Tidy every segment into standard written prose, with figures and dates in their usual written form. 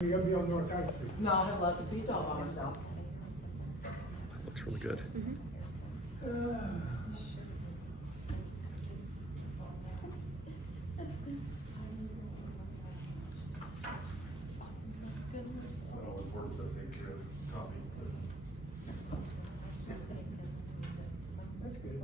You're gonna be on North High Street. No, I have left the beach all by myself. Looks really good. That always works, I think, copy. That's good.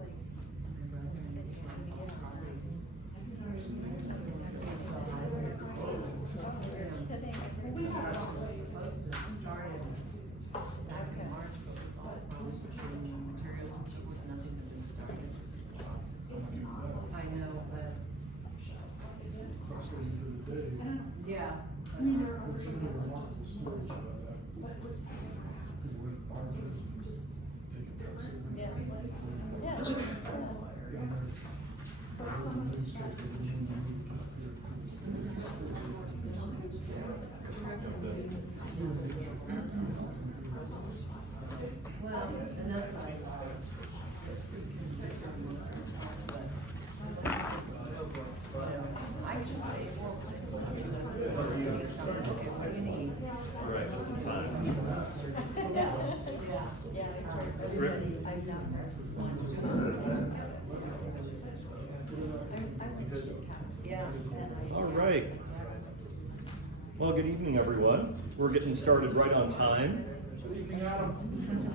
I know, but yeah. Well, and that's why. Right, just in time. All right. Well, good evening, everyone. We're getting started right on time.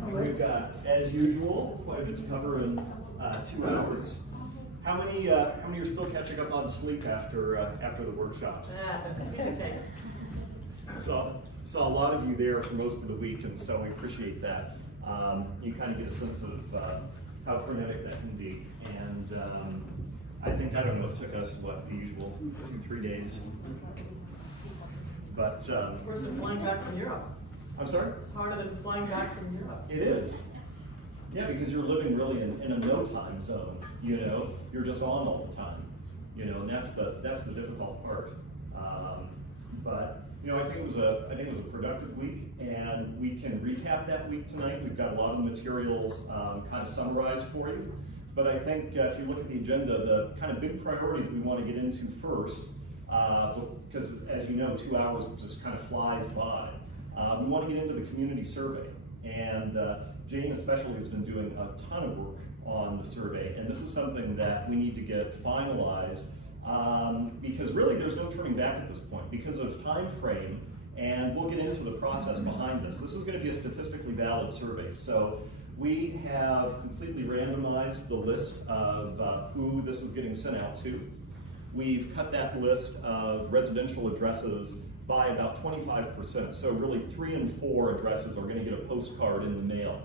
We've got, as usual, quite a bit to cover in 2 hours. How many are still catching up on sleep after the workshops? Saw a lot of you there for most of the week, and so we appreciate that. You kind of get a sense of how frenetic that can be, and I think, I don't know, it took us, what, the usual 2-3 days. But It's worse than flying back from Europe. I'm sorry? It's harder than flying back from Europe. It is. Yeah, because you're living really in a no time zone. You know, you're just on all the time. You know, and that's the difficult part. But you know, I think it was a productive week, and we can recap that week tonight. We've got a lot of materials kind of summarized for you. But I think if you look at the agenda, the kind of big priority that we want to get into first, because as you know, 2 hours just kind of flies by. We want to get into the community survey, and Jane especially has been doing a ton of work on the survey, and this is something that we need to get finalized because really there's no turning back at this point because of time frame, and we'll get into the process behind this. This is going to be a statistically valid survey, so we have completely randomized the list of who this is getting sent out to. We've cut that list of residential addresses by about 25%. So really 3 and 4 addresses are going to get a postcard in the mail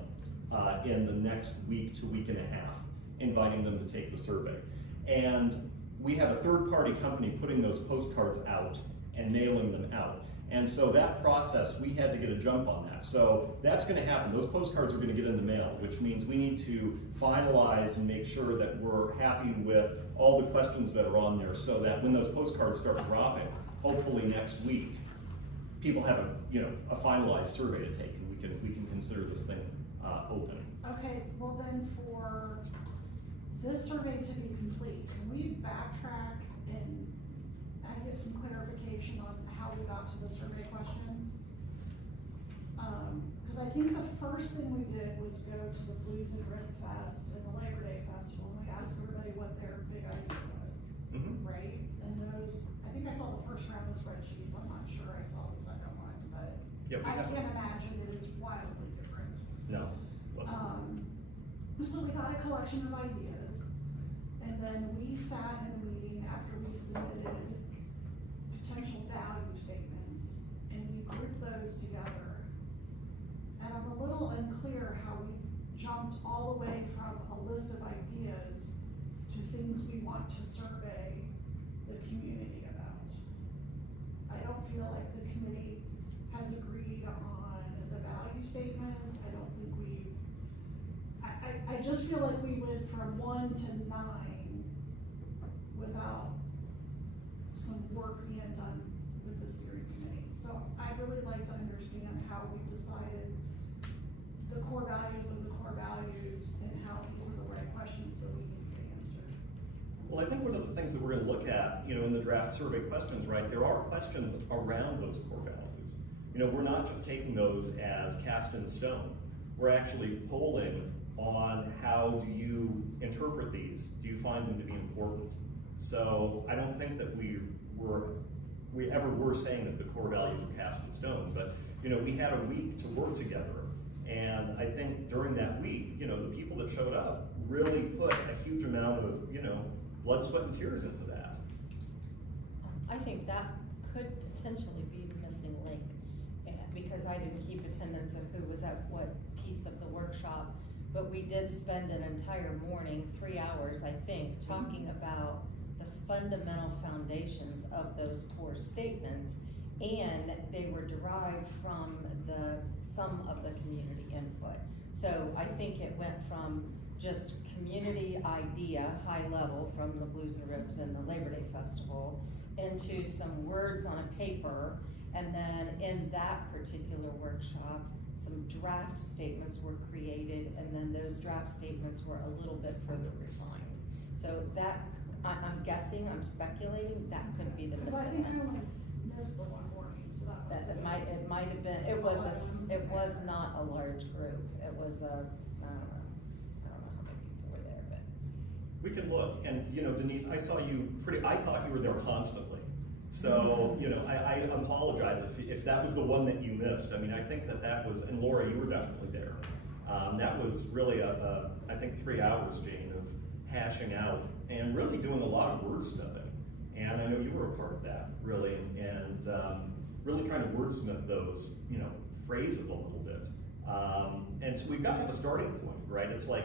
in the next week to week and a half, inviting them to take the survey. And we have a third-party company putting those postcards out and mailing them out. And so that process, we had to get a jump on that. So that's going to happen. Those postcards are going to get in the mail, which means we need to finalize and make sure that we're happy with all the questions that are on there, so that when those postcards start dropping, hopefully next week, people have a finalized survey to take, and we can consider this thing open. Okay, well then for this survey to be complete, can we backtrack and get some clarification on how we got to the survey questions? Because I think the first thing we did was go to the Blues and Rhythm Fest and the Labor Day Festival, and we asked everybody what their big idea was, right? And those, I think I saw the first round of spreadsheets, I'm not sure I saw the second one, but Yeah, I can't imagine it is wildly different. No. So we got a collection of ideas, and then we sat in a meeting after we submitted potential value statements, and we grouped those together. And I'm a little unclear how we jumped all the way from a list of ideas to things we want to survey the community about. I don't feel like the committee has agreed on the value statements. I don't think I just feel like we went from 1 to 9 without some work being done with the steering committee. So I'd really like to understand how we decided the core values of the core values and how these are the right questions that we need to get answered. Well, I think one of the things that we're going to look at, in the draft survey questions, right, there are questions around those core values. we're not just taking those as cast in stone. We're actually polling on how do you interpret these? Do you find them to be important? So I don't think that we ever were saying that the core values are cast in stone, but we had a week to work together. And I think during that week, the people that showed up really put a huge amount of, blood, sweat, and tears into that. I think that could potentially be the missing link, because I didn't keep attendance of who was at what piece of the workshop, but we did spend an entire morning, 3 hours, I think, talking about the fundamental foundations of those core statements, and they were derived from some of the community input. So I think it went from just community idea, high level, from the Blues and Ribs and the Labor Day Festival, into some words on a paper, and then in that particular workshop, some draft statements were created, and then those draft statements were a little bit further refined. So that, I'm guessing, I'm speculating, that could be the Because I think missing I link. only missed the one morning, so that was. That it might have been, it was not a large group, it was I don't know how many people were there, but. We can look, and Denise, I thought you were there constantly. So, I apologize if that was the one that you missed. I mean, I think that was, and Laura, you were definitely there. That was really I think 3 hours, Jane, of hashing out and really doing a lot of wordsmithing. And I know you were a part of that, really, and really trying to wordsmith those, phrases a little bit. And so we've got to have a starting point, right? It's like,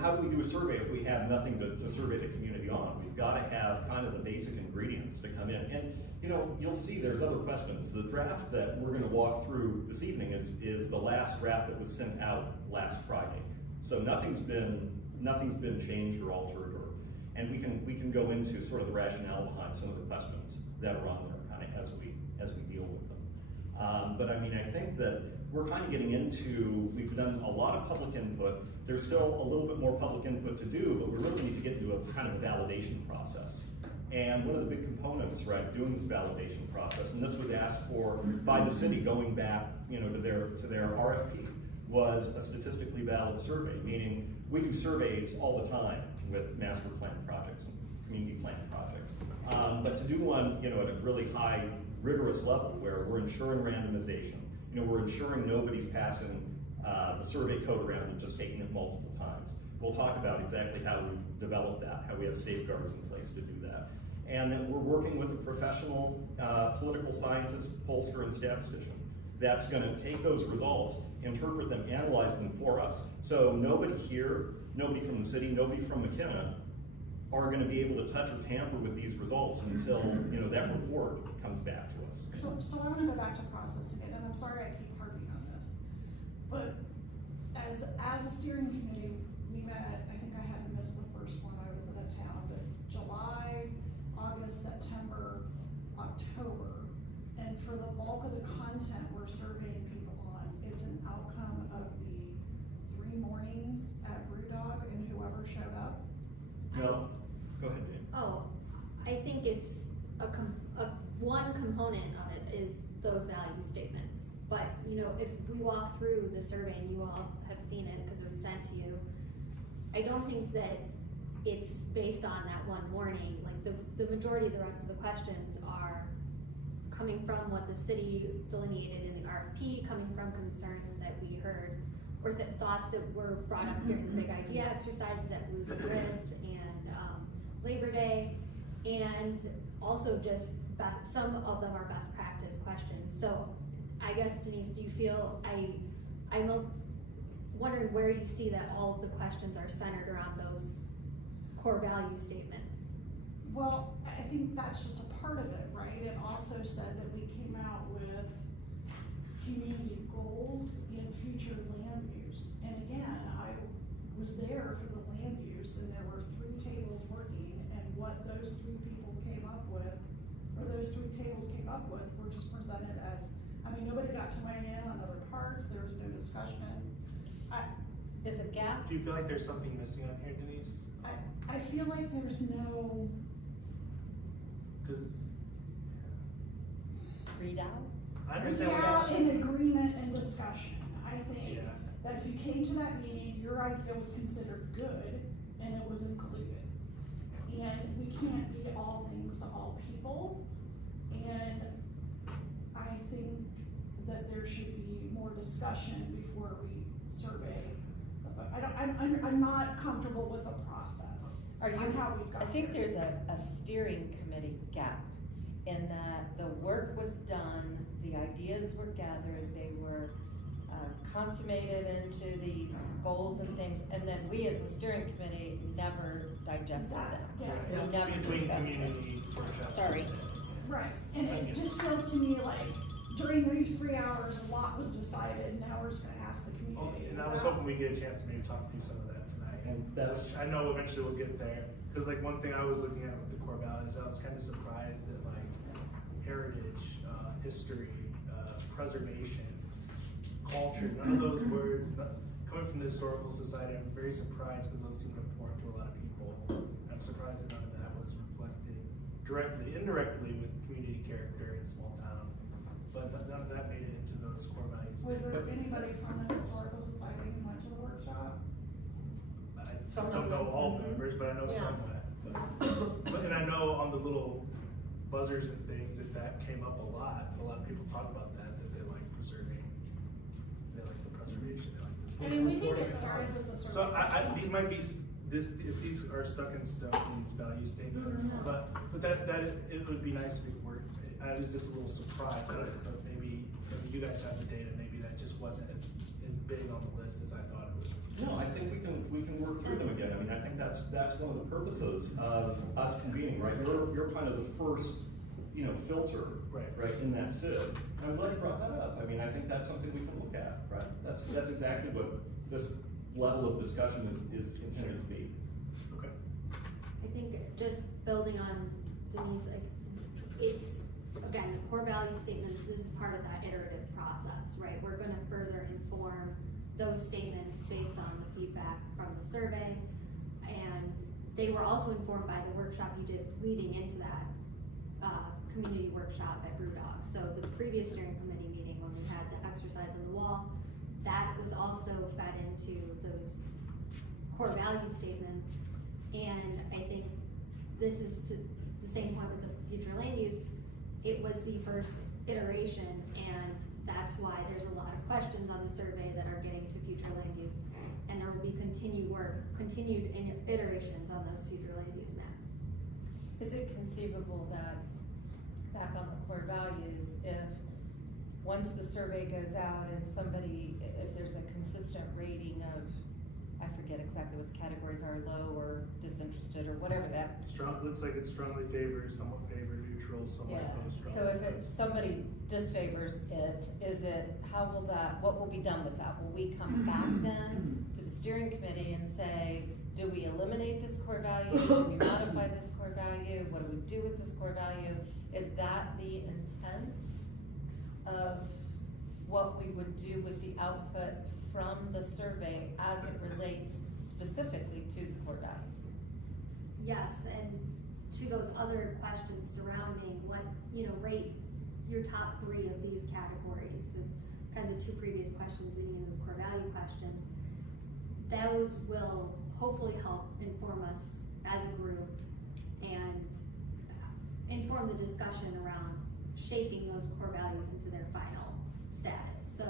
how do we do a survey if we have nothing to survey the community on? We've got to have kind of the basic ingredients to come in. And, you'll see there's other questions. The draft that we're going to walk through this evening is the last draft that was sent out last Friday. So nothing's been changed or altered, and we can go into sort of the rationale behind some of the questions that are on there kind of as we deal with them. But I mean, I think that we're kind of getting into, we've done a lot of public input. There's still a little bit more public input to do, but we really need to get into a kind of a validation process. And one of the big components, right, doing this validation process, and this was asked for by the city going back, to their RFP, was a statistically valid survey, meaning we do surveys all the time with master plan projects and community plan projects. But to do one, at a really high, rigorous level where we're ensuring randomization, we're ensuring nobody's passing the survey code around and just taking it multiple times. We'll talk about exactly how we've developed that, how we have safeguards in place to do that. And then we're working with a professional political scientist, pollster, and statistician that's going to take those results, interpret them, analyze them for us. So nobody here, nobody from the city, nobody from McKenna are going to be able to touch or tamper with these results until that report comes back to us. So I want to go back to process again, and I'm sorry I keep harping on this, but as a steering committee, we met, I think I had to miss the first one, I was out of town, but July, August, September, October, and for the bulk of the content we're surveying people on, it's an outcome of the 3 mornings at Brewdog and whoever showed up. No, go ahead, Jane. Oh, I think it's one component of it is those value statements. But, if we walk through the survey and you all have seen it because it was sent to you, I don't think that it's based on that one morning. Like the majority of the rest of the questions are coming from what the city delineated in the RFP, coming from concerns that we heard, or thoughts that were brought up during the big idea exercises at Blues and Ribs and Labor Day, and also just some of them are best practice questions. So I guess, Denise, do you feel, I'm wondering where you see that all of the questions are centered around those core value statements? Well, I think that's just a part of it, right? It also said that we came out with community goals in future land use. And again, I was there for the land use, and there were 3 tables working, and what those 3 people came up with, or those 3 tables came up with, were just presented as, nobody got to weigh in on other parts, there was no discussion. Is a gap? Do you feel like there's something missing on here, Denise? I feel like there's no, Because Read out? I We understand what have you're an saying. agreement and discussion, I think, Yeah. that if you came to that meeting, your idea was considered good and it was included. And we can't be all things to all people, and I think that there should be more discussion before we survey. But I'm not comfortable with the process. Are you, On how we got I think there. there's a steering committee gap in that the work was done, the ideas were gathered, they were consummated into these goals and things, and then we as a steering committee never digested it. Yes. We never Between discussed it. community workshops. Sorry. Right, and it just feels to me like during these 3 hours, a lot was decided, and now we're just gonna ask the Oh, community. and I was hoping we'd get a chance to maybe talk through some of that tonight. And that's- Which I know eventually we'll get there, cause like one thing I was looking at with the core values, I was kinda surprised that like heritage, history, preservation, culture, none of those words, coming from the historical society, I'm very surprised, cause those seem important to a lot of people. I'm surprised that none of that was reflected directly, indirectly with community character in small town, but none of that made it into those core values. Was there But- anybody from the historical society who went to the workshop? I Some don't of know them. all Mhm. members, but I know Yeah. some went. But, and I know on the little buzzers and things that came up a lot. A lot of people talk about that they like preserving, they like the preservation, they like this. I mean, we think it started with the So survey. these might be, if these are stuck in stone, these value statements, Mhm. but it would be nice if it worked. I was just a little surprised, but maybe you guys have the data, maybe that just wasn't as big on the list as I thought it was. No, I think we can work through them again. I mean, I think that's one of the purposes of us convening, right? You're kind of the first, filter, Right. in that sieve. And I'm glad you brought that up. I mean, I think that's something we can look at, right? That's exactly what this level of discussion is intended to be. Okay. I think just building on Denise, it's, again, the core value statements, this is part of that iterative process, right? We're gonna further inform those statements based on the feedback from the survey. And they were also informed by the workshop you did leading into that, community workshop at Brewdog. So the previous steering committee meeting, when we had the exercise on the wall, that was also fed into those core value statements. And I think this is to the same point with the future land use, it was the first iteration, and that's why there's a lot of questions on the survey that are getting to future land use. And there will be continued iterations on those future land use maps. Is it conceivable that, back on the core values, if, once the survey goes out and if there's a consistent rating of, I forget exactly what the categories are, low or disinterested or whatever that. Looks like it's strongly favored, somewhat favored, neutral, somewhat Yeah, opposed, strongly. so if it's, somebody disfavors it, what will be done with that? Will we come back then to the steering committee and say, do we eliminate this core value? Do we modify this core value? What do we do with this core value? Is that the intent of what we would do with the output from the survey as it relates specifically to the core values? Yes, and to those other questions surrounding what, rate your top 3 of these categories, kind of the 2 previous questions leading into the core value questions, those will hopefully help inform us as a group and inform the discussion around shaping those core values into their final status. So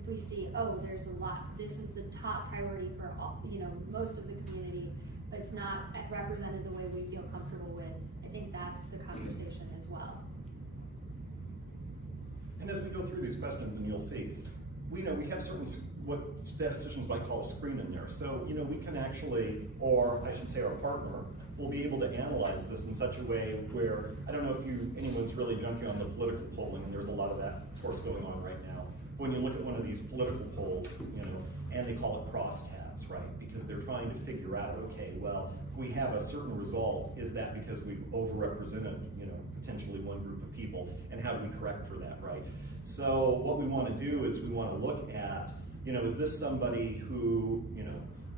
if we see, there's a lot, this is the top priority for all, most of the community, but it's not represented the way we feel comfortable with, I think that's the conversation as well. And as we go through these questions, and you'll see, we have certain, what statisticians might call a screen in there. So, we can actually, or I should say our partner, will be able to analyze this in such a way where, I don't know if anyone's really junkie on the political polling, and there's a lot of that, of course, going on right now. When you look at one of these political polls, and they call it crosstabs, right? Because they're trying to figure out, okay, well, if we have a certain result, is that because we've overrepresented, potentially one group of people, and how do we correct for that, right? So what we want to do is we want to look at, is this somebody who,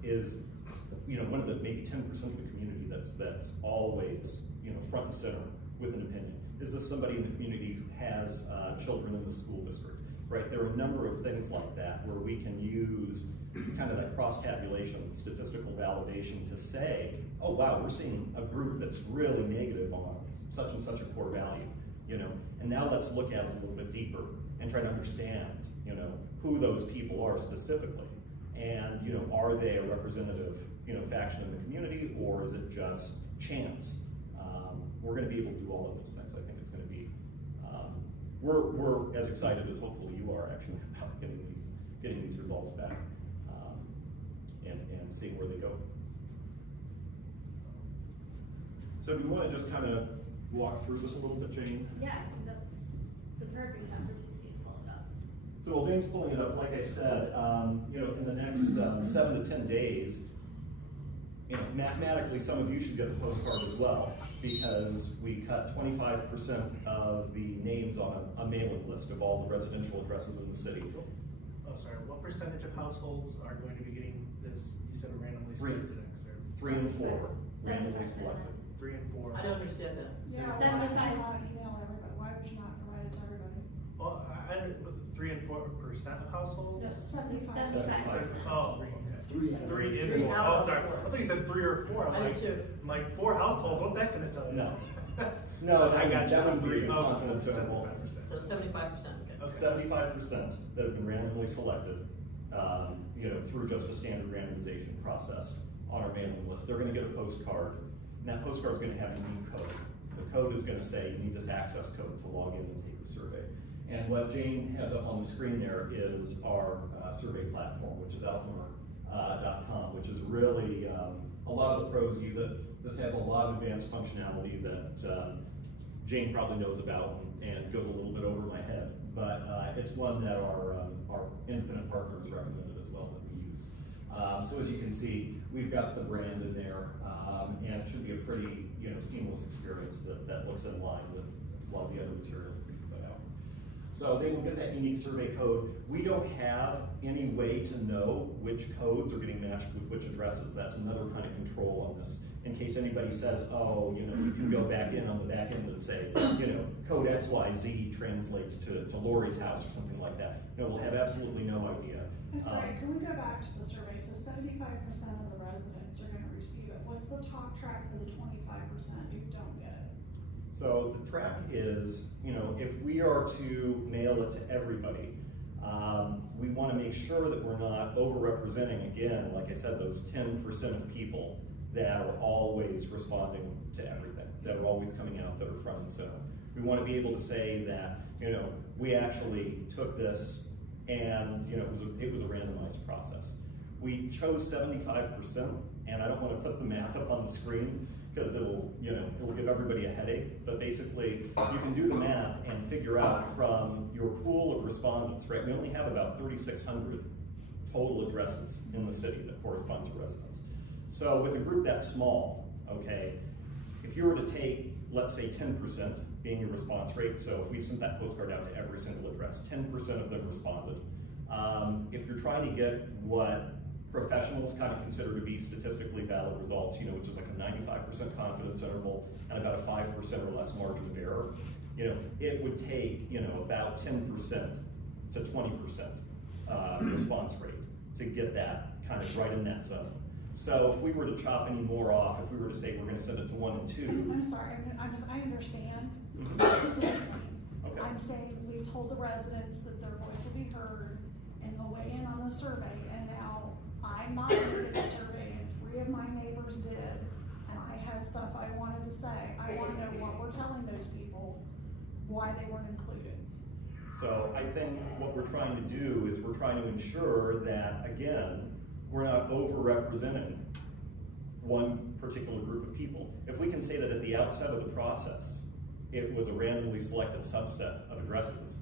is, one of the maybe 10% of the community that's always, front and center with an opinion? Is this somebody in the community who has children in the school district, right? There are a number of things like that where we can use kind of that cross-tabulation, statistical validation to say, oh wow, we're seeing a group that's really negative on such and such a core value, you know? And now let's look at it a little bit deeper and try to understand, you know, who those people are specifically. And, you know, are they a representative, you know, faction in the community, or is it just chance? We're going to be able to do all of those things. I think it's going to be, we're as excited as hopefully you are actually about getting these results back and seeing where they go. So do you want to just kind of walk through this a little bit, Jane? Yeah, I think that's the perfect opportunity to pull it up. So while Jane's pulling it up, like I said, you know, in the next 7 to 10 days, you know, mathematically, some of you should get a postcard as well, because we cut 25% of the names on a mailing list of all the residential addresses in the city. Oh, sorry, what percentage of households are going to be getting this, you said randomly selected excerpt? 3 and 4 randomly 75%. selected. 3 and 4. I don't understand that. Yeah, why would you not email everybody? Why would you not provide it to everybody? Well, I 3 and 4% of households? No, 75. 75%. Oh, okay. 3 out of 3 and Three 4. out Oh, of sorry. four. I thought you said 3 or 4. I did too. I'm like 4 households. What's that going to tell you? No. No, I got you. that would be a 3. confidence interval. 75%. So 75%, okay. 75% that have been randomly selected, you know, through just a standard randomization process on our mailing list. They're going to get a postcard, and that postcard is going to have a unique code. The code is going to say you need this access code to log in and take the survey. And what Jane has up on the screen there is our survey platform, which is outlook.com, which is really, a lot of the pros use it. This has a lot of advanced functionality that Jane probably knows about and goes a little bit over my head. But it's one that our independent partners recommended as well that we use. So as you can see, we've got the brand in there, and it should be a pretty, you know, seamless experience that looks in line with a lot of the other materials that we put out. So they will get that unique survey code. We don't have any way to know which codes are getting matched with which addresses. That's another kind of control on this. In case anybody says, oh, you know, you can go back in on the back end and say, you know, code XYZ translates to Lori's house or something like that. No, we'll have absolutely no idea. I'm sorry, can we go back to the survey? So 75% of the residents are gonna receive it. What's the talk track for the 25% who don't get it? So the track is, you know, if we are to mail it to everybody, we want to make sure that we're not overrepresenting, again, like I said, those 10% of people that are always responding to everything, that are always coming out, that are front and center. We want to be able to say that, you know, we actually took this and, you know, it was a randomized process. We chose 75%, and I don't want to put the math up on the screen because it'll give everybody a headache. But basically, you can do the math and figure out from your pool of respondents, right? We only have about 3,600 total addresses in the city that correspond to residents. So with a group that small, okay, if you were to take, let's say 10% being your response rate, so if we sent that postcard out to every single address, 10% of them responded. If you're trying to get what professionals kind of consider to be statistically valid results, you know, which is like a 95% confidence interval and about a 5% or less margin of error, you know, it would take, you know, about 10% to 20% response rate to get that kind of right in that zone. So if we were to chop any more off, if we were to say we're going to send it to 1 and 2. I'm sorry, I understand. This is Okay. I'm saying we've told the residents that their voice will be heard and they'll weigh in on the survey, and now I moderated the survey and 3 of my neighbors did, and I had stuff I wanted to say. I want to know what we're telling those people, why they weren't included. So I think what we're trying to do is we're trying to ensure that, again, we're not overrepresenting one particular group of people. If we can say that at the outset of the process, it was a randomly selected subset of addresses,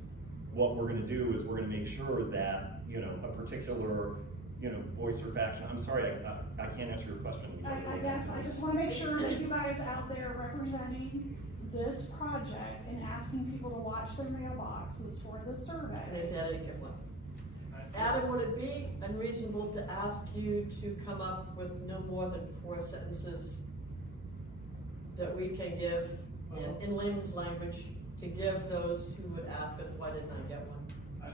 what we're going to do is we're going to make sure that, you know, a particular, you know, voice or faction. I'm sorry, I can't answer your question. I guess I just want to make sure that you guys out there representing this project and asking people to watch their mailboxes for the survey. They said I didn't get one. Adam, would it be unreasonable to ask you to come up with no more than 4 sentences that we can give in layman's language to give those who would ask us, why didn't I get one?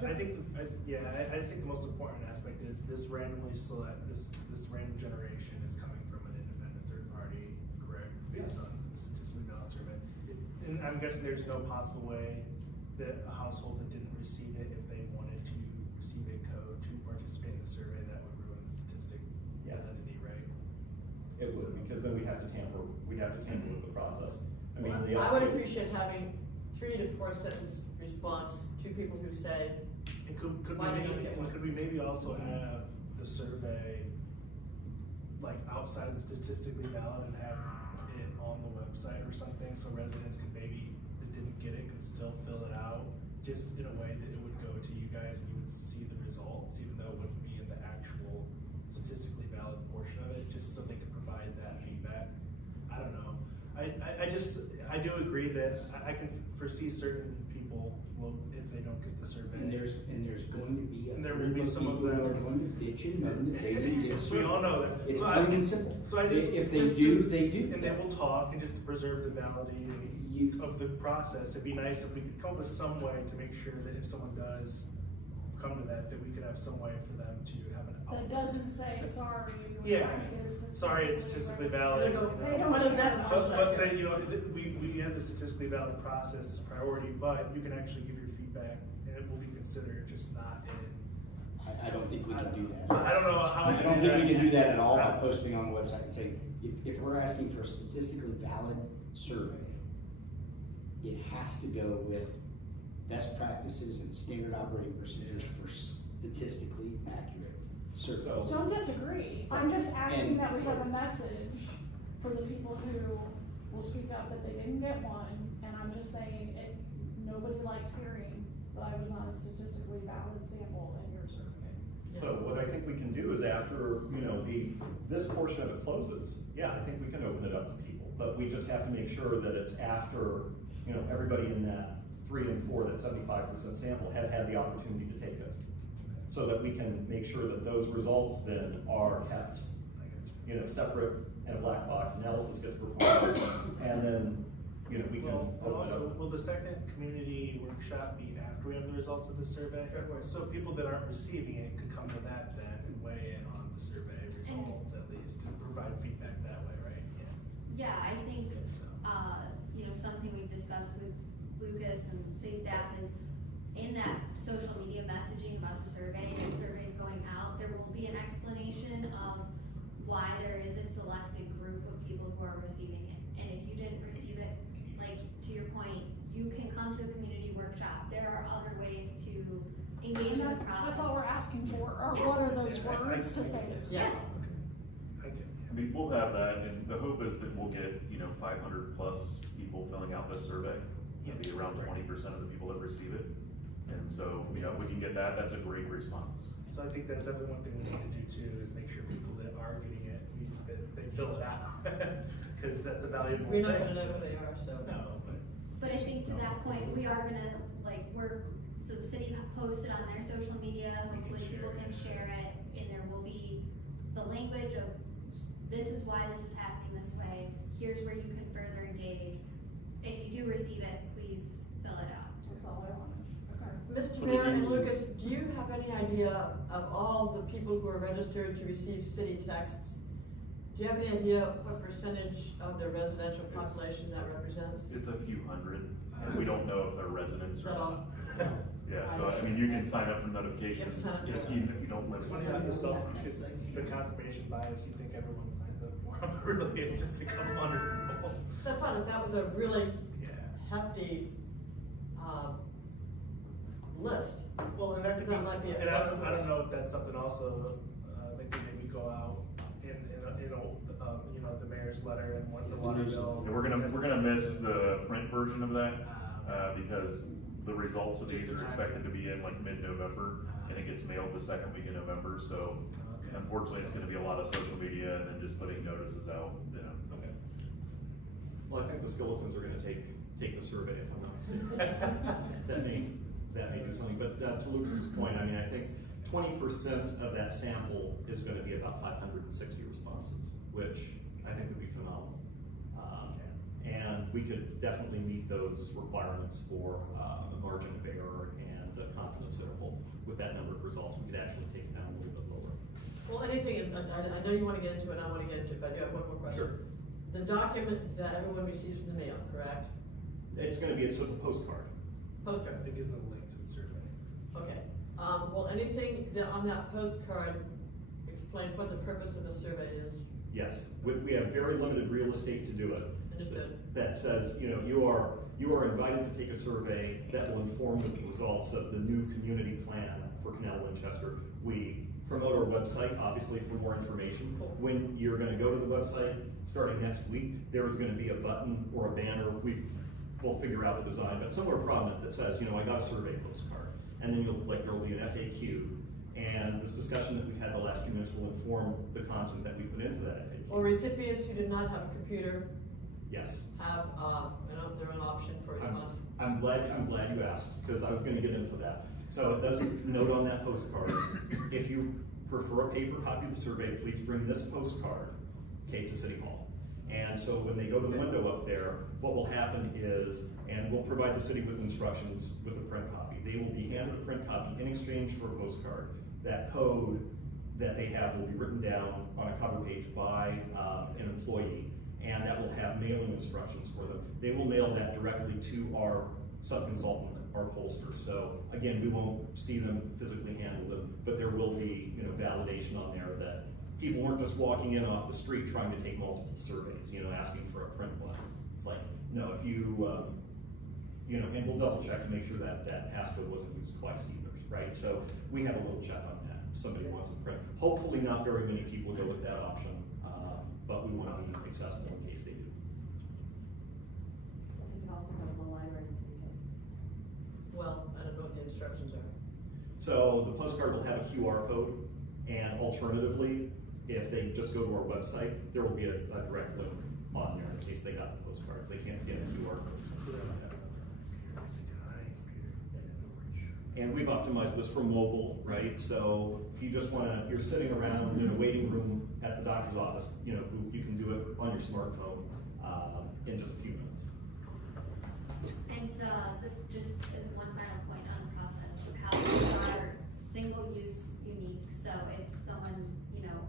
I think the most important aspect is this randomly select, this random generation is coming from an independent third party, correct? Based on the statistically valid survey. And I'm guessing there's no possible way that a household that didn't receive it, if they wanted to receive a code to participate in the survey, that would ruin the statistic validity, right? It would, because then we'd have to tamper with the process. I mean, I would appreciate having 3 to 4 sentence response to people who say, And Why did I get one? could we maybe also have the survey like outside of the statistically valid and have it on the website or something, so residents could maybe, that didn't get it, could still fill it out, just in a way that it would go to you guys and you would see the results, even though it wouldn't be in the actual statistically valid portion of it, just so they could provide that feedback. I don't know. I do agree that I can foresee certain people will, if they don't get the survey. And there's going to be a And there will be group of some of people who them. are going to bitch and moan that they didn't get a survey. We all know that. It's So plain and simple. So I just. If they just- do, just- they do. And they will talk, and just to preserve the validity of the process, it'd be nice if we could come up with some way to make sure that if someone does come to that we could have some way for them to have an That output. doesn't say, sorry. Yeah, sorry, it's statistically valid. They don't- They don't- what is that? But say, you know, we have the statistically valid process as priority, but you can actually give your feedback, and it will be considered, just not in. I don't think we can do that. I don't know how. I don't think we can do that at all by posting on the website and saying, if we're asking for a statistically valid survey, it has to go with best practices and standard operating procedures for statistically accurate surveys. Don't disagree, I'm just asking And- that we have a message for the people who will speak up that they didn't get one, and I'm just saying, nobody likes hearing that I was on a statistically valid sample in your survey. So what I think we can do is after, you know, this portion of it closes, yeah, I think we can open it up to people, but we just have to make sure that it's after, you know, everybody in that 3 and 4, that 75% sample have had the opportunity to take it. So that we can make sure that those results then are kept, you know, separate in a black box, analysis gets performed, and then, you know, we can Well, and open it also, up. will the second community workshop be after we have the results of the survey? So people that aren't receiving it could come to that then and weigh in on the survey results at least, and provide feedback that way, right? Yeah, I think, So. you know, something we've discussed with Lucas and city staff is in that social media messaging about the survey, the survey's going out, there will be an explanation of why there is a selected group of people who are receiving it. And if you didn't receive it, like, to your point, you can come to a community workshop. There are other ways to engage in the process. That's all we're asking for, or Yeah. what are those words to say those Yes. things? I get it. I mean, we'll have that, and the hope is that we'll get, 500 plus people filling out this survey. It'll be around 20% of the people that receive it. And so, if we can get that, that's a great response. So I think that's definitely one thing we need to do too, is make sure people that are getting it, that they fill it out, cause that's a valuable thing. We're not gonna know who they are, so. No, But I think to that point, we are gonna, like, work, so the city posted on their social media, hopefully people can share it, and there will be the language of, this is why this is happening this way, here's where you can further engage. If you do receive it, please fill it out. That's all I wanted, okay. Mr. Put it Mayor and in. Lucas, do you have any idea of all the people who are registered to receive city texts? Do you have any idea what percentage of the residential population that represents? It's a few hundred, and we don't know if they're residents Is or that all? not. Yeah, so I mean, you can sign up for notifications, You have to sign up. just even if you don't live it's in funny the how city. it's the confirmation bias, you think everyone signs up for them, but really it's just a couple hundred people. So fun, if that was a really Yeah. hefty, list. Well, and that could be, That might be a and I don't flexible- know if that's something also, they could maybe go out in the mayor's letter and what the water bill. Yeah, we're gonna miss the print version of that, because the results of these Just the are timing. expected to be in like mid-November, and it gets mailed the second week in November, so Okay. unfortunately, it's gonna be a lot of social media and then just putting notices out, Okay. Well, I think the skeletons are gonna take the survey, if I'm not mistaken. That may do something, but to Lucas's point, I mean, I think 20% of that sample is gonna be about 560 responses, which I think would be phenomenal. And we could definitely meet those requirements for a margin of error and a confidence interval. With that number of results, we could actually take it down a little bit lower. Well, anything, I know you wanna get into it, I wanna get into it, but I do have one more question. Sure. The document that everyone receives in the mail, correct? It's gonna be, so it's a postcard. Postcard, I think is a link to the survey. okay. Will anything that on that postcard explain what the purpose of the survey is? Yes, we have very limited real estate to do it. Understood. That says, you know, you are invited to take a survey that will inform the results of the new community plan for Canal Winchester. We promote our website, obviously, for more information. When you're gonna go to the website, starting next week, there is gonna be a button or a banner, we'll figure out the design, but somewhere prominent that says, you know, I got a survey postcard. And then you'll click, there will be an FAQ, and this discussion that we've had the last few minutes will inform the content that we put into that FAQ. Or recipients who do not have a computer Yes. have, their own option for response? I'm glad you asked, because I was gonna get into that. So it does note on that postcard, if you prefer a paper copy of the survey, please bring this postcard, okay, to City Hall. And so when they go to the window up there, what will happen is, and we'll provide the city with instructions with a print copy. They will be handed a print copy in exchange for a postcard. That code that they have will be written down on a cover page by an employee, and that will have mailing instructions for them. They will mail that directly to our sub-consultant, our pollster. So again, we won't see them physically handle them, but there will be, you know, validation on there that people weren't just walking in off the street trying to take multiple surveys, you know, asking for a print one. It's like, no, if you, you know, and we'll double check to make sure that that passcode wasn't used twice either, right? So we have a little check on that. If somebody wants a print. Hopefully not very many people go with that option, but we want to be accessible in case they do. I think it also has one line right in the beginning. Well, I don't know what the instructions are. So the postcard will have a QR code, and alternatively, if they just go to our website, there will be a direct link on there in case they got the postcard. If they can't scan the QR code. And we've optimized this for mobile, right? So if you just wanna, you're sitting around in a waiting room at the doctor's office, you know, you can do it on your smartphone in just a few minutes. And, just as one final point on the process, houses are single-use unique, so if someone, you know,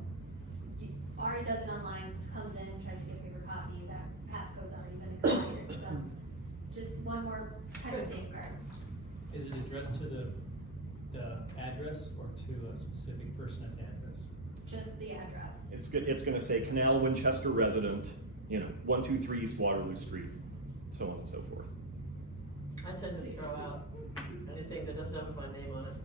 already does it online, comes in, tries to get a paper copy, that passcode's already been expired, so just one more kind of safeguard. Is it addressed to the address or to a specific person at the address? Just the address. It's good. It's going to say Canal Winchester resident, you know, 123 East Waterloo Street, so on and so forth. I tend to throw out anything that doesn't have my name on it.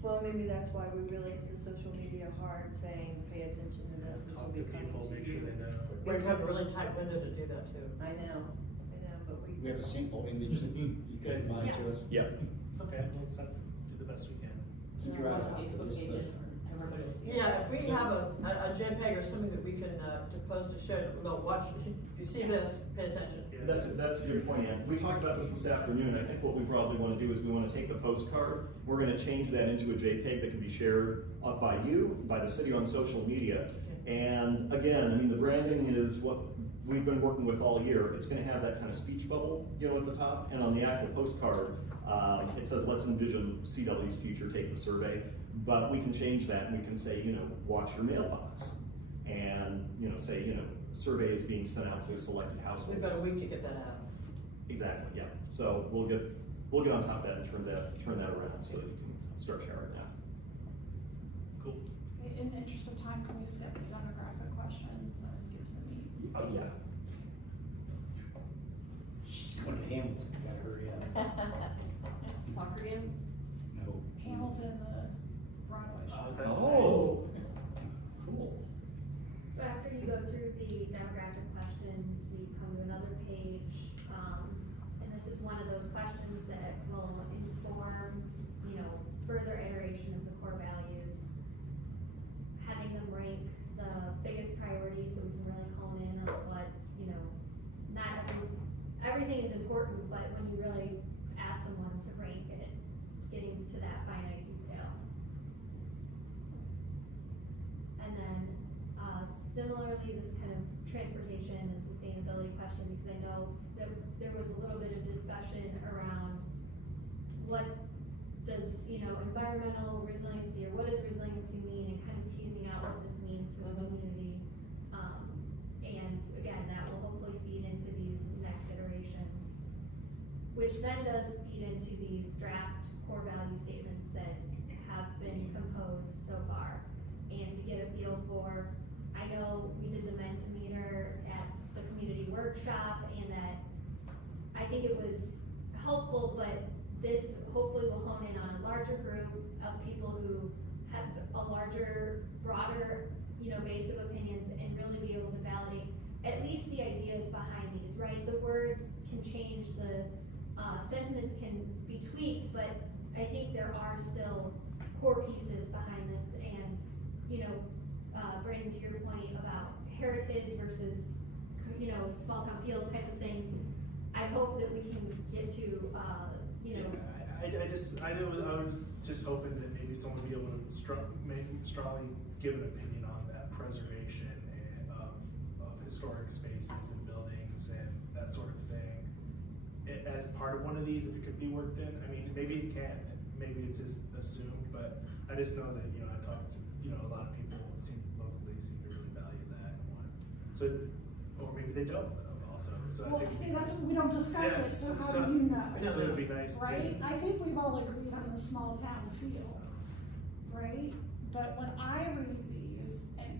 Well, maybe that's why we really hit the social media hard, saying, pay attention to this, this will Talk be to coming people, to make sure you. they know. We have a really tight window to do that too. I know, but we. We have a sample image that you can provide to us. Yep. It's okay, let's do the best we can. Keep your eyes out for this post. Yeah, if we have a JPEG or something that we can depose to show, no, watch, if you see this, pay attention. That's a good point, Ann. We talked about this afternoon. I think what we probably want to do is we want to take the postcard. We're going to change that into a JPEG that can be shared by you, by the city on social media. And again, I mean, the branding is what we've been working with all year. It's going to have that kind of speech bubble, you know, at the top. And on the actual postcard, it says, let's envision CW's future, take the survey. But we can change that and we can say, you know, watch your mailbox. And, you know, say, you know, survey is being sent out to a selected household. We've got a week to get that out. Exactly, yeah. So we'll get on top of that and turn that around so that you can start sharing that. Cool. In the interest of time, can we skip the demographic questions and get to the meeting? Oh, yeah. She's going to Hamilton, you gotta hurry up. Soccer game? No. Hamilton, the Broadway show. Is that Oh, cool. So after you go through the demographic questions, we come to another page, and this is one of those questions that will inform, you know, further iteration of the core values. Having them rank the biggest priorities so we can really hone in on what, you know, not everything is important, but when you really ask someone to rank it, getting to that finite detail. And then, similarly, this kind of transportation and sustainability question, because I know that there was a little bit of discussion around what does, environmental resiliency, or what does resiliency mean, and kind of teasing out what this means for the community. And again, that will hopefully feed into these next iterations, which then does feed into these draft core value statements that have been composed so far. And to get a feel for, I know we did the Mentimeter at the community workshop, and that I think it was helpful, but this hopefully will hone in on a larger group of people who have a larger, broader, base of opinions, and really be able to validate at least the ideas behind these, right? The words can change, the sentiments can be tweaked, but I think there are still core pieces behind this. And, Brandon, to your point about heritage versus, small town feel type of things, I hope that we can get to, I was just hoping that maybe someone would be able to strongly give an opinion on that preservation of historic spaces and buildings and that sort of thing. As part of one of these, if it could be worked in, I mean, maybe it can, maybe it's just assumed, but I just know that, I talked to, a lot of people locally seem to really value that and want, so, or maybe they don't also, so I Well, think. see, that's, we don't discuss Yeah, it, so so- how do you know? So it'd be nice to. Right? I think we've all agreed on the small town feel, right? But when I read these, and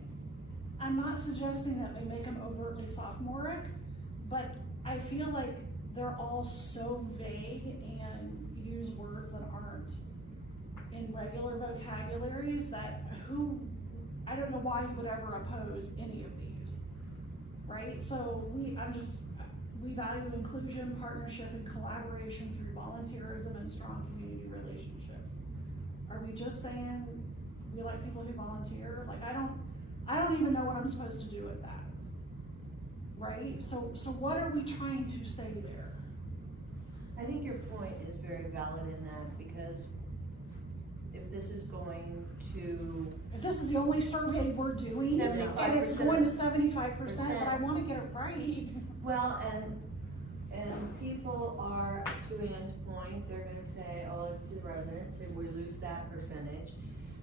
I'm not suggesting that we make them overtly sophomoric, but I feel like they're all so vague and use words that aren't in regular vocabularies that I don't know why you would ever oppose any of these, right? So we value inclusion, partnership, and collaboration through volunteerism and strong community relationships. Are we just saying we like people who volunteer? Like, I don't even know what I'm supposed to do with that, right? So what are we trying to say there? I think your point is very valid in that, because if this is going to, If this is the only survey we're doing, and it's 75%, going to 75%, but I wanna get it right. well, and people are, to Ann's point, they're gonna say, oh, it's to residents, and we lose that percentage.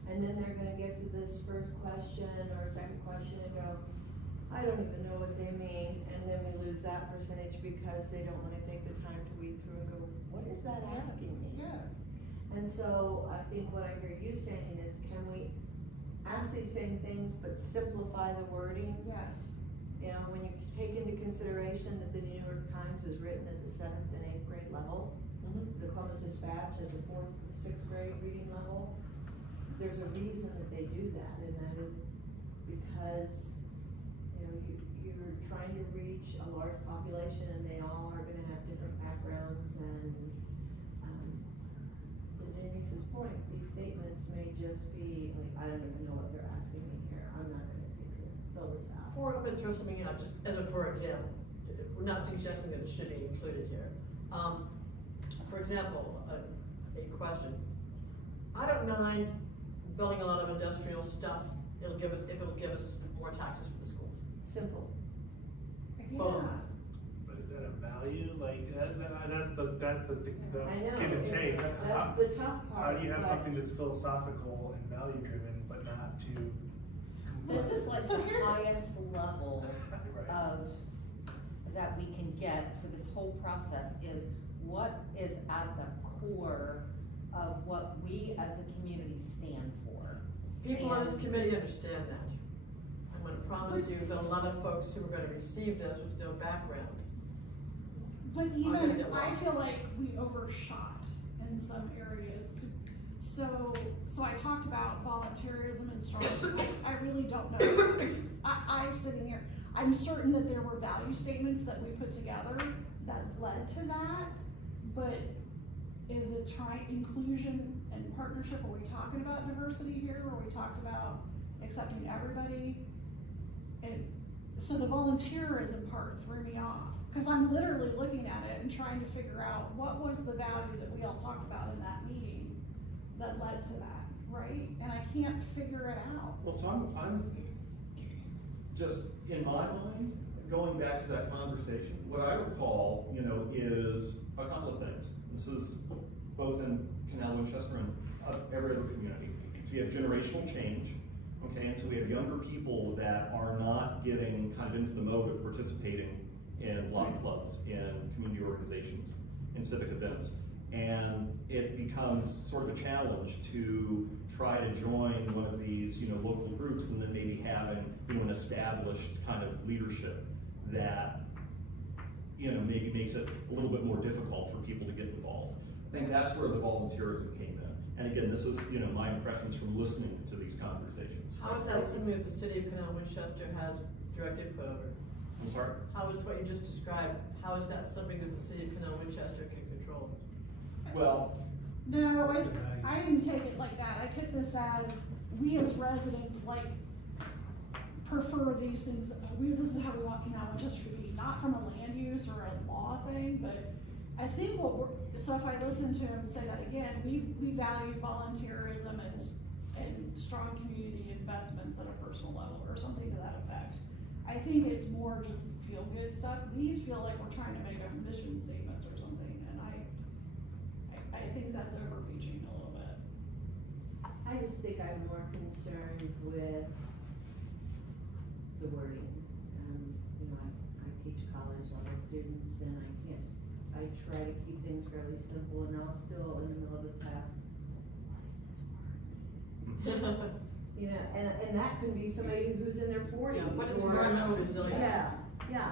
And then they're gonna get to this first question or second question and go, I don't even know what they mean, and then we lose that percentage because they don't wanna take the time to read through and go, what is that asking me? Yeah. And so I think what I hear you saying is, can we ask these same things but simplify the wording? Yes. When you take into consideration that the New York Times is written at the 7th and 8th grade level, the Columbus Dispatch at the 4th, 6th grade reading level, there's a reason that they do that, and that is because, you're trying to reach a large population, and they all are gonna have different backgrounds, and, to Denise's point, these statements may just be, I don't even know what they're asking me here, I'm not gonna fill this out. I'm gonna throw something out, just as a for example. We're not suggesting that it should be included here. For example, a question. I don't mind building a lot of industrial stuff, if it'll give us more taxes for the schools. Simple. Boom. But is that a value? Like, that's the I know, give and take. that's the tough part. How do you have but- something that's philosophical and value driven, but not too? This is like So the here- highest level Right. of, that we can get for this whole process is what is at the core of what we as a community stand for. People on this And- committee understand that. I'm gonna promise you that a lot of folks who are gonna receive this with no background. But gonna even, get I lost. feel like we overshot in some areas. So I talked about volunteerism and strong, I really don't know. I'm sitting here, I'm certain that there were value statements that we put together that led to that, but is it inclusion and partnership? Are we talking about diversity here? Are we talking about accepting everybody? And so the volunteerism part threw me off, because I'm literally looking at it and trying to figure out what was the value that we all talked about in that meeting that led to that, right? And I can't figure it out. Well, so I'm just, in my mind, going back to that conversation, what I recall, you know, is a couple of things. This is both in Canal, Winchester, and every other community. So you have generational change, okay, and so we have younger people that are not getting kind of into the mode of participating in block clubs, in community organizations, in civic events. And it becomes sort of a challenge to try to join one of these, you know, local groups, and then maybe having, you know, an established kind of leadership that, you know, maybe makes it a little bit more difficult for people to get involved. I think that's where the volunteerism came in. And again, this is, you know, my impressions from listening to these conversations. How is that something that the city of Canal Winchester has direct input over? I'm sorry? How is what you just described, how is that something that the city of Canal Winchester can control? Well, No, I didn't take it like that. I took this as, we as residents, like, prefer these things. This is how we want Canal Winchester to be, not from a land use or a law thing, but I think so if I listen to him say that again, we value volunteerism and strong community investments at a personal level, or something to that effect. I think it's more just feel-good stuff. These feel like we're trying to make a mission statements or something, and I think that's overreaching a little bit. I just think I'm more concerned with the wording. You know, I teach college level students, and I try to keep things fairly simple, and I'll still, in the middle of the task, what is this word? You know, and that could be somebody who's in their forties. Yeah, what is environmental resilience? Yeah,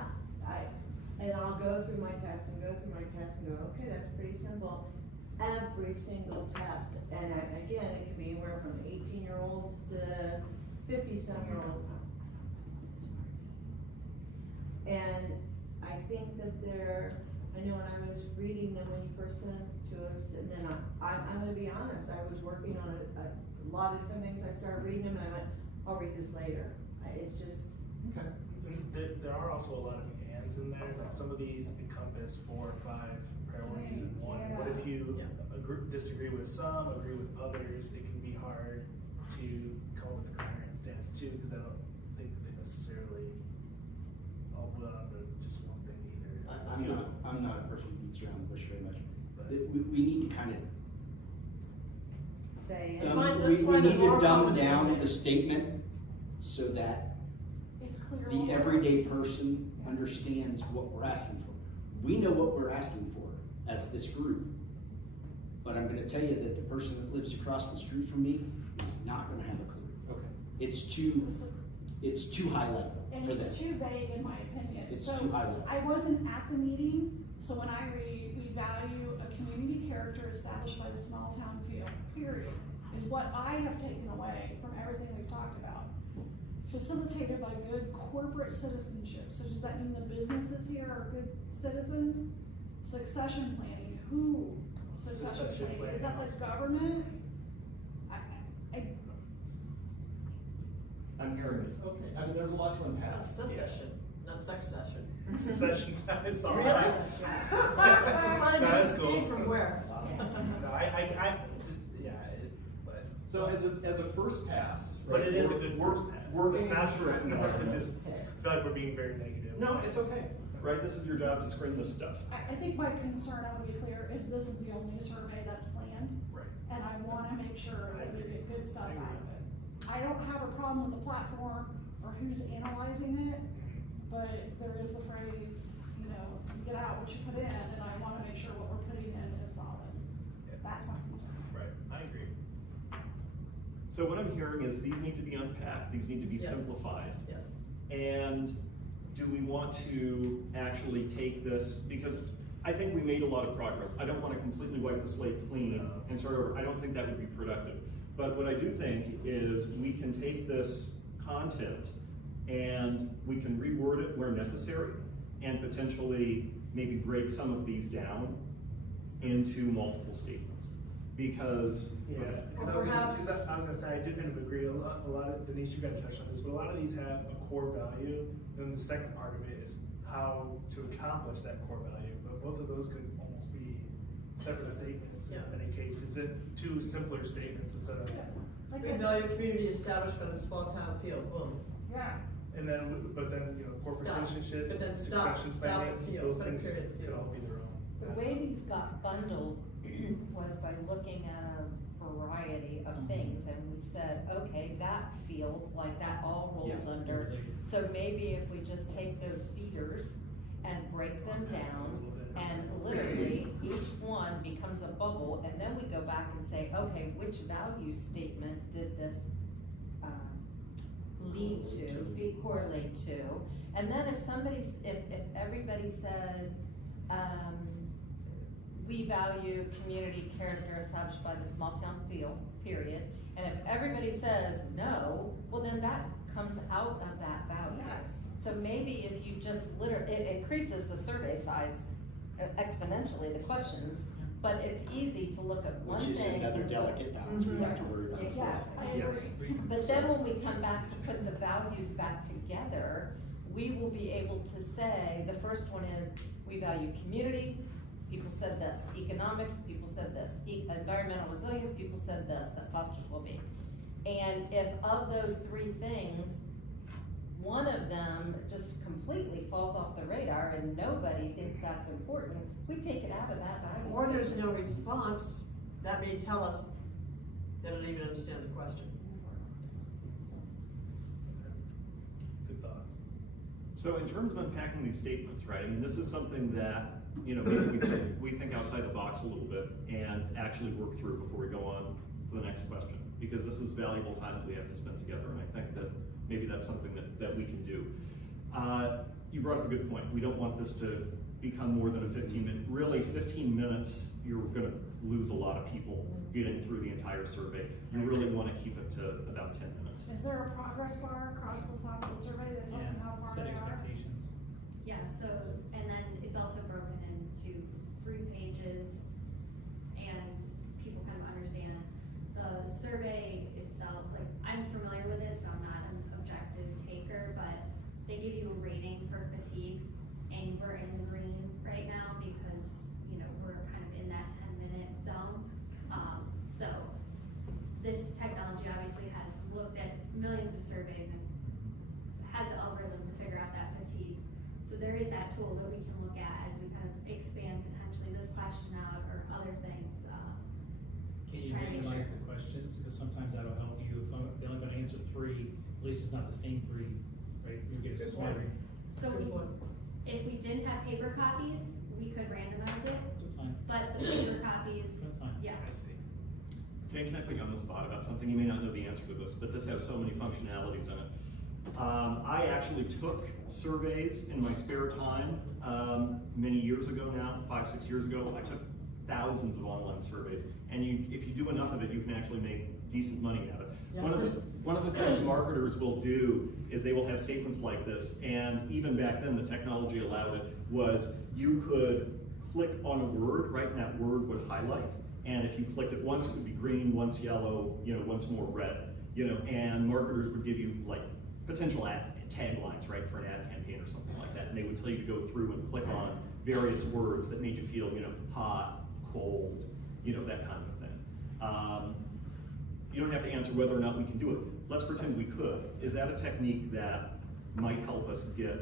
and I'll go through my test and go, okay, that's pretty simple. Every single test, and again, it could be anywhere from 18-year-olds to 50-some-year-olds. And I think that I know when I was reading them when you first sent them to us, and then I'm gonna be honest, I was working on a lot of different things. I started reading them and I went, I'll read this later. It's just. okay. There are also a lot of ands in there, like some of these encompass 4 or 5 priorities in one. Yeah. What if you disagree with some, agree with others? It can be hard to come up with a coherent stance too, because I don't think they necessarily all put on to just one thing either. I'm not a person who beats around the bush very much, but we need to kind of Say it. we need to dumb down the statement so that It's clear. the everyday person understands what we're asking for. We know what we're asking for as this group, but I'm gonna tell you that the person that lives across the street from me is not gonna have a clue. Okay. It's too high level And for them. it's too vague in my opinion. It's So, too high level. I wasn't at the meeting, so when I read, we value a community character established by the small town feel, period, is what I have taken away from everything we've talked about. Facilitated by good corporate citizenship, so does that mean the businesses here are good citizens? Succession planning, who succession planning, is that like government? I'm hearing this, okay, I mean, there's a lot to unpack. That's secession, not succession. Secession, is all Really? right. Probably No, that's be cool. seen from where? No, I just, yeah, but. So as a first pass. But right, it is a we're- good we're first pass. Working. Not to just, I feel like we're being very negative. No, it's okay, right, this is your job to screen this stuff. I think my concern, I want to be clear, is this is the only survey that's planned, Right. and I want to make sure I that we agree. get good stuff I agree. out of it. I don't have a problem with the platform or who's analyzing it, but there is the phrase, you know, you get out what you put in, and I want to make sure what we're putting in is solid. Yeah. That's my concern. Right, I agree. So what I'm hearing is these need to be unpacked, these need to be Yes. simplified. Yes. And do we want to actually take this, because I think we made a lot of progress. I don't want to completely wipe the slate clean and start over. I don't think that would be productive. But what I do think is we can take this content and we can reword it where necessary and potentially maybe break some of these down into multiple statements. Because, Yeah, Or because perhaps- I was gonna say, I do kind of agree, a lot of, Denise, you kind of touched on this, but a lot of these have a core value, and the second part of it is how to accomplish that core value, but both of those could almost be separate statements in Yeah. many cases, and 2 simpler statements instead of. Yeah, like We value community established by the small town feel, boom. Yeah, And then, but then, you know, corporate Stop. citizenship, But then stop succession and planning, feel, those put a things period, could feel. all be their own. The way these got bundled was by looking at a variety of things, and we said, okay, that feels like that all rolls Yes, under. related. So maybe if we just take those feeders and break them down, and literally, each one becomes a bubble, and then we go back and say, okay, which value statement did this, lead to, correlate to? And then if if everybody said, we value community character established by the small town feel, period, and if everybody says no, well then that comes out of that value. Yes. So maybe if you just it increases the survey size exponentially, the questions, but it's easy to look at one Which thing. is another and go- delicate balance we have to worry about. Yes. I Yes. agree. But then when we come back to put the values back together, we will be able to say, the first one is, we value community, people said this, economic, people said this, environmental resilience, people said this, that fosters well-being. And if of those three things, one of them just completely falls off the radar and nobody thinks that's important, we take it out of that value. Or there's statement. no response, that may tell us they don't even understand the question. Good thoughts. So in terms of unpacking these statements, right, I mean, this is something that, you know, maybe we think outside the box a little bit and actually work through before we go on to the next question. Because this is valuable time that we have to spend together, and I think that maybe that's something that we can do. You brought up a good point. We don't want this to become more than a 15-minute, really 15 minutes, you're gonna lose a lot of people getting through the entire survey. You really wanna keep it to about 10 minutes. Is there a progress bar across the top of the survey that tells them how far Set they are? expectations. Yeah, so, and then it's also broken into 3 pages, and people kind of understand the survey itself. Like, I'm familiar with it, so I'm not an objective taker, but they give you a rating for fatigue, and we're in the green right now because, you know, we're kind of in that 10-minute zone. So this technology obviously has looked at millions of surveys and has an algorithm to figure out that fatigue. So there is that tool that we can look at as we kind of expand potentially this question out or other things, Can to you try to make sure. randomize the questions, because sometimes that'll help you, if they're only gonna answer 3, at least it's not the same 3, right, you get a Good smattering. So Good one. if we didn't have paper copies, we could randomize it, That's fine, but the paper copies, that's fine. yeah. I see. Jane, can I put you on the spot about something? You may not know the answer to this, but this has so many functionalities in it. I actually took surveys in my spare time, many years ago now, 5, 6 years ago. I took thousands of online surveys, and if you do enough of it, you can actually make decent money out of it. Yeah. One of the things marketers will do is they will have statements like this, and even back then the technology allowed it, was you could click on a word, right, and that word would highlight. And if you clicked it once, it would be green, once yellow, you know, once more red, you know, and marketers would give you like potential ad taglines, right, for an ad campaign or something like that. And they would tell you to go through and click on various words that made you feel, you know, hot, cold, you know, that kind of thing. You don't have to answer whether or not we can do it. Let's pretend we could. Is that a technique that might help us get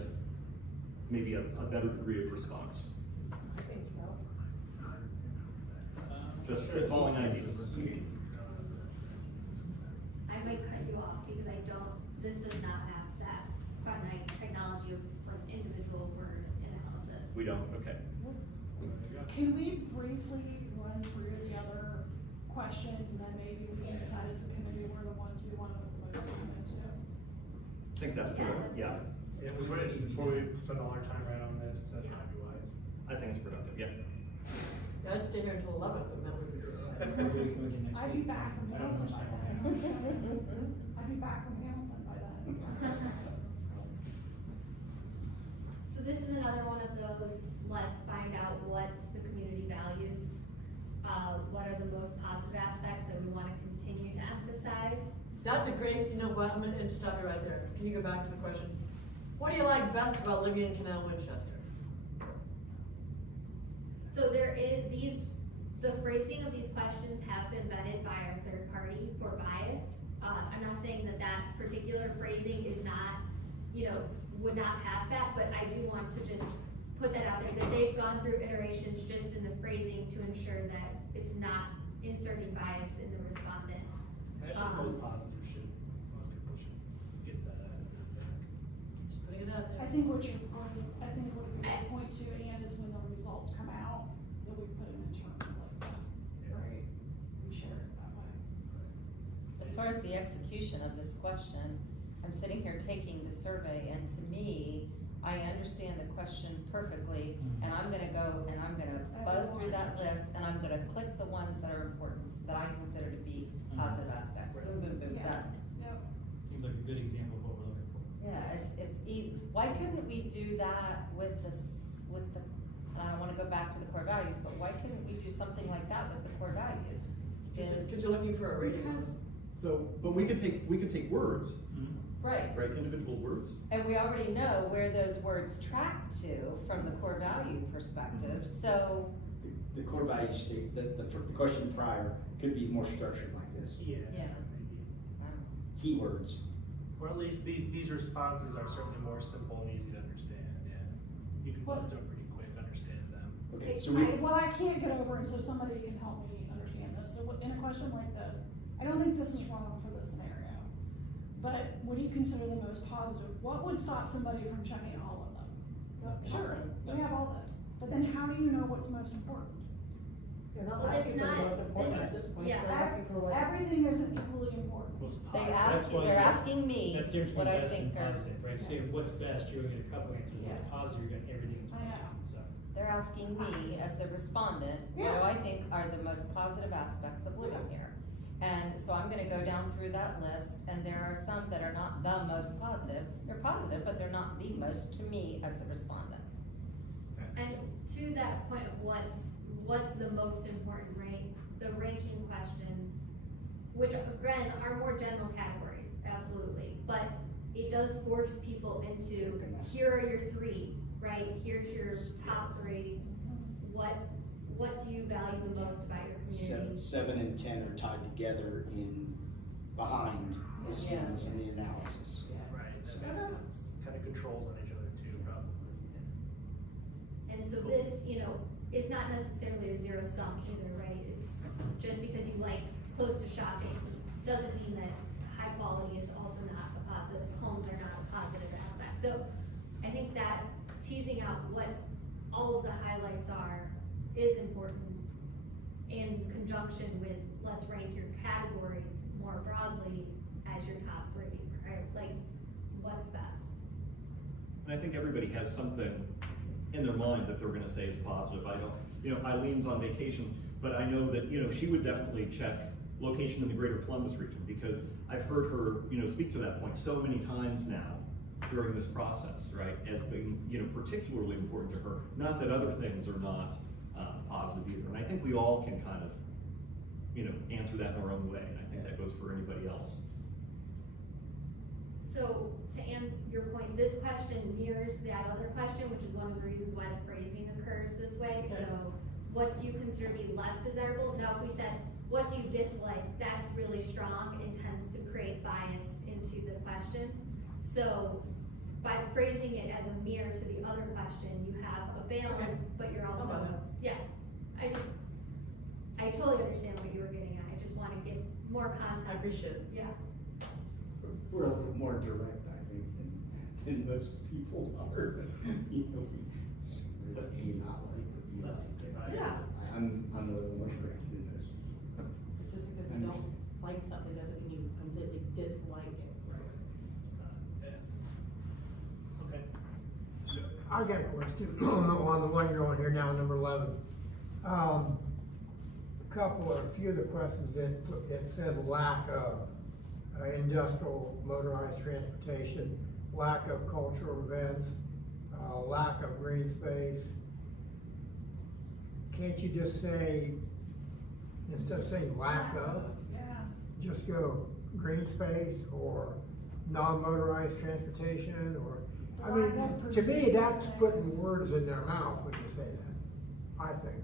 maybe a better degree of response? I think so. Just spitballing ideas. I might cut you off because this does not have that finite technology for individual word analysis. We don't, okay. Can we briefly run through the other questions and then maybe we can decide as a committee where the ones we want to put most time into? I think that's productive, yeah. Yeah, before we spend all our time right on this, that might be wise. I think it's productive, yeah. Yeah, I'd stay here until 11, but that would be Maybe we can do next I'd be week. back from I don't Hamilton by understand. then. I'd be back from Hamilton by then. So this is another one of those, let's find out what the community values. What are the most positive aspects that we wanna continue to emphasize? That's a great, you know what, I'm gonna stop you right there. Can you go back to the question? What do you like best about living in Canal, Winchester? So there is, the phrasing of these questions have been vetted by our third party or bias. I'm not saying that that particular phrasing is not, you would not pass that, but I do want to just put that out there, that they've gone through iterations just in the phrasing to ensure that it's not inserting bias in the respondent. Actually, most people should get that out of their thing. Just putting it out there. I think what you're point to, and is when the results come out, that we put them in terms like that, right? We share it that way. As far as the execution of this question, I'm sitting here taking the survey, and to me, I understand the question perfectly, and I'm gonna go and I'm gonna buzz through that list, and I'm gonna click the ones that are important, that I consider to be positive aspects. Boom, boom, boom, Yeah. done. Yep. Seems like a good example of what we're looking for. Yeah, why couldn't we do that with the, I don't wanna go back to the core values, but why couldn't we do something like that with the core values? Because you're looking for a rating. So, but we could take words, Right, right, individual words. and we already know where those words track to from the core value perspective, so, The core value state, the question prior could be more structured like this. Yeah. Yeah. Keywords. Or at least these responses are certainly more simple and easy to understand, yeah. You can buzz through pretty quick, understand them. Okay, so we, What I can't get over, and so somebody can help me understand this, so in a question like this, I don't think this is wrong for this scenario. But what do you consider the most positive? What would stop somebody from checking all of them? Sure, we have all this, but then how do you know what's most important? They're not Well, asking it's for the not- most important at this- this point, yeah, they're asking for what. Everything isn't equally important. What's they positive. ask, That's why they're asking me That's the difference what between I best think and are, positive, right? Say what's best, you're gonna get a couple answers, what's Yeah. positive, you're gonna everything that's I know. positive, so. they're asking me as the respondent, what do I think are the most positive aspects of living here? And so I'm gonna go down through that list, and there are some that are not the most positive, they're positive, but they're not the most to me as the respondent. And to that point of what's the most important, right? The ranking questions, which again are more general categories, absolutely, but it does force people into, here are your three, right? Here's your top three. What do you value the most about your community? 7 and 10 are tied together behind the scenes and the analysis. Right, that makes sense. Kind of controls on each other too, probably. And so this, it's not necessarily a zero sum either, right? It's just because you like close to shopping, doesn't mean that high quality is also not a positive, homes are not a positive aspect. So I think that teasing out what all of the highlights are is important in conjunction with let's rank your categories more broadly as your top three, right? It's like, what's best? And I think everybody has something in their mind that they're gonna say is positive. I don't, Eileen's on vacation, but I know that, she would definitely check location in the greater Columbus region, because I've heard her, speak to that point so many times now during this process, right, as being, particularly important to her. Not that other things are not positive either, and I think we all can kind of, answer that in our own way, and I think that goes for anybody else. So to answer your point, this question mirrors that other question, which is one of the reasons why the phrasing occurs this way. Okay. So what do you consider to be less desirable? Now, if we said, what do you dislike? That's really strong and tends to create bias into the question. So by phrasing it as a mirror to the other question, you have a balance, but you're also, yeah. I totally understand what you were getting at. I just want to give more context. I appreciate it. Yeah. We're a little more direct, I think, than most people are. What do you not like, what do you like? Yeah. I'm a little more direct than most. Just because you don't like something doesn't mean you completely dislike it. It's not, okay. I got a question on the one you're on here now, number 11. A few of the questions it says lack of industrial motorized transportation, lack of cultural events, lack of green space. Can't you just say, instead of saying lack of, Yeah. just go green space or non-motorized transportation, or, I mean, to me, that's putting words in their mouth when you say that, I think.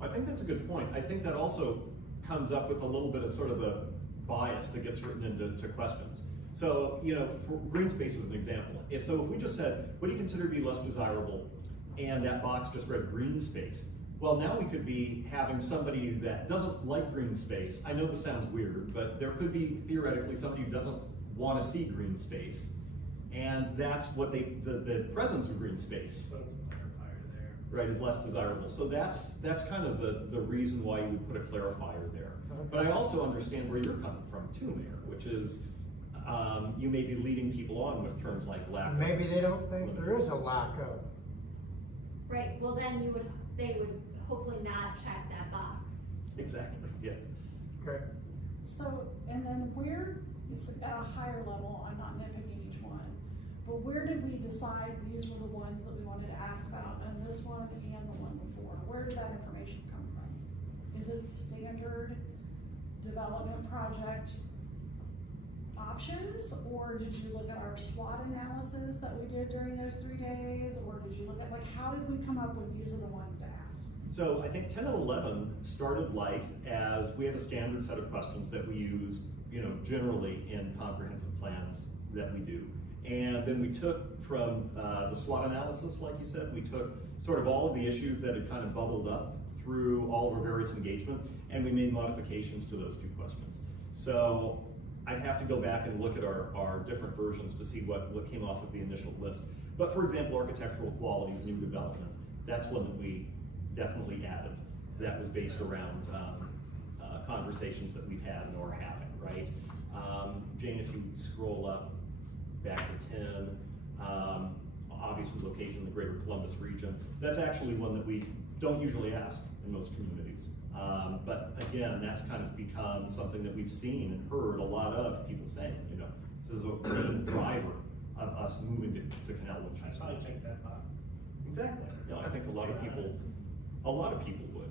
I think that's a good point. I think that also comes up with a little bit of sort of the bias that gets written into questions. So, for green space is an example. If we just said, what do you consider to be less desirable? And that box just read green space. Well, now we could be having somebody that doesn't like green space. I know this sounds weird, but there could be theoretically somebody who doesn't want to see green space. And that's what the presence of green space, So it's a clarifier there. right, is less desirable. So that's kind of the reason why you would put a clarifier there. But I also understand where you're coming from too, Mayor, which is you may be leading people on with terms like lack of. Maybe they don't think there is a lack of. Right, well then they would hopefully not check that box. Exactly, yeah. Okay. So, and then where, at a higher level, I'm not nitpicking each one, but where did we decide these were the ones that we wanted to ask about, and this one and the one before? Where did that information come from? Is it standard development project options, or did you look at our SWOT analysis that we did during those 3 days, or did you look at, how did we come up with these are the ones to ask? So I think 10 and 11 started life as we have a standard set of questions that we use, generally in comprehensive plans that we do. And then we took from the SWOT analysis, like you said, we took sort of all of the issues that had kind of bubbled up through all of our various engagement, and we made modifications to those 2 questions. So I'd have to go back and look at our different versions to see what came off of the initial list. But for example, architectural quality of new development, that's one that we definitely added. That was based around conversations that we've had and are having, right? Jane, if you scroll up back to 10, obviously location in the greater Columbus region, that's actually one that we don't usually ask in most communities. But again, that's kind of become something that we've seen and heard a lot of people saying, this is a main driver of us moving to Canal, Winchester. I'd probably check that box. Exactly. I think a lot of people would.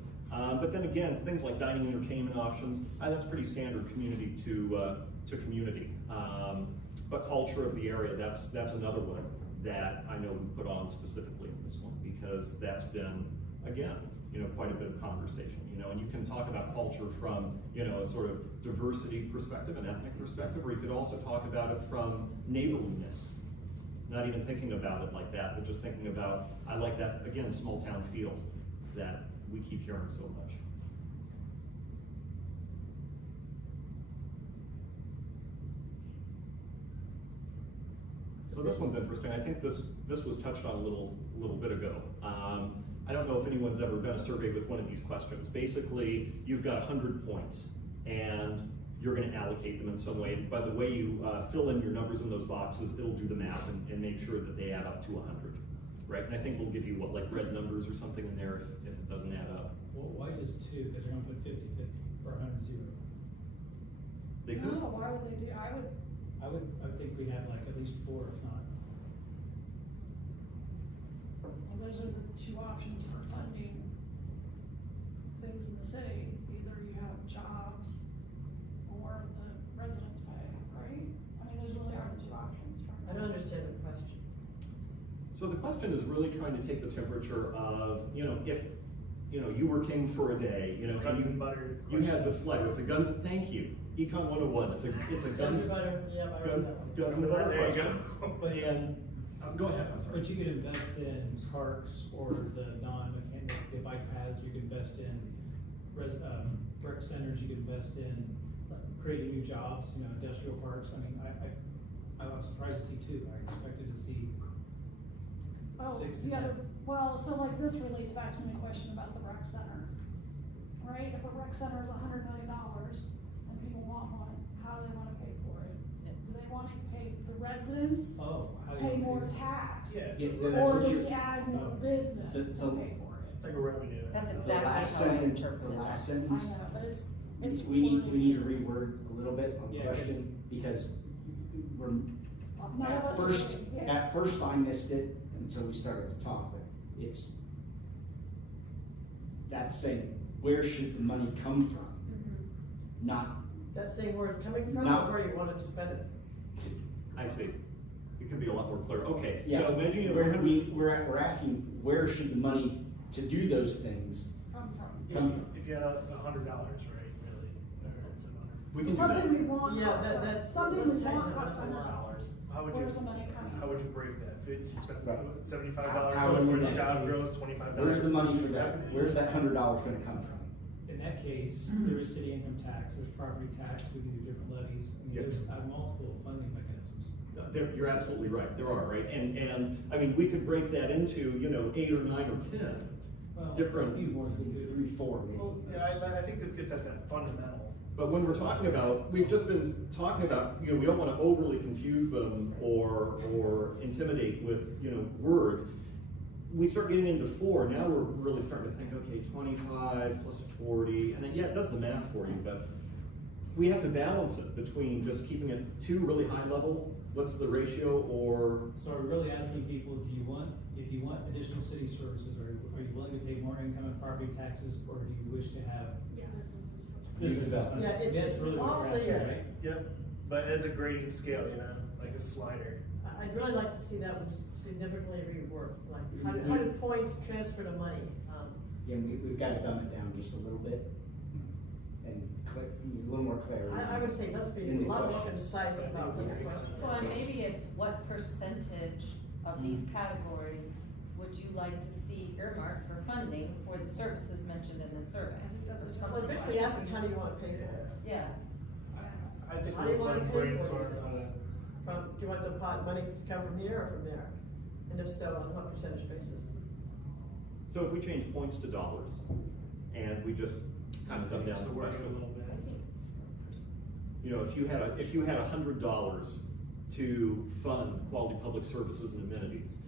But then again, things like dining and entertainment options, that's pretty standard community to community. But culture of the area, that's another one that I know we put on specifically in this one, because that's been, again, quite a bit of conversation, and you can talk about culture from, a sort of diversity perspective, an ethnic perspective, or you could also talk about it from neighborliness. Not even thinking about it like that, but just thinking about, I like that, again, small town feel that we keep hearing so much. So this one's interesting. I think this was touched on a little bit ago. I don't know if anyone's ever done a survey with one of these questions. Basically, you've got 100 points, and you're going to allocate them in some way. By the way you fill in your numbers in those boxes, it'll do the math and make sure that they add up to 100, right? And I think we'll give you like red numbers or something in there if it doesn't add up. Well, why just 2? Because they're gonna put 50-50 or 100-0. They could. No, why would they do, I would think we'd have like at least 4, if not. well, those are the 2 options for funding things in the city. Either you have jobs or the residents pay, right? I mean, those really are the 2 options. I don't understand the question. So the question is really trying to take the temperature of, if, you were king for a day, It's and guns and butter you had this slide, it's a guns, thank you, Econ 101, it's a guns, Yeah, I read that one. guns and butter There you question. go. And, go ahead, I'm sorry. But you could invest in parks or the non-mechanic, the bike paths, you could invest in rec centers, you could invest in creating new jobs, industrial parks. I mean, I was surprised to see 2. I expected to see Oh, 6 to the 10. other, well, so like this relates back to my question about the rec center, right? If a rec center is $100 million and people want one, how do they wanna pay for it? Do they wanna pay the residents, Oh, how do you pay more do- tax? Yeah. That's Or what do you- we add more Oh. business It's to a- pay for it? It's like a revenue. That's The exactly last how I sentence, interpreted the last that. I sentence, know, but it's. we need to worded reword a little bit on the Yeah, question, because we're, None of us are getting- yeah. at first I missed it until we started to talk, but that's saying, where should the money come from? Not, That's saying where it's coming from, Not- or where you wanted to spend it? I see. It could be a lot more clear. Okay, yeah, so imagine you have where 100 we're asking, where should the money to do those things Come from. come from? If you had $100, right, really, or it's We can do Something that. we want Yeah, costs, that- something let's we tighten want that costs up a lot. $100. How would you, Where's the money coming how would you break that? Just Right. $75 How would towards you- job growth, $25? Where's the money for that? Where's that $100 gonna come from? In that case, there is city income tax, there's property tax, we can do different levies, I mean, Yep. there's multiple funding mechanisms. You're absolutely right, there are, right? And, I mean, we could break that into, 8 or 9 or 10. Well, Different. a few more than two. 3, 4 maybe. Well, yeah, I think this gets at that fundamental. But when we're talking about, we've just been talking about, we don't wanna overly confuse them or intimidate with, words. We start getting into 4, now we're really starting to think, okay, 25 plus 40, and then, yeah, it does the math for you, but we have to balance it between just keeping it too really high level, what's the ratio, or, So are we really asking people, if you want additional city services, are you willing to pay more income and property taxes, or do you wish to have Yes. businesses? Yeah, funded? it's That's really what we're awfully- asking, right? Yep, but as a grading scale, like a slider. I'd really like to see that one significantly reworked, like, how do points transfer to money? Again, we've gotta dumb it down just a little bit and a little more clarity. I would say let's be In a the lot more question. concise about what the question is. So maybe it's what percentage of these categories would you like to see earmarked for funding for the services mentioned in the survey? I think that's a Well, it's basically asking, how do you want to pay for it? Yeah, I think How do you we'll wanna let pay for it? brainstorm on it. Do you want the pot money to come from here or from there? And if so, on what percentage basis? so if we change points to dollars, and we just kind of dumb down the Just to work it question. a little bit. If you had $100 to fund quality public services and amenities,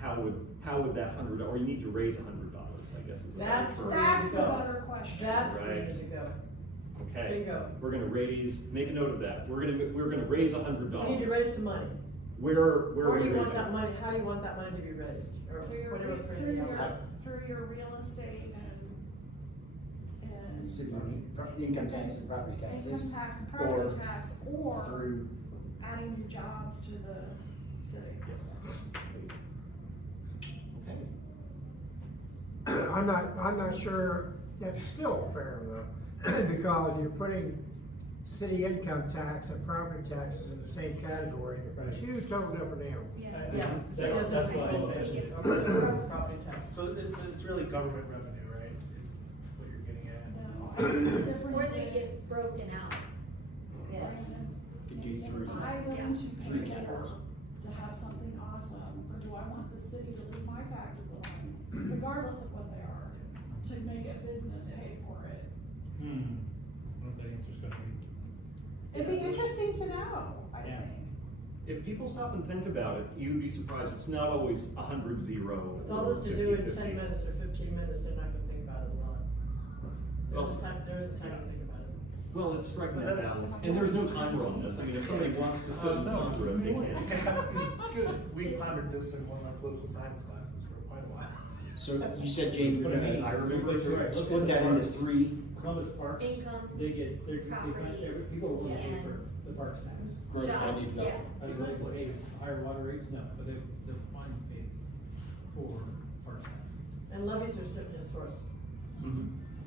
how would that or you need to raise $100, I guess is. That's the where That's you the go. better question. That's where you Right. need to go. Okay, Bingo. we're gonna make a note of that, we're gonna raise $100. We need to raise some money. Where are Where we do you want raising that it? money, how do you want that money to be raised? Or whatever phrase you have. Through your real estate and City income tax and property taxes. income tax and or property tax, or Through, adding new jobs to the city. Yes. Okay. I'm not sure that's still fair though, because you're putting city income tax and property taxes in the same category, they're two total different animals. Yeah. Yeah. That's why I Okay, mentioned. property tax. So it's really government revenue, right, is what you're getting at? No, I think the difference Or they is- get broken out. yes. could do Am 3. I willing to 3 pay more categories. to have something awesome, or do I want the city to leave my taxes alone, regardless of what they are, to make a business pay for it? I don't know if the answer's gonna be. It'd be interesting to know, I Yeah. think. If people stop and think about it, you'd be surprised, it's not always 100-0. With all this to do in 10 minutes or 15 minutes, they're not gonna think about it a lot. There's a time to think about it. Well, it's striking But that that's- balance, and there's no timer on this, I mean, if somebody wants to sit and ponder it, they can. It's good, we pondered this in one of my political science classes for quite a while. So you said, Jamie, But I mean, I remember you're right. Look at split the that into parks. 3 Columbus Parks, Income, they find, property, people are willing to pay for and the parks tax. growth job, minded yeah. development. I was like, well, hey, higher water rates, no, but they're fine to pay for parks tax. And levies are certainly a source.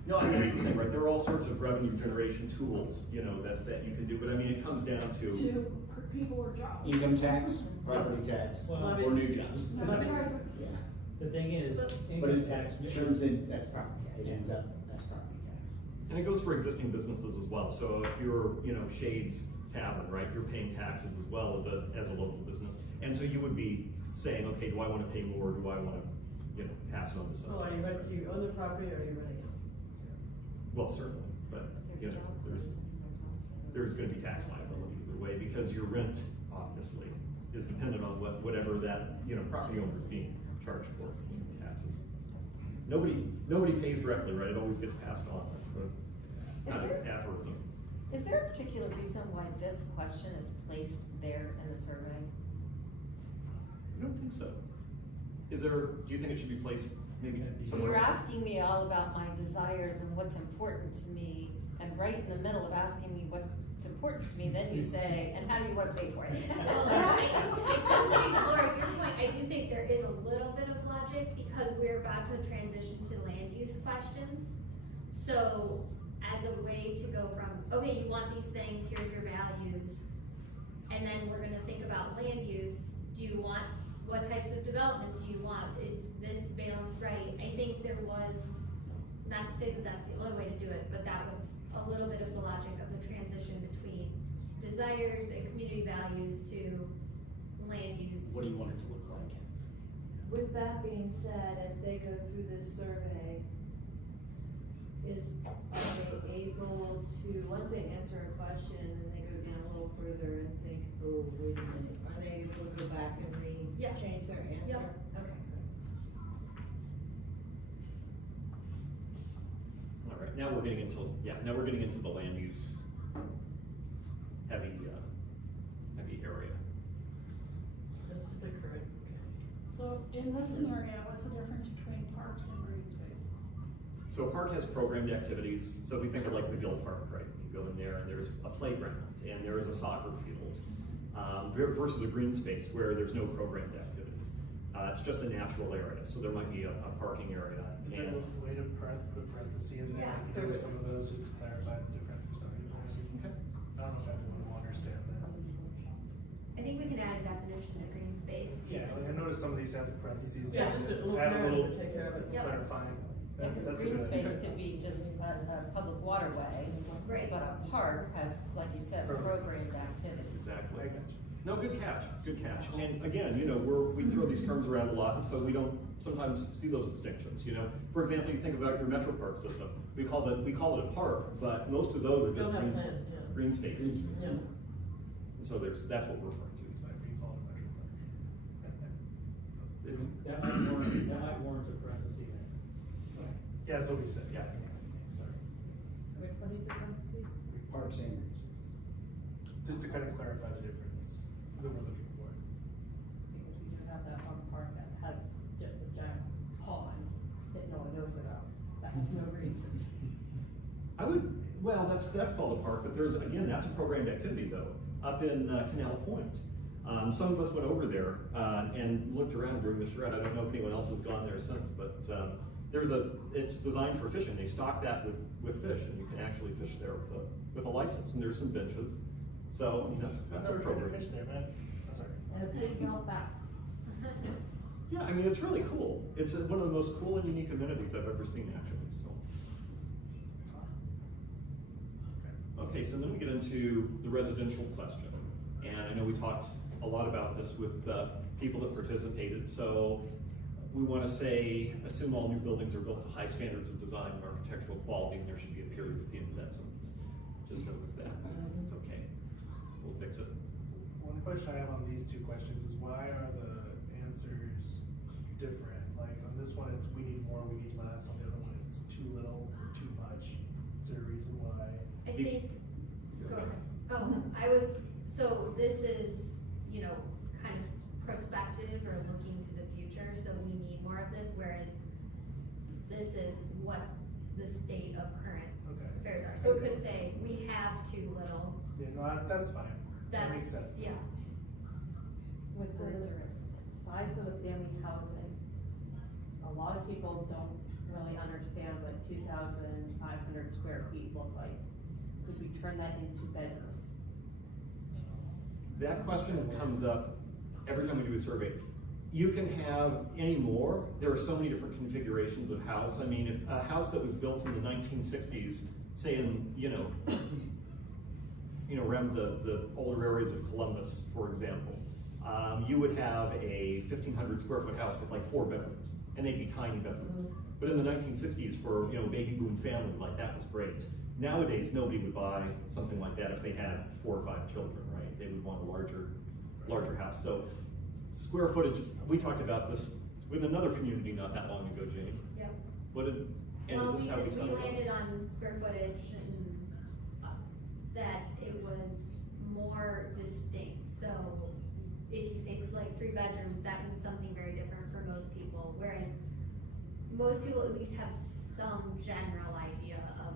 No, I mean, that's the thing, right, there are all sorts of revenue generation tools, that you can do, but I mean, it comes down to. To people or jobs. Income tax, property tax, Well, or new jobs. No, Levies. you guys- Yeah. The thing is, But income it tax. turns in, that's property tax, it ends up, that's property tax. And it goes for existing businesses as well, so if you're, Shades Tavern, right, you're paying taxes as well as a local business. And so you would be saying, okay, do I wanna pay more, do I wanna, pass it on to So someone? do you own the property or are you renting it? Well, certainly, but, there's gonna be tax liability either way, because your rent, obviously, is dependent on whatever that, property owner is being charged for, taxes. Nobody pays directly, right, it always gets passed on, that's the kind of aphorism. Is there a particular reason why this question is placed there in the survey? I don't think so. Do you think it should be placed maybe somewhere You're else? asking me all about my desires and what's important to me, and right in the middle of asking me what's important to me, then you say, and how do you wanna pay for it? Well, I totally, Laura, your point, I do think there is a little bit of logic, because we're about to transition to land use questions. So, as a way to go from, okay, you want these things, here's your values, and then we're gonna think about land use. Do you want, what types of development do you want? Is this balance right? I think there was, not to say that that's the only way to do it, but that was a little bit of the logic of the transition between desires and community values to land use. What do you want it to look like? With that being said, as they go through this survey, are they able to, once they answer a question and they go down a little further and think, oh, wait a minute, are they able to go back and Yeah. change their answer? Yeah. Okay. All right, now we're getting into the land use heavy area. That's the big current, So in this scenario, what's the difference between parks and green spaces? So a park has programmed activities, so if you think of like the Gill Park, right? You go in there and there's a playground and there is a soccer field, versus a green space where there's no programmed activities. It's just a natural area, so there might be a parking area. Is there a way to put a parenthesis in there, Yeah. because of some of those, just to clarify the difference for some people? Okay. I don't know if everyone will understand that. I think we can add a definition to green space. Yeah, like I noticed some of these have the parentheses. Yeah, just a little add a paragraph little to take care of it. Yep. clarifying. Yeah, cause That's a green good space idea. could be just a public waterway, Right. but a park has, like you said, programmed activities. Exactly. I got you. No, good catch, good catch. And again, you know, we throw these terms around a lot, and so we don't sometimes see those distinctions, you know? For example, you think about your metro park system. We call it a park, but most of those are just Don't have land, yeah. green spaces. Yeah. And so that's what we're referring to. It's my recall of Metro Park. It's, That might warrant a parenthesis there. Yeah, that's what we said. Yeah. Sorry. Which one is it? Parks and green spaces. Just to kind of clarify the difference that we're looking for. Because we do have that one park that has just a giant pond that no one knows about, that has no green space. that's called a park, but that's a programmed activity though, up in Canal Point. Some of us went over there, and looked around during the charrette. I don't know if anyone else has gone there since, but, it's designed for fishing. They stock that with fish, and you can actually fish there with a license, and there's some benches. So, that's I've a never tried to program. fish there, man. Oh, sorry. And it's big mouth bass. Yeah, I mean, it's really cool. It's one of the most cool and unique amenities I've ever seen, actually, so. Okay, so then we get into the residential question. And I know we talked a lot about this with people that participated, so we want to say, assume all new buildings are built to high standards of design and architectural quality, and there should be a period at the end of that sentence. Just notice that. It's okay. We'll fix it. One question I have on these two questions is why are the answers different? Like on this one, it's we need more, we need less. On the other one, it's too little, or too much. Is there a reason why? I think, go ahead. Oh, so this is, kind of prospective or looking to the future, so we need more of this, whereas this is what the state of current Okay. affairs are. So it could say, we have too little, Yeah, no, that's fine. That makes sense. yeah. With the size of the family housing, a lot of people don't really understand what 2,500 square feet look like. Could we turn that into bedrooms? That question comes up every time we do a survey. You can have any more. There are so many different configurations of house. I mean, if a house that was built in the 1960s, say in, around the older areas of Columbus, for example, you would have a 1,500 square foot house with like 4 bedrooms, and they'd be tiny bedrooms. But in the 1960s, for baby boom family, like that was great. Nowadays, nobody would buy something like that if they had 4 or 5 children, right? They would want a larger house. So square footage, we talked about this with another community not that long ago, Jane. Yep. And is this how we settled We on? landed on square footage and that it was more distinct. So if you say like 3 bedrooms, that means something very different for most people. Whereas most people at least have some general idea of,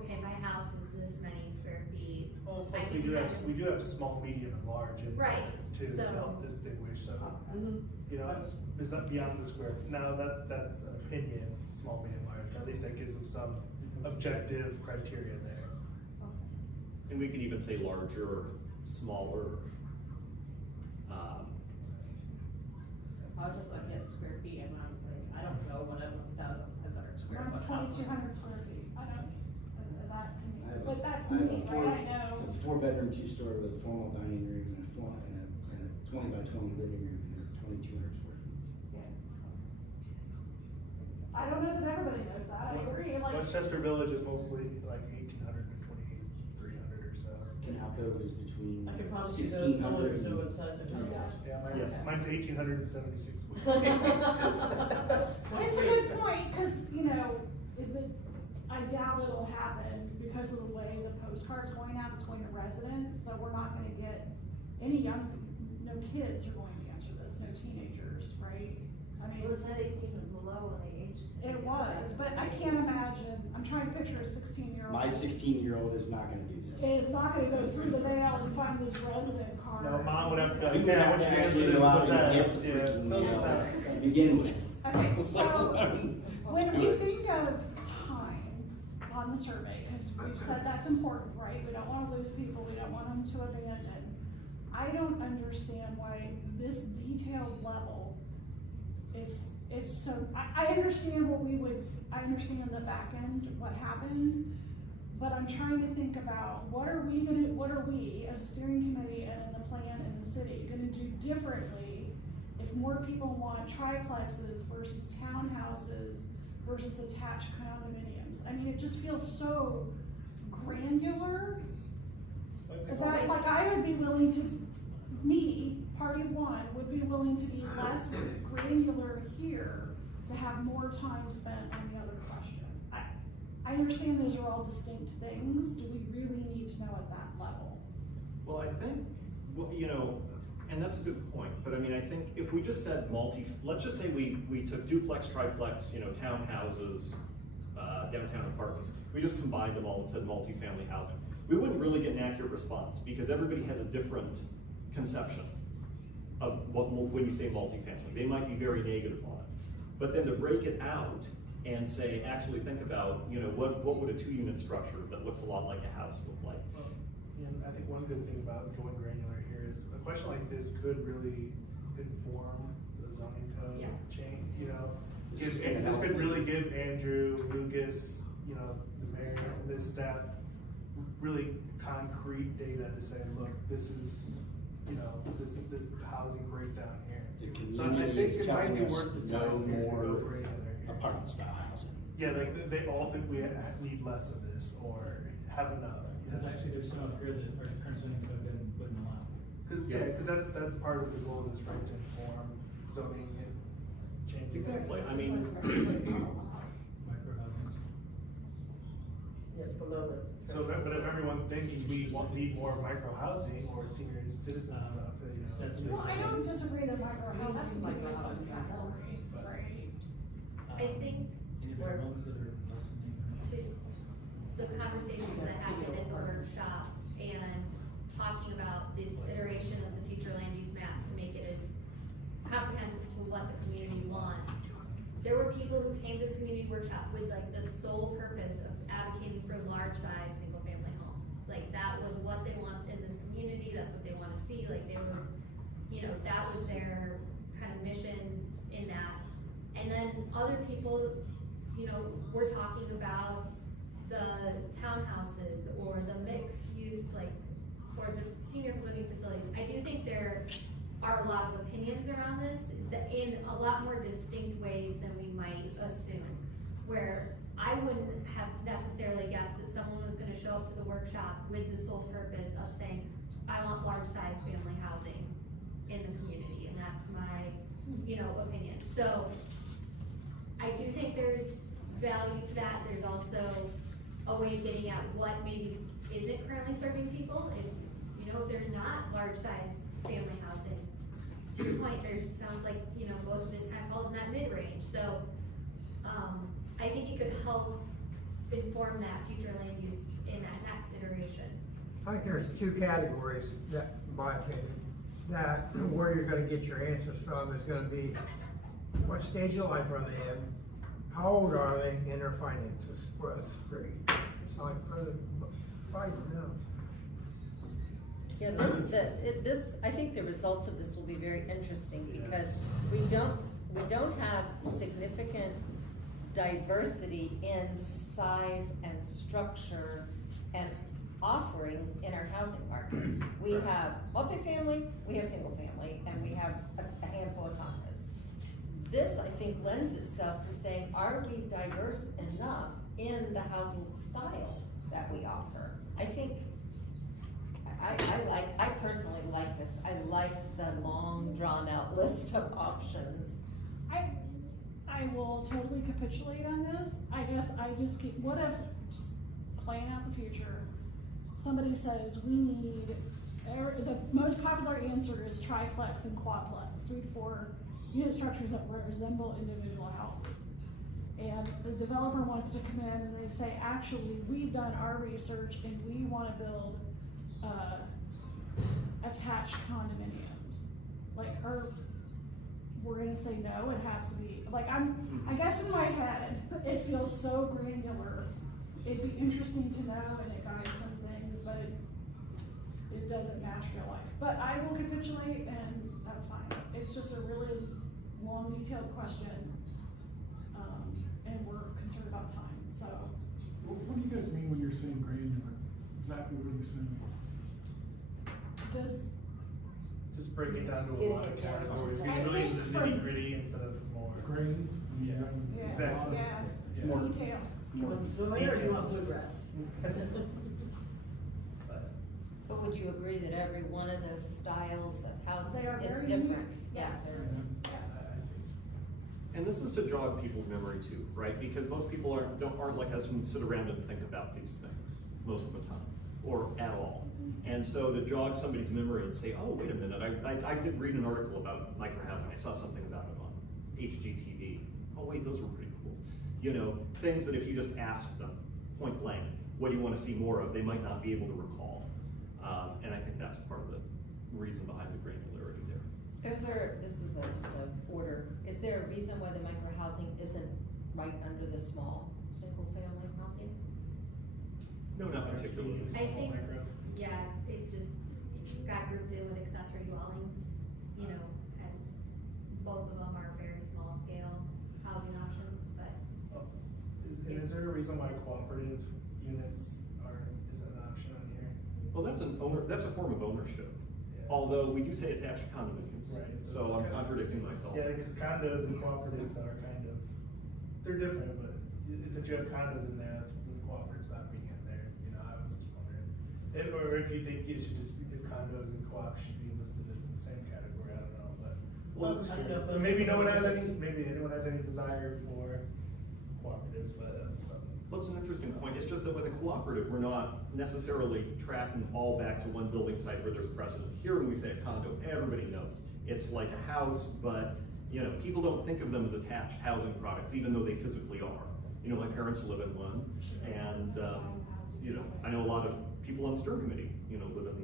okay, my house is this many square feet. Well, I plus we can do kind have, of- we do have small, medium, and large in there Right, to so- help distinguish, so, Mhm. is that beyond the square? Now, that's an opinion, small, medium, large, at least that gives them some objective criteria there. And we could even say larger, smaller. I was just looking at square feet and I'm like, I don't know what a 1,500 square Mine's foot house is. 2,200 square feet, I don't, that to me, I have a- but that's I have me, a four- right, I know. A 4-bedroom, 2-story with a formal dining room and a 20 by 20 living room and 2,200 square feet. I don't know that everybody knows that, I agree, like. Westchester Village is mostly like 1,800 to 2,300 or so. Canal Cove is between I could promise you those 1,600 owners and. know what size their house is. Yeah, Yes. mine's 1,876. It's a good point, cause, you know, I doubt it'll happen because of the way the postcard's going out, it's going to residents, so we're not gonna get any no kids are going to answer this, no teenagers, right? I mean, It was at 18 and below on the age. it was, but I can't imagine, I'm trying to picture a 16-year-old. My 16-year-old is not gonna do this. Is not gonna go through the mail and find this resident card. No, mom would have to go, You would yeah, have what's to the answer actually to this? go out What's and that? get the Yeah, freaking fill this mail out. to begin with. Okay, so, when Do we it. think of time on the survey, cause we've said that's important, right? We don't wanna lose people, we don't want them to abandon. I don't understand why this detailed level is so, I understand I understand the back end, what happens, but I'm trying to think about, what are we as a steering committee and in the plan in the city gonna do differently if more people want triplexes versus townhouses versus attached condominiums? I mean, it just feels so granular that, like, I would be willing to, party of one, would be willing to be less granular here to have more time spent on the other question. I understand those are all distinct things, do we really need to know at that level? Well, I think, well, you know, and that's a good point, but I mean, I think if we just said let's just say we took duplex, triplex, you know, townhouses, downtown apartments, we just combined them all and said multifamily housing, we wouldn't really get an accurate response, because everybody has a different conception of when you say multifamily. They might be very negative on it. But then to break it out and say, actually think about, you know, what would a 2-unit structure that looks a lot like a house look like? And I think one good thing about going granular here is a question like this could really inform the zoning code Yes. change, you know? This is gonna This help. could really give Andrew, Lucas, you know, the mayor, this staff, really concrete data to say, look, this is, you know, this housing breakdown here. The So I community think is it might be telling us worth the no time here to go more granular here. apartment style housing. Yeah, like, they all think we need less of this, or have enough. you Because know? actually there's some up here that our current zoning code wouldn't allow. Cause that's part of the goal of this, right, to inform zoning and changes. Exactly, I mean, Micro housing. Yes, below the. So, but if everyone thinks we need more micro housing or senior citizen stuff, you know. Accessory. Well, I don't disagree that micro I mean, that's housing micro would be some housing. category, right? I think Individual homes that are less than 800. to the conversations that happened at the workshop and talking about this iteration of the future land use map to make it as comprehensive to what the community wants. There were people who came to the community workshop with like the sole purpose of advocating for large size, single family homes. Like that was what they want in this community, that's what they wanna see, like they were, you know, that was their kind of mission in that. And then other people, you know, we're talking about the townhouses or the mixed use, like, or the senior living facilities. I do think there are a lot of opinions around this in a lot more distinct ways than we might assume. Where I wouldn't have necessarily guessed that someone was gonna show up to the workshop with the sole purpose of saying, I want large size family housing in the community, and that's my, you know, opinion. So, I do think there's value to that. There's also a way of getting at what maybe isn't currently serving people. If, you know, if there's not large size family housing, to your point, sounds like, you know, most of it kind of falls in that mid-range. So, I think it could help inform that future land use in that next iteration. I think there's 2 categories that, in my opinion, that where you're gonna get your answers from is gonna be, what stage of life are they in? How old are they in their finances? Well, it's three. It's like President Biden now. Yeah, this, I think the results of this will be very interesting because we don't have significant diversity in size and structure and offerings in our housing market. We have multifamily, we have single family, and we have a handful of condos. This, I think, lends itself to saying, are we diverse enough in the housing styles that we offer? I think, I personally like this. I like the long, drawn-out list of options. I will totally capitulate on this. I guess I just keep, what if, just playing out the future, somebody says we need, the most popular answer is triplex and quadplex, 3 to 4 unit structures that resemble individual houses. And the developer wants to come in and they say, actually, we've done our research and we wanna build, attached condominiums. Like, we're gonna say no, it has to be, like, I guess in my head, it feels so granular. It'd be interesting to know and it guides some things, but it doesn't match real life. But I will capitulate and that's fine. It's just a really long, detailed question. And we're concerned about time, so. What do you guys mean when you're saying granular? Exactly what are you saying? Just break it down to a lot of categories, I get really think into the nitty gritty instead of more. Grains? Yeah, exactly. Yeah, More detail. You want Brazilian or you want bluegrass? But would you agree that every one of those styles of housing They are is very different? unique. Yeah, Yes. there is. And this is to jog people's memory too, right? Because most people aren't like us who sit around and think about these things most of the time, or at all. And so to jog somebody's memory and say, oh, wait a minute, I did read an article about microhousing, I saw something about it on HGTV. Oh wait, those were pretty cool. You know, things that if you just asked them point blank, what do you want to see more of, they might not be able to recall. And I think that's part of the reason behind the granularity there. This is just a order, is there a reason why the micro-housing isn't right under the small, single-family housing? No, not particularly. I think, yeah, it got grouped in with accessory dwellings, you know, as both of them are very small scale housing options, but. Is there a reason why cooperative units isn't an option on here? Well, that's a form of ownership. Yeah. Although we do say attached condominiums. Right, So I'm contradicting myself. Yeah, because condos and cooperatives are they're different, but it's a joke, condos in there, that's with cooperatives not being in there, you know, I was just wondering. Or if you think it should just be, if condos and co-ops should be listed as the same category, I don't know, but. Well, I was I don't know if curious. those Maybe are- maybe anyone has any desire for cooperatives, but that's something. Well, it's an interesting point. It's just that with a cooperative, we're not necessarily tracking all back to one building type where there's precedent. Here, when we say a condo, everybody knows. It's like a house, but, you know, people don't think of them as attached housing products, even though they physically are. You know, my parents live in one, and, you know, I know a lot of people on steering committee, you know, live in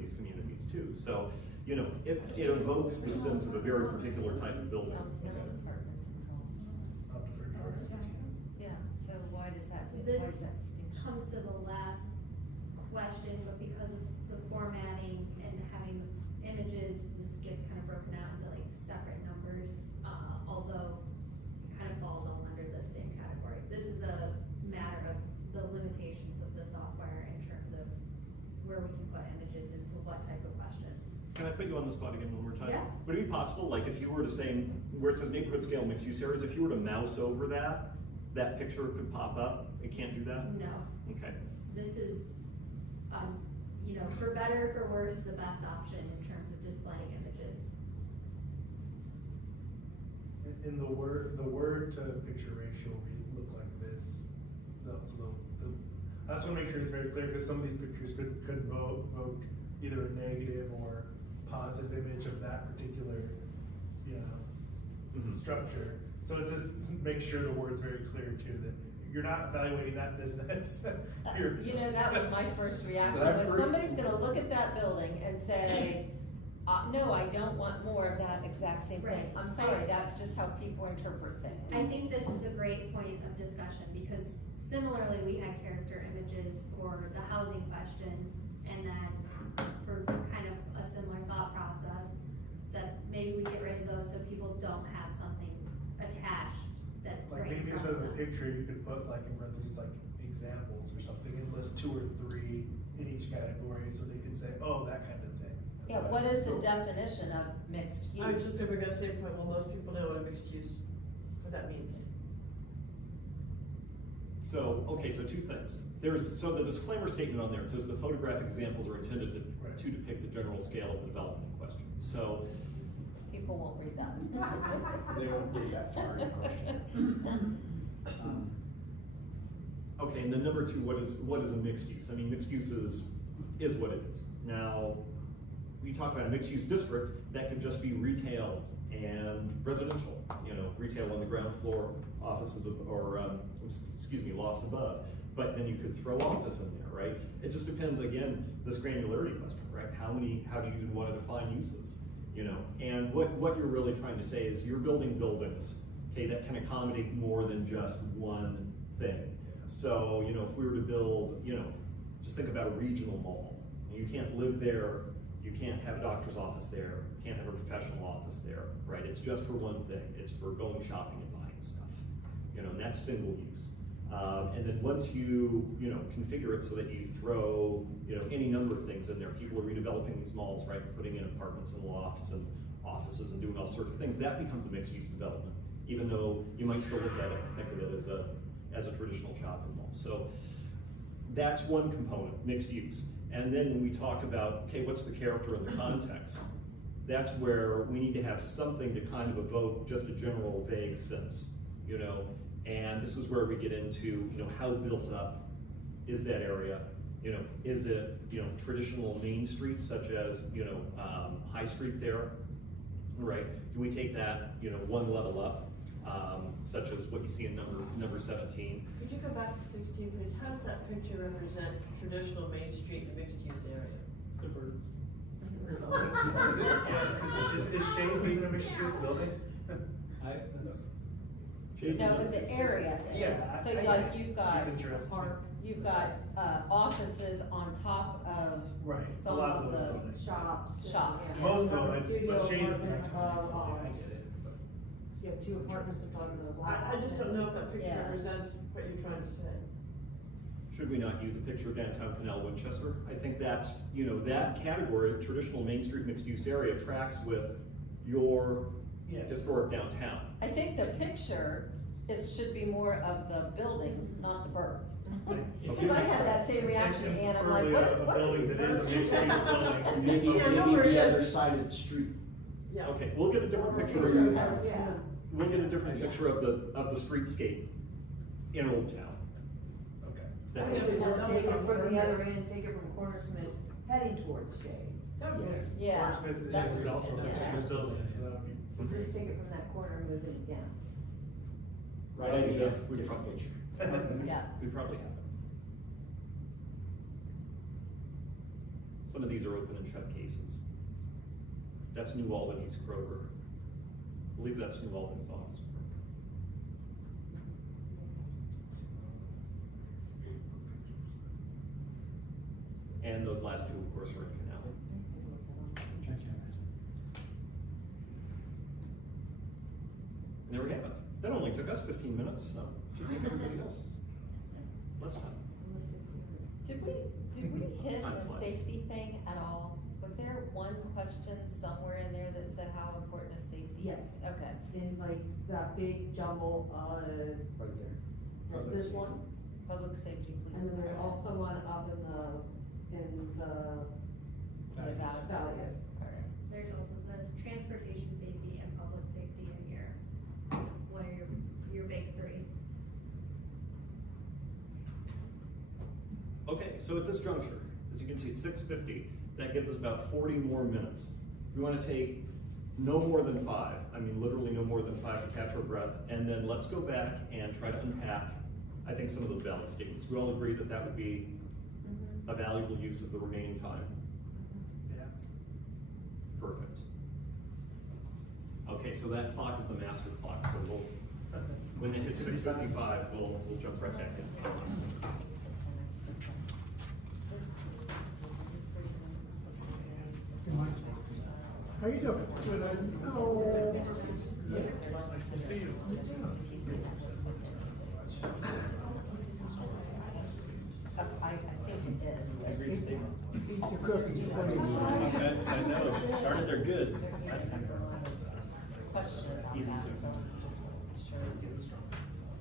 these communities too. So, you know, it evokes the sense of a very particular type of building. Apartments and Yeah, so why does that, So why this is that distinction? comes to the last question, but because of the formatting and having images, this gets kind of broken out into like separate numbers, although it kind of falls all under the same category. This is a matter of the limitations of the software in terms of where we can put images into what type of questions. Can I put you on the spot again one more time? Yeah. Would it be possible, like, if you were to say, where it says neighborhood scale mixed use areas, if you were to mouse over that picture could pop up? It can't do that? No, Okay. this is, you know, for better or for worse, the best option in terms of displaying images. In the word to picture ratio will look like this. I just wanna make sure it's very clear, because some of these pictures could evoke either a negative or positive image of that particular, you know, structure. So it's just make sure the word's very clear too, that you're not evaluating that business. You know, that was my first reaction, that was group- somebody's gonna look at that building and say, No, I don't want more of that exact same thing. Right. I'm sorry, that's just how people interpret things. I think this is a great point of discussion, because similarly, we had character images for the housing question, and then for kind of a similar thought process, said maybe we get rid of those so people don't have something attached that's Like right in maybe front instead of of a them. picture, you could put like in parentheses, like examples or something, and list 2 or 3 in each category, so they could say, oh, that kind of thing. Yeah, what is the So- definition of mixed use? I was just never gonna say, well, most people know what a mixed use, what that means. So, okay, so 2 things. So the disclaimer statement on there says the photographic examples are intended Right. to depict the general scale of the development in question. So, People won't read that. They won't get that far in the question. okay, and then number 2, what is a mixed use? I mean, mixed use is what it is. Now, we talk about a mixed use district, that could just be retail and residential, retail on the ground floor, offices lofts above. But then you could throw office in there, right? It just depends, again, this granularity question, right? How do you want to define uses? And what you're really trying to say is you're building buildings, okay, that can accommodate more than just one thing. So, if we were to build, just think about a regional mall. You can't live there, you can't have a doctor's office there, you can't have a professional office there, right? It's just for one thing. It's for going shopping and buying stuff, and that's single use. And then once you, configure it so that you throw, any number of things in there, people are redeveloping these malls, right? Putting in apartments and lofts and offices and doing all sorts of things, that becomes a mixed use development, even though you might still look at it and think of it as a traditional shopping mall. So that's one component, mixed use. And then when we talk about, okay, what's the character and the context? That's where we need to have something to kind of evoke just a general vague sense, and this is where we get into, how built up is that area? Is it, traditional main street such as, High Street there, right? Do we take that, one level up, such as what you see in number 17? Could you go back to 16, please? How does that picture represent traditional Main Street and mixed use area? The birds. Is Shane's even a mixed use building? No, but the area is, Yeah, so I- like you've got, It's interesting. you've got, offices on top of Right, a some lot of of those the buildings. Shops. and- Shops, yeah. Most of Another them, studio but Shane's. apartment, I get it. but- You have 2 apartments above the block. I just don't know if that picture Yeah. represents what you're trying to say. Should we not use a picture of downtown Canal, Winchester? I think that's, that category, traditional Main Street mixed use area, tracks with your Yeah. historic downtown. I think the picture should be more of the buildings, not the birds. Because I had that same reaction, and I'm like, Preferably what a are building these that is a birds? mixed use building. Maybe, Yeah, no, maybe where it the is. other side of the street. Yeah. Okay, we'll get a different picture. Yeah. We'll get a different picture of the streetscape in Old Town. Okay. I think we just take it from the other end, take it from Cornersmith, heading towards Shades. That was- Yeah, Cornersmith that's- is also a mixed yeah. use building, so that would be. Just take it from that corner and move it down. Right idea, different picture. Yeah. We probably have it. Some of these are open and shut cases. That's New Albany's Kroger. I believe that's New Albany's office. And those last 2, of course, are in Canal. And there we have it. That only took us 15 minutes, so should make everybody else less time. Did we hit Time the flies. safety thing at all? Was there one question somewhere in there that said how important is safety? Yes. Okay. In like that big jumble, Right there. this one, Public safety, police. and then there's fire. also one up in the Nevada. Valley. Alright. There's also this transportation safety and public safety in here. What are your big 3? Okay, so at this juncture, as you can see, it's 6:50, that gives us about 40 more minutes. We want to take no more than 5, I mean literally no more than 5 to catch our breath, and then let's go back and try to unpack, I think, some of those value statements. We all agree that that would be a valuable use of the remaining time. Yeah. Perfect. Okay, so that clock is the master clock, so we'll, when it hits 6:55, we'll jump right back in. How you doing? See you. I think it is. Eat your cookies, please. I know, started there good. Question about Easy that, to- so let's just make sure.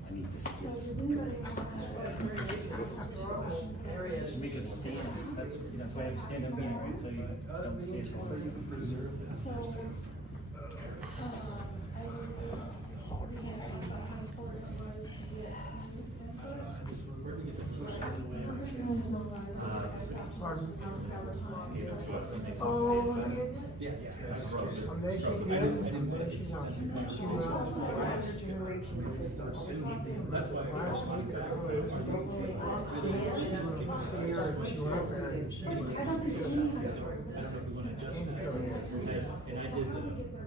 I need this. So does anybody want Areas. Should make a stand, that's why I have a stand up meeting, so you don't stand. So, I think the how important it was to get Pardon? Gave it to us and they said, Oh, "Save this." Yeah. Foundation, yeah, foundation, she was the last generation system. That's why. Last week, I was here, and she went up there, and she. I don't think any high school. I don't know if we wanna adjust it. And I did the.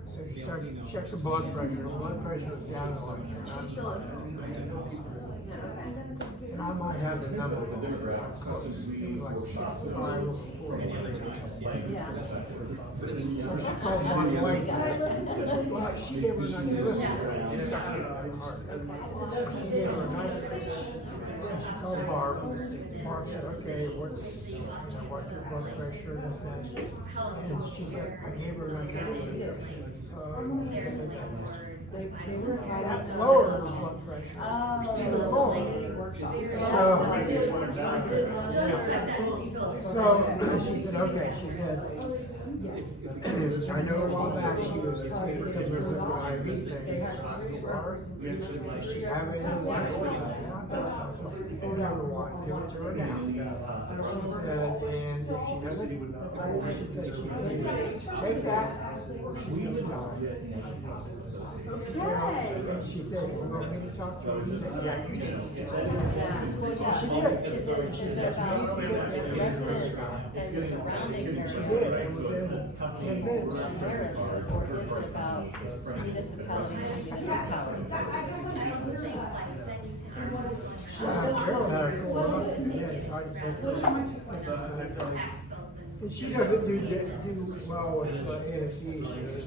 So she started, checked her blood pressure, her blood pressure was down to like. And I might have the number of the demographics, it was like 65 or 40. Any other times, Yeah. But it's. So she called Mark White, well, she gave her another list. She gave her another, and she called Barb, Barb said, okay, what's your blood pressure, this, that, and she said, I gave her another. They were right lower her blood pressure. So she said, okay, she said, I know a while back she was trying to get rid of the IV thing. She had it in the last whatever one, give it to her now. And if she doesn't, she said she can take that, she did not. And she said, you want me to talk to her? She said, yeah, you did. She did. Is it about resident and surrounding She area? did, and within 10 minutes. Or is it about municipality to municipality? Carol had her call up, and yeah, it's hard to pick her. And she doesn't do well with anesthesia.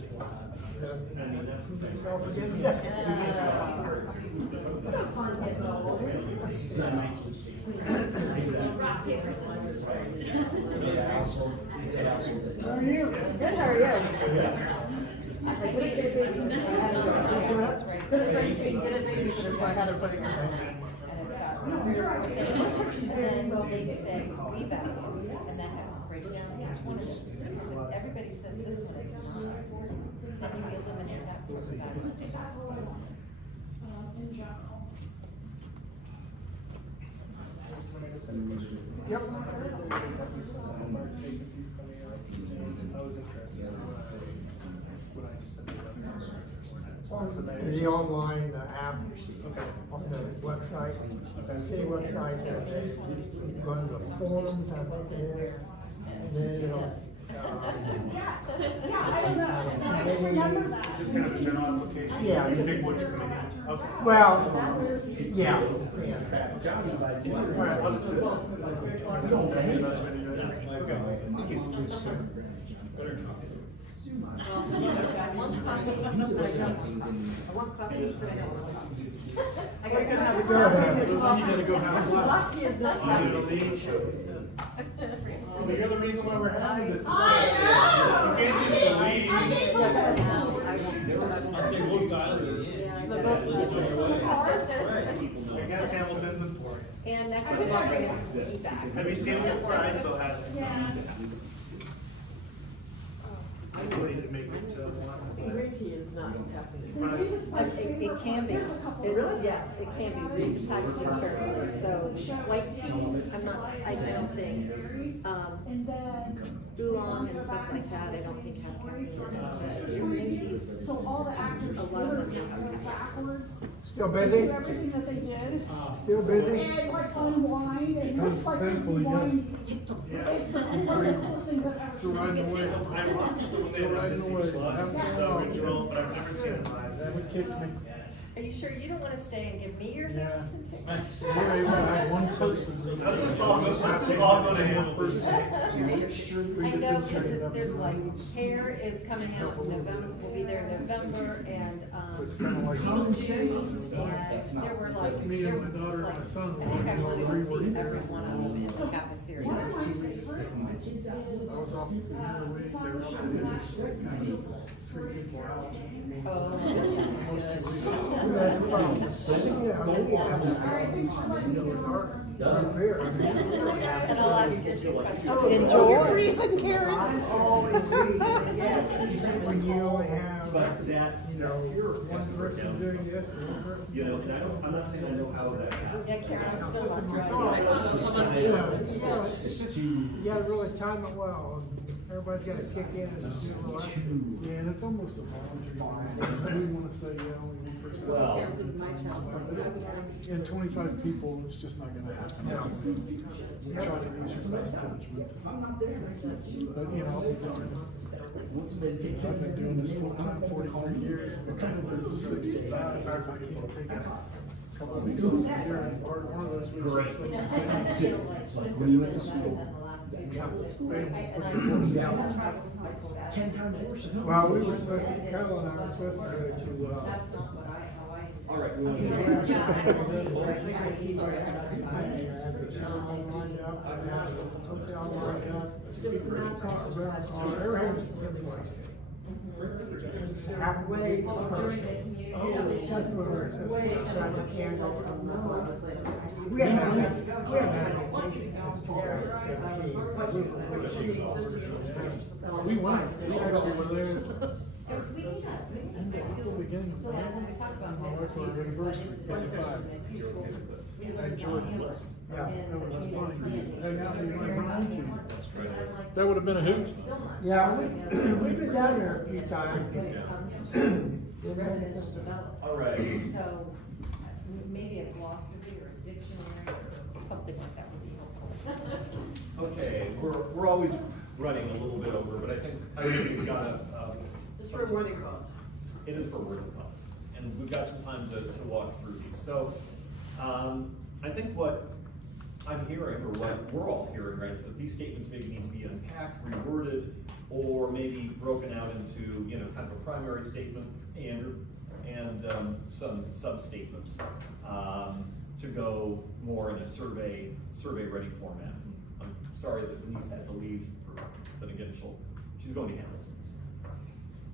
Rock, paper, scissors. How are you? Good, how are you? And then they say, we value, and then have to break down each one of them. So everybody says this one is not. How do we eliminate that for the value statement? That's all I wanted, in general. Yep. I was interested in what I just said. The online app on the website, the city website, go to the forums, I think it is, and then it'll. Yeah, I don't know, I just remember that. Just kind of a general application. Yeah. You pick what you're coming in. Okay. Well, yeah. One coffee, I want coffee, but I don't want coffee. I gotta go have a Go ahead. coffee. You gotta go have a Lucky is not I'm gonna coffee. leave. Well, you're the reason why we're having this I discussion. You can't just leave. I'll say we'll dial you in. I guess Hamilton's important. And next week I'll bring us tea bags. Have you seen it before? I still haven't. Yeah. I still need to make it to one. Green tea is not happening. Would you just like It can be, There's a couple it of really, those. yes, it can be really packaged carefully, so white tea, I'm not, I don't think, And then. oolong and stuff like that, I don't think has caffeine in it, but green teas, So all the actors a lot of them have went backwards, Still to busy? everything that they did. Still busy? And like unwind, and it looks like unwind. It's the coolest thing I've ever Still riding away. I watched the one they Still had on riding Disney away. Plus, Haven't the watched original, it. but I've never seen it live. That would kick me. Are you sure you don't wanna stay and give me your Yeah. Hamilton ticket? We're able to have one person. That's just all, that's just all gonna handle One this. person. Make sure we I get know, them because trained up. there's like, hair is coming out in November, will be there in November, and, It's kinda like. Beetlejuice, and there were like, Me there and my were daughter like, and my son. I think I were wanted to reworking see their- every one of them in the Kappa series. One of my favorites I was off is, the other week, they were Sunshine saying Black it's like Christmas. 3 to 4 hours. Oh, That's the problem. All right, thanks for letting me get on. And I'll ask you two questions. Enjoy. Freezing, Karen. When you only have, But that, you know, one person doing this and one person. you know, and I'm not saying I know how that happens. Yeah, Karen, I'm still not You gotta really time it well, and everybody's gotta kick in and do the right. Yeah, and it's almost a voluntary thing. I wouldn't wanna say, yeah, only one person. Well, And 25 people, it's just not gonna happen. We try to use your best judgment. But, you know, I've been doing this full time 43 years, I've been kind of this is 65, if I can't take a couple of weeks off a year, and part one of those weeks. It's like when you went to school. Well, we were supposed to, Carol and I were supposed to go to, That's not what how I. all right, we want to. Everything's halfway. That's what we're supposed to decide. We haven't had vacation since 2017. We went, we actually were there. We need that, we need that. At the beginning of So the then when we talk about My next wife went to week, university, what is 55. next year school? We I learned enjoyed about it. Hamlet Yeah. and the That's funny. community Hey, now planning. you might Remember run about into. Hamlet? That's right. And I'm like, That would've been a hoot. so much. Yeah, we've been down there a few times. When it comes to residential development. All right. So, maybe a glossary or a dictionary or something like that would be helpful. Okay, we're always running a little bit over, but I think we've got a. It's for wording costs. It is for wording costs, and we've got some time to walk through these. So, I think what I'm hearing, or what we're all hearing, right, is that these statements maybe need to be unpacked, reworded, or maybe broken out into, you know, kind of a primary statement and some sub-statements, to go more in a survey-ready format. I'm sorry that Denise had to leave, but again, she's going to Hamilton's.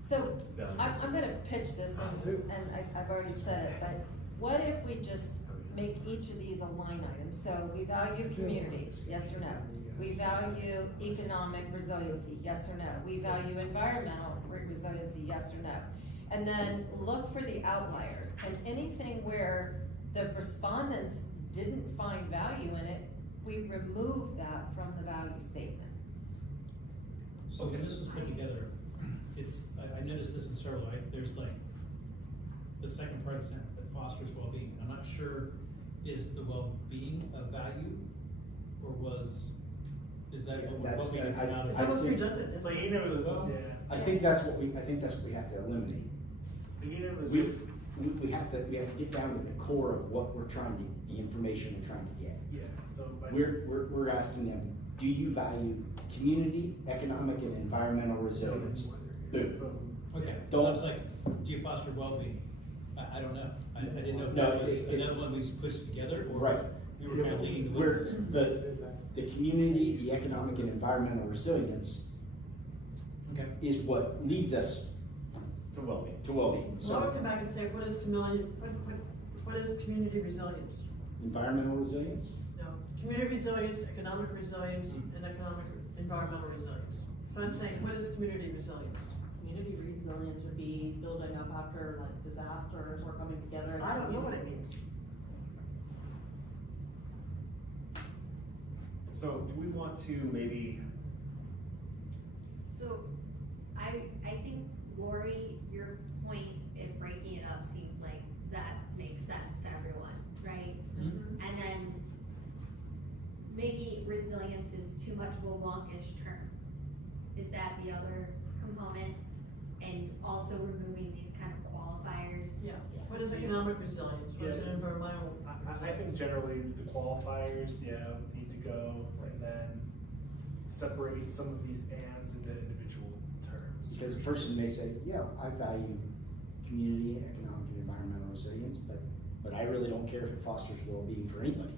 So, Yeah. I'm gonna pitch this, and I've already said it, but what if we just make each of these a line item? So we value community, yes or no? We value economic resiliency, yes or no? We value environmental resiliency, yes or no? And then look for the outliers, and anything where the respondents didn't find value in it, we remove that from the value statement. So when this was put together, I noticed this in several, there's like, the second part of the sentence, that fosters well-being. I'm not sure, is the well-being a value, or is that what we can come out of? It's almost redundant. isn't Like, it? you know, it was, yeah. I think that's what we have to eliminate. You know, it was We, just, we have to get down to the core of what we're trying to, the information we're trying to get. yeah, so. by- We're asking them, do you value community, economic, and environmental resilience? Boom. Okay, so Don't- I was like, do you foster well-being? I don't know, I didn't know if No, that was it- another one we pushed together, or Right. we were kind of leading the Where witness. the community, the economic, and environmental resilience Okay. is what leads us To well-being. to well-being. So I would So, come back and say, what is community resilience? environmental resilience? No, community resilience, economic resilience, and environmental resilience. So I'm saying, what is community resilience? Community resilience would be building up after like disasters or coming together. as a I don't know what it community. means. So do we want to maybe, So, I think, Lori, your point in breaking it up seems like that makes sense to everyone, right? Mhm. And then, maybe resilience is too much of a wonkish term. other component, and also removing these kind of qualifiers. Yeah, what is economic resilience, what is Yeah. environmental? I think generally the qualifiers, yeah, need to go, and then separate some of these ands into individual terms. Because a person may say, yeah, I value community, economic, and environmental resilience, but I really don't care if it fosters well-being for anybody.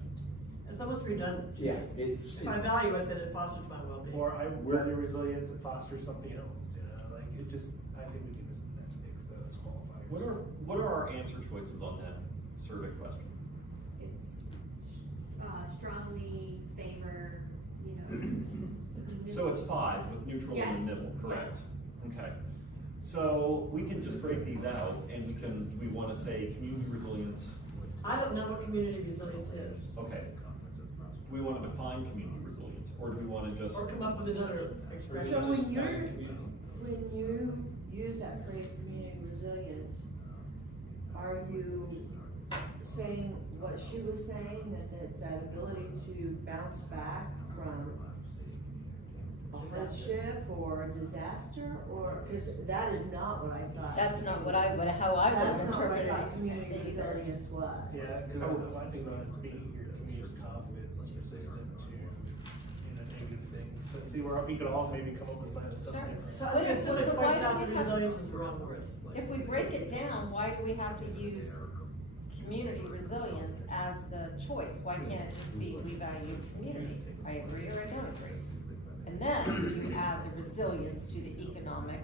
It's almost redundant. Yeah, it's. If I value it, then it fosters my well-being. Or I value resilience and foster something else, you know, like, it just, I think we can just mix those qualifiers. What are our answer choices on that survey question? It's, strongly favor, you know. So it's 5 with neutral in Yes. the middle, correct? Okay. So we can just break these out and we wanna say community resilience. I don't know what community resilience is, Okay. Do we wanna define community resilience or do we wanna just? or come up with another expression. So when you use that phrase, community resilience, are you saying what she was saying, that ability to bounce back from a hardship or a disaster, or, cause that is not what I thought. That's not what how I would That's not what I interpret thought community it. resilience was. Yeah, cause I think that it's being, your community is tough, it's resistant to, you know, negative things, but see, we could all maybe come up with something Sure. different. So I think So it why points do out we that have- resilience is the wrong word. If we break it down, why do we have to use community resilience as the choice? Why can't it just be, we value community? I agree or I don't agree. And then you add the resilience to the economic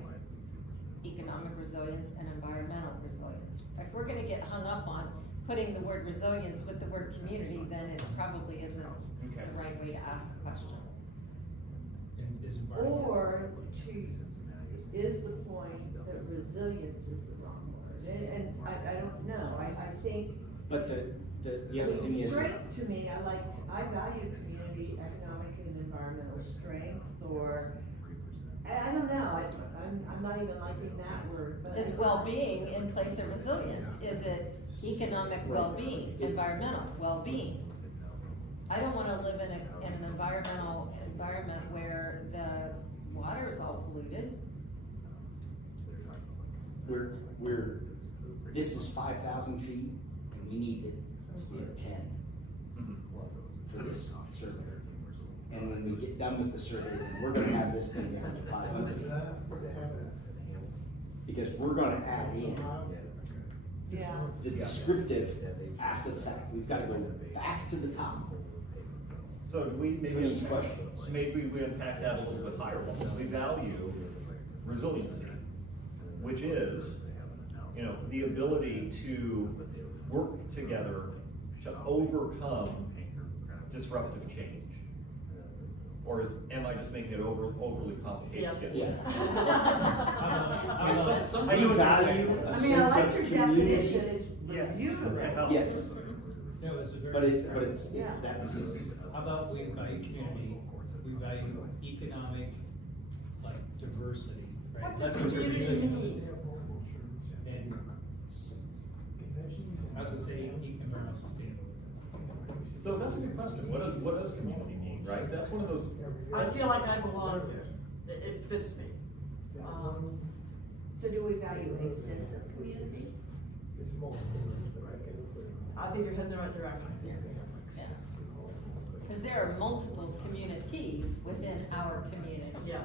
resilience and environmental resilience. If we're gonna get hung up on putting the word resilience with the word community, then it probably isn't Okay. the right way to ask the question. And is environment. Or is the point that resilience is the wrong word? And I don't know, I think, But the I other thing mean, is. strength to me, I value community, economic and environmental strength, or, I don't know, I'm not even liking that word, but. Is well-being in place of resilience? Is it economic well-being, environmental well-being? I don't wanna live in an environment where the water is all polluted. This is 5,000 feet, and we need it to be at 10 for this survey. And when we get done with the survey, then we're gonna have this thing down to 500. Because we're gonna add in Yeah. the descriptive after the fact. We've gotta go back to the top. So do we For maybe, these questions. maybe we unpack that a little bit higher level. We value resiliency, which is, you know, the ability to work together to overcome disruptive change. Or am I just making it overly complicated? Yes. Yeah. I mean, some We people value say- a I sense mean, I like of your community. definition, it's beautiful. Yes, No, it's a very. but it's, Yeah. that's, How about we value community, we value economic, like, diversity, right? What does That's what your community resilience mean? is. And I was gonna say environmental sustainability. So that's a good question. What does community mean, right? That's one of those. I feel like I belong there, it fits me. So do we value a sense of community? I think you're heading the right direction. Cause there are multiple communities within our community. Yeah.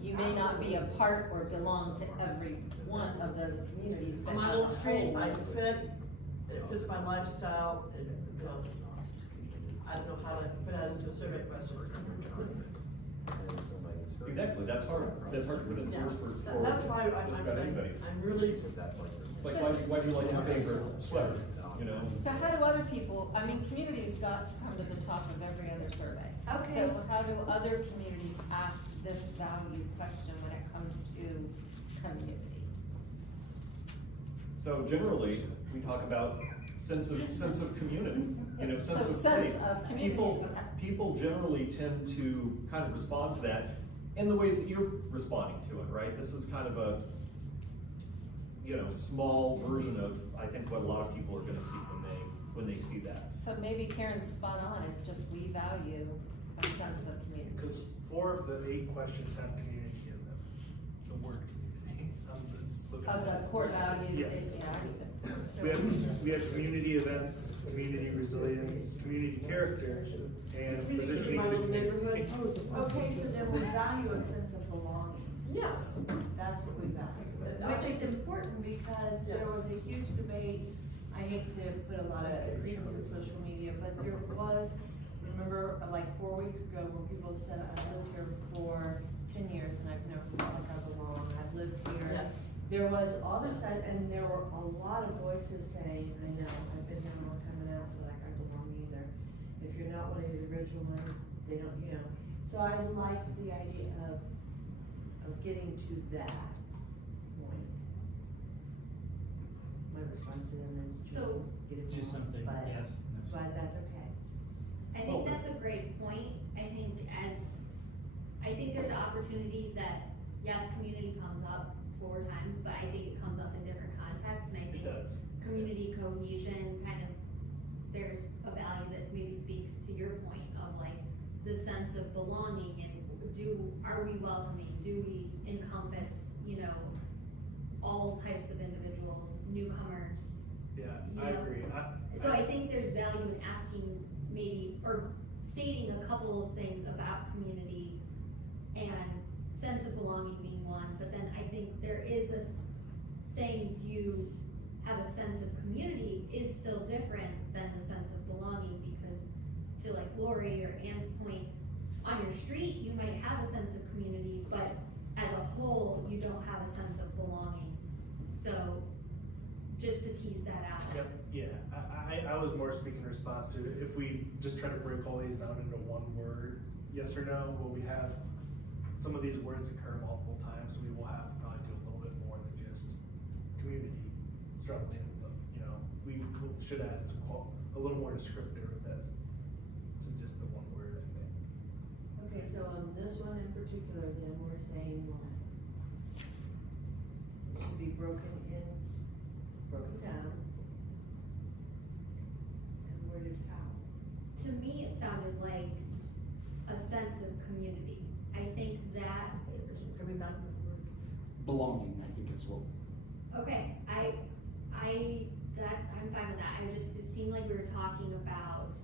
You may not be a part or belong to every one of those communities, but On my as little a street, whole- I fit, it fits my lifestyle, and, you know, I don't know how to put that into a survey question. Exactly, that's hard to put in Yeah, words for that's why just about anybody. I'm really, It's like, why do you like your favorite sweater, you know? So how do other people, I mean, communities got to come to the top of every other survey. Okay. So how do other communities ask this value question when it comes to community? So generally, we talk about sense of community, you know, sense So of sense place. of community. People generally tend to kind of respond to that in the ways that you're responding to it, right? This is kind of a, you know, small version of, I think, what a lot of people are gonna see when they see that. So maybe Karen's spot on, it's just we value a sense of community. Because 4 of the 8 questions have community in them. word community. Let's look at Of the that. core values, Yes. yeah, I need it. We have community events, community resilience, community character, and Community, positioning. my little neighborhood. Okay, so then we value a sense of belonging. Yes. That's what we value, which is important because there Yes. was a huge debate. I hate to put a lot of things in social media, but there was, remember, like 4 weeks ago, when people said, I've lived here for 10 years and I've never felt like I belong, I've lived here. Yes. There was all of a sudden, and there were a lot of voices saying, I know, I've been here a long time and I don't feel like I belong either. If you're not one of the original ones, they don't, you know. So I like the idea of getting to that point. My response to them is So- to get it Do wrong, something, but- yes. But that's okay. I think that's a great point. I think there's an opportunity that, yes, community comes up 4 times, but I think it comes up in different contexts, and I It think does. community cohesion, kind of, there's a value that maybe speaks to your point of like, the sense of belonging, and are we welcoming, do we encompass, you know, all types of individuals, newcomers? Yeah, You I know? agree. So I think there's value in asking maybe, or stating a couple of things about community and sense of belonging being one, but then I think there is saying, do you have a sense of community is still different than the sense of belonging, because to like Lori or Ann's point, on your street, you might have a sense of community, but as a whole, you don't have a sense of belonging. So, just to tease that out. Yep, yeah, I was more speaking in response to, if we just try to break all these down into one word, yes or no, will we have, some of these words occur multiple times, so we will have to probably do a little bit more than just community struggling, but, you know, we should add a little more descriptor with this, to just the one word, I think. Okay, so on this one in particular, then we're saying what? It should be broken down. And worded how? To me, it sounded like a sense of community. I think that, Coming back to the word. Belonging, I think is what, okay, I'm fine with that. It seemed like we were talking about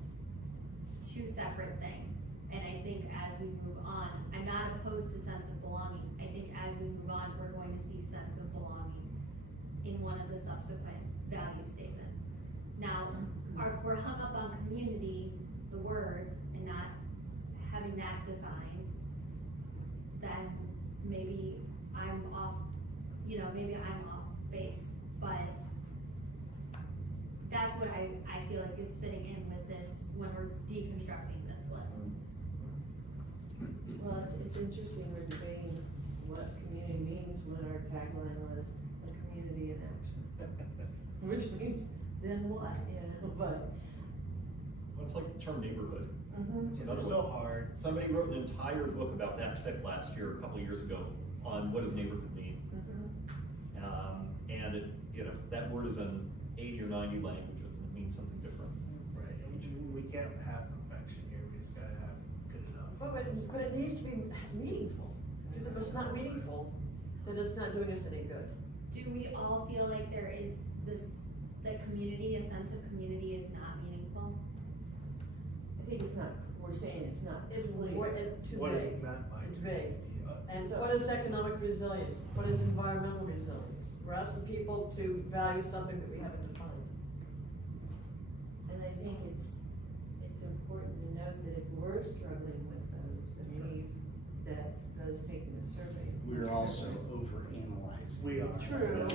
2 separate things. And I think as we move on, I'm not opposed to sense of belonging. I think as we move on, we're going to see sense of belonging in one of the subsequent value statements. Now, if we're hung up on community, the word, and not having that defined, then maybe I'm off, maybe I'm off base, but that's what I feel like is fitting in with this when we're deconstructing this list. Well, it's interesting, we're debating what community means when our tagline was a community in action. Which means, then what, but. Well, it's like the term neighborhood. Mhm. It's another So one. hard. Somebody wrote an entire book about that tech last year, a couple of years ago, on what does neighborhood mean. And it, that word is in 80 or 90 languages, and it means something different. Right, and we can't have perfection here, we just gotta have good enough. But it needs to be meaningful, because if it's not meaningful, then it's not doing us any good. Do we all feel like there is that community, a sense of community is not meaningful? I think it's not, we're saying it's not. It's too What is vague. meant by? It's vague. And So- what is economic resilience? What is environmental resilience? We're asking people to value something that we haven't defined. And I think it's important to note that if we're struggling with those, and that those taking the survey. we're also overanalyzing. We are. True.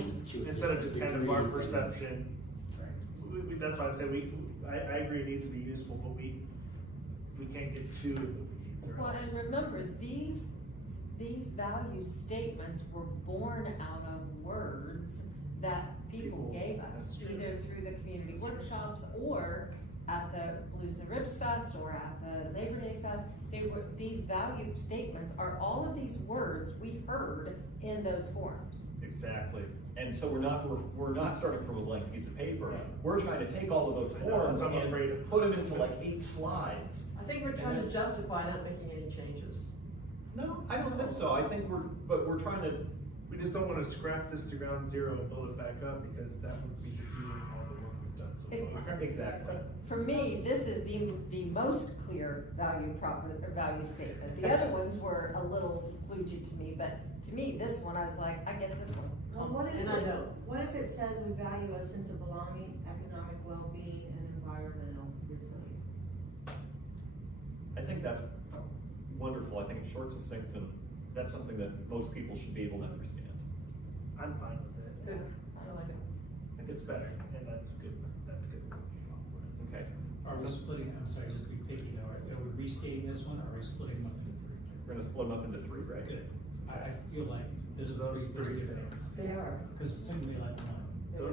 Instead of just kind of our Degree thing. perception, Right. that's why I'm saying I agree it needs to be useful, but we can't get too into the weeds or Well, else. and remember, these value statements were born out of words that people gave us, That's true. either through the community workshops or at the Blues and Ribs Fest or at the Labor Day Fest. These value statements are all of these words we heard in those forums. Exactly. And so we're not starting from a blank piece of paper. Right. We're trying to take all of those I know, forms I'm afraid and of- put them into like 8 slides. I think we're trying to justify not making any changes. No, I don't think so. I think we're trying to we just don't wanna scrap this to ground zero and build it back up, because that would be defeating all the work we've done so far. Exactly. For me, this is the most clear value statement. The other ones were a little kludgy to me, but to me, this one, I was like, I get this one. Well, what if And I don't. what if it says we value a sense of belonging, economic well-being, and environmental resilience? I think that's wonderful. I think it's short, succinct, and that's something that most people should be able to understand. I'm fine with it. Good, I like it. I think It's better, and that's good, good. Okay. Are we splitting, I'm sorry, just to be picky though, are we restating this one, or are we splitting them up into three? We're gonna split them up into three, right? Good. I feel like those are Those three three different. things. They are. Because some may like one. Those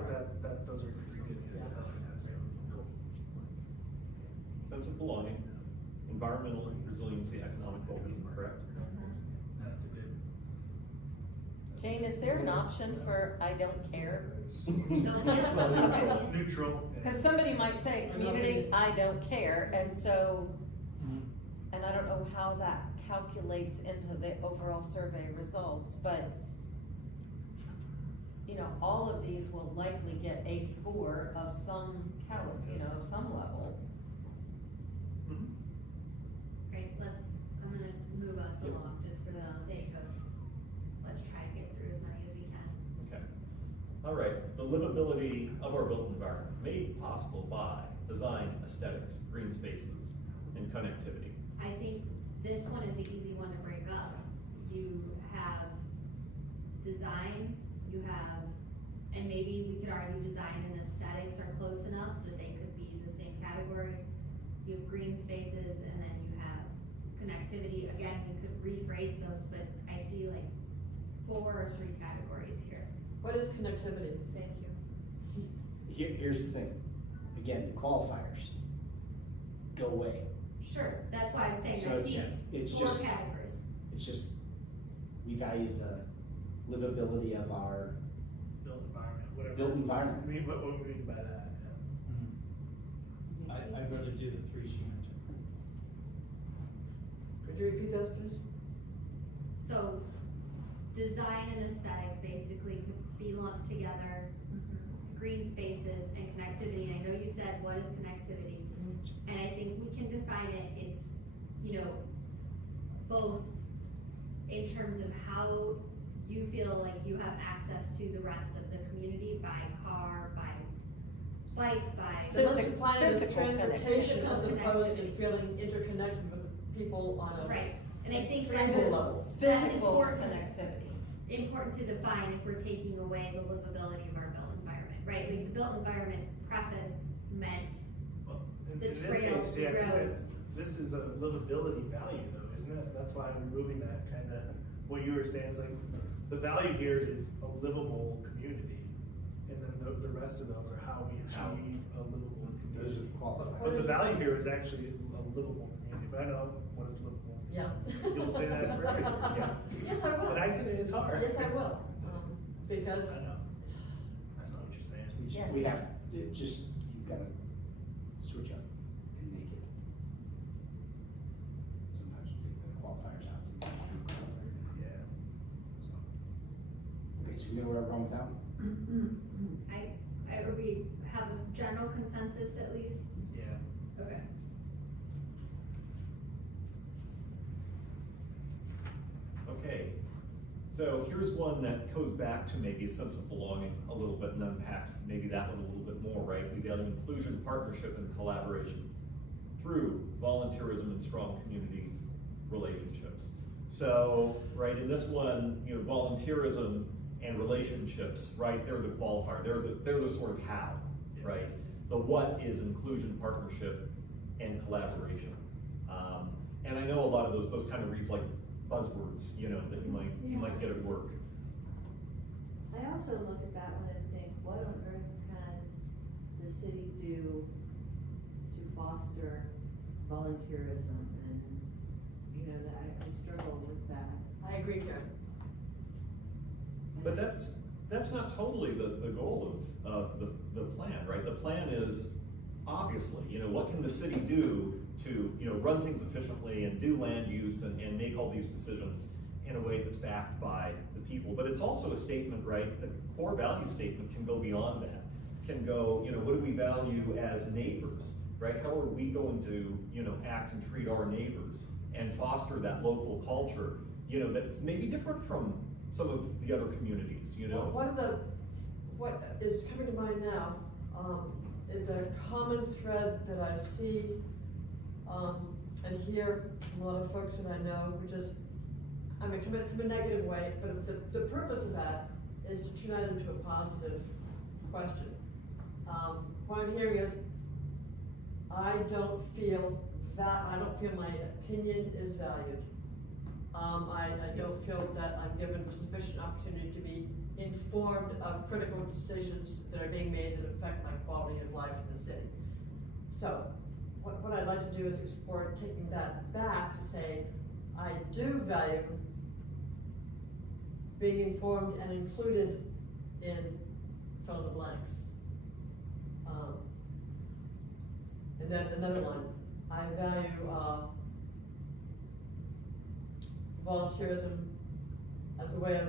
are three good things. Yeah. Cool. Sense of belonging, environmental resiliency, economic well-being, correct? That's a good. Jane, is there an option for I don't care? Neutral. Neutral. Because somebody might say, community, I don't care, and so, and I don't know how that calculates into the overall survey results, but, you know, all of these will likely get a score of some of some level. Great, I'm gonna move us along just for the sake of, let's try to get through as many as we can. Okay. All right, the livability of our built environment made possible by design, aesthetics, green spaces, and connectivity. I think this one is an easy one to break up. You have design, and maybe we could argue design and aesthetics are close enough that they could be the same category. You have green spaces, and then you have connectivity. Again, we could rephrase those, but I see like 4 or 3 categories here. What is connectivity? Thank you. Here's the thing, again, the qualifiers go away. Sure, that's why I was saying, So I it's- see it's 4 just- categories. It's just, we value the livability of our Built environment, whatever. built environment. I mean, what we mean by that, yeah. I'd rather do the three she mentioned. Could you repeat those, please? So, design and aesthetics basically could be lumped together, green spaces and connectivity, and I know you said, what is connectivity? And I think we can define it, it's, both in terms of how you feel like you have access to the rest of the community by car, by bike, by. The master plan is physical transportation as connectivity. opposed to feeling interconnected with people on a. Right, and I think Physical that's, level. that's Physical important. connectivity. Important to define if we're taking away the livability of our built environment, right? Like the built environment preface meant Well, in the this trails, case, yeah, the I think roads. this is a livability value though, isn't it? That's why I'm removing that kinda, what you were saying is like, the value here is a livable community. And then the rest of those are how we achieve a livable Those are community. the qualifiers. But the value here is actually a livable community, but I know what is livable. Yeah. You'll say that for everything, yeah. Yes, I will. But I get it, it's hard. Yes, I will, because. I know what you're saying. We have, you've gotta switch up and make it. Sometimes we take the qualifiers out, sometimes we don't qualify. Yeah. Okay, so you know where I'm wrong with that one? Or we have a general consensus at least? Yeah. Okay. Okay, so here's one that goes back to maybe a sense of belonging a little bit and unpacks maybe that one a little bit more, right? We value inclusion, partnership, and collaboration through volunteerism and strong community relationships. So, right, in this one, volunteerism and relationships, right, they're the qualifier, they're the sort of how, right? The what is inclusion, partnership, and collaboration. And I know a lot of those kind of reads like buzzwords, that you might get at work. I also look at that one and think, what on earth can the city do to foster volunteerism? And, I struggle with that. I agree, Karen. But that's not totally the goal of the plan, right? The plan is obviously, what can the city do to, run things efficiently and do land use and make all these decisions in a way that's backed by the people, but it's also a statement, right? The core value statement can go beyond that. Can go, what do we value as neighbors, right? How are we going to, act and treat our neighbors and foster that local culture, that's maybe different from some of the other communities, What is coming to mind now, is a common thread that I see, and hear from a lot of folks that I know, which is, commit from a negative way, but the purpose of that is to turn that into a positive question. What I'm hearing is, I don't feel my opinion is valued. I don't feel that I'm given sufficient opportunity to be informed of critical decisions that are being made that affect my quality of life in the city. So, what I'd like to do is explore taking that back to say, I do value being informed and included in fill in the blanks. And then another one, I value volunteerism as a way of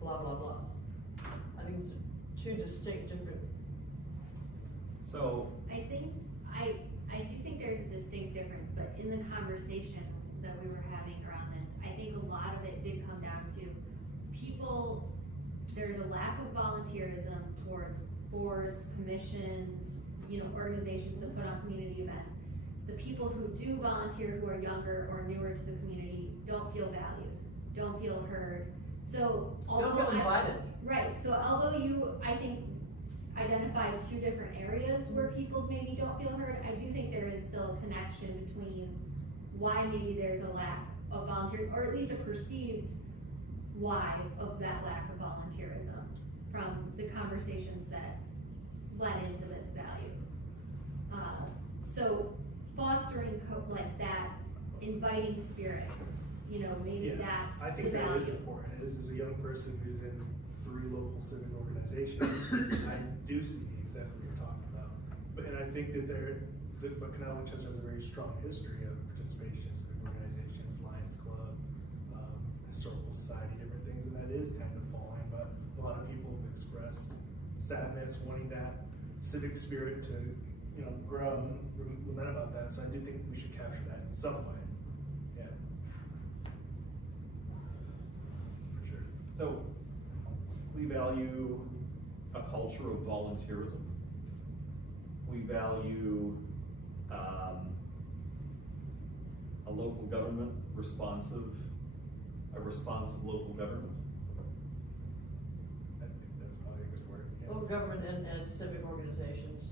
blah, blah, blah. I think it's two distinct different. So. I do think there's a distinct difference, but in the conversation that we were having around this, I think a lot of it did come down to people, there's a lack of volunteerism towards boards, commissions, organizations that put on community events. The people who do volunteer who are younger or newer to the community don't feel valued, don't feel heard. So although don't feel invited. Right, so although you, I think, identified two different areas where people maybe don't feel heard, I do think there is still a connection between why maybe there's a lack of volunteer, or at least a perceived why of that lack of volunteerism from the conversations that led into this value. So fostering like that inviting spirit, maybe Yeah, that's I think the that is value. important. This is a young person who's in 3 local civic organizations. I do see exactly what you're talking about. And I think that Canal Winchester has a very strong history of participation in civic organizations, Lions Club, Historical Society, different things, and that is kind of falling. But a lot of people have expressed sadness, wanting that civic spirit to, grow and lament about that. So I do think we should capture that in some way. Yeah. For sure. So, we value a culture of volunteerism. We value a local government, a responsive local government. I think that's probably a good word. Yeah. Local government and civic organizations,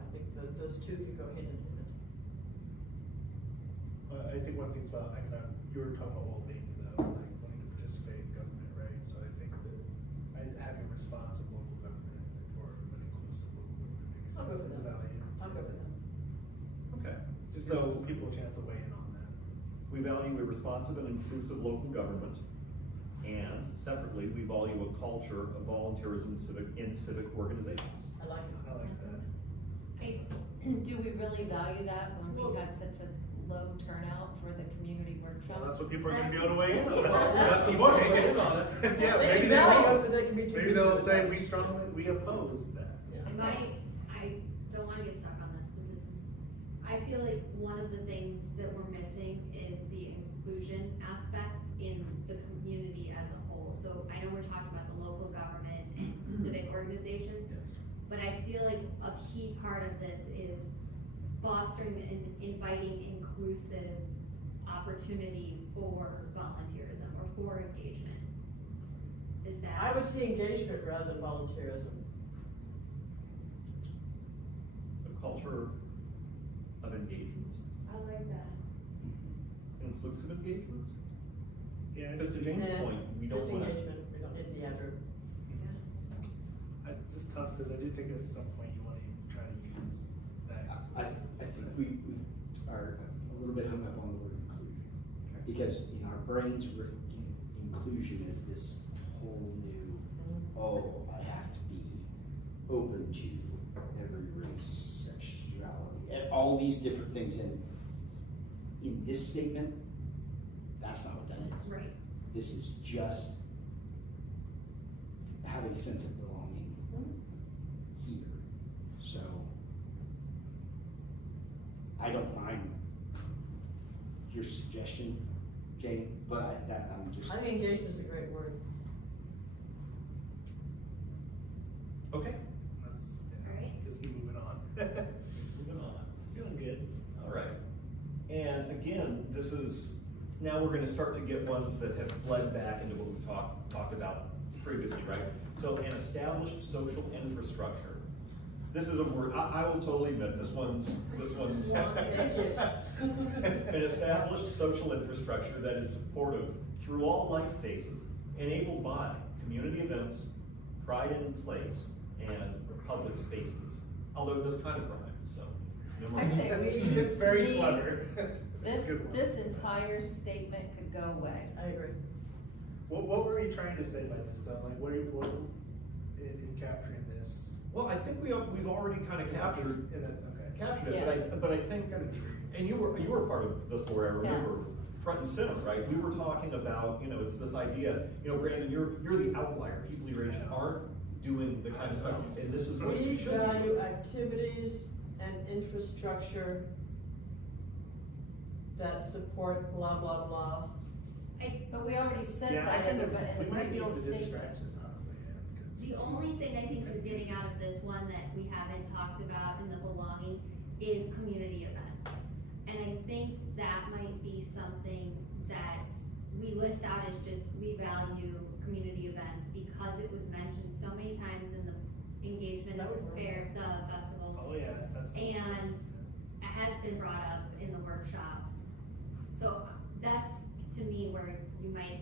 I think those two can go hand in hand. I think one thing about, you were talking about well-being though, like wanting to participate in government, right? So I think that having responsive local government or an inclusive local government makes I'll sense go for as a that. value. I'll go for that. Okay. Just So, gives people a chance to weigh in on that. we value a responsive and inclusive local government. And separately, we value a culture of volunteerism in civic organizations. I like it. I like that. Do we really value that when Well- we had such a low turnout for the community Well, workshops? that's what people are gonna be able to That's- weigh in on. That's the point. Yeah, They maybe can they value won't. it, but they can be too Maybe busy they'll with say, that. we oppose that. And I don't wanna get stuck on this, but I feel like one of the things that we're missing is the inclusion aspect in the community as a whole. So I know we're talking about the local government and civic organizations, Yes. but I feel like a key part of this is fostering and inviting inclusive opportunity for volunteerism or for engagement. Is that? I would see engagement rather than volunteerism. A culture of engagement, I like that. inclusive engagement. Yeah, Because to James' Yeah, point, we don't just want to. engagement, we don't need the other. It's just tough, because I do think at some point you wanna try to use that. I think we are a little bit hung up on the word inclusion. Because in our brains, inclusion is this whole new, I have to be open to every race, sexuality, and all these different things. And in this statement, that's not what that is. Right. This is just a sense of belonging here. So, I don't mind your suggestion, Jane, but I'm just. I think engagement's a great word. Okay. Let's, Alright. just keep moving on. Moving on. Feeling good. All right. And again, this is, now we're gonna start to get ones that have bled back into what we talked about previously, right? So an established social infrastructure. This is a word, I will totally admit, this one's. Thank you. An established social infrastructure that is supportive through all life phases, enabled by community events, pride in place, and public spaces. Although it does kind of rhyme, so. no I more- say we. It's very we- clever. This, It's a good one. this entire statement could go away. I agree. What were you trying to say by this stuff? Like, what in capturing this? Well, I think we've already kind of captured Okay. it, but I think, and you were part of this, Laura, I remember, front and center, right? We were talking about, it's this idea, Brandon, you're the outlier. People your age aren't doing the kind of stuff, and this is what you We should be value doing. activities and infrastructure that support blah, blah, blah. But we already said Yeah, I that in think the we might be able to previous distract statement. us, honestly, yeah, because. The only thing I think you're getting out of this one that we haven't talked about in the belonging is community events. And I think that might be something that we list out as just, we value community events because it was mentioned so many times in the engagement of the fair, the festivals. Oh, yeah, that's. And it has been brought up in the workshops. So that's, to me, where you might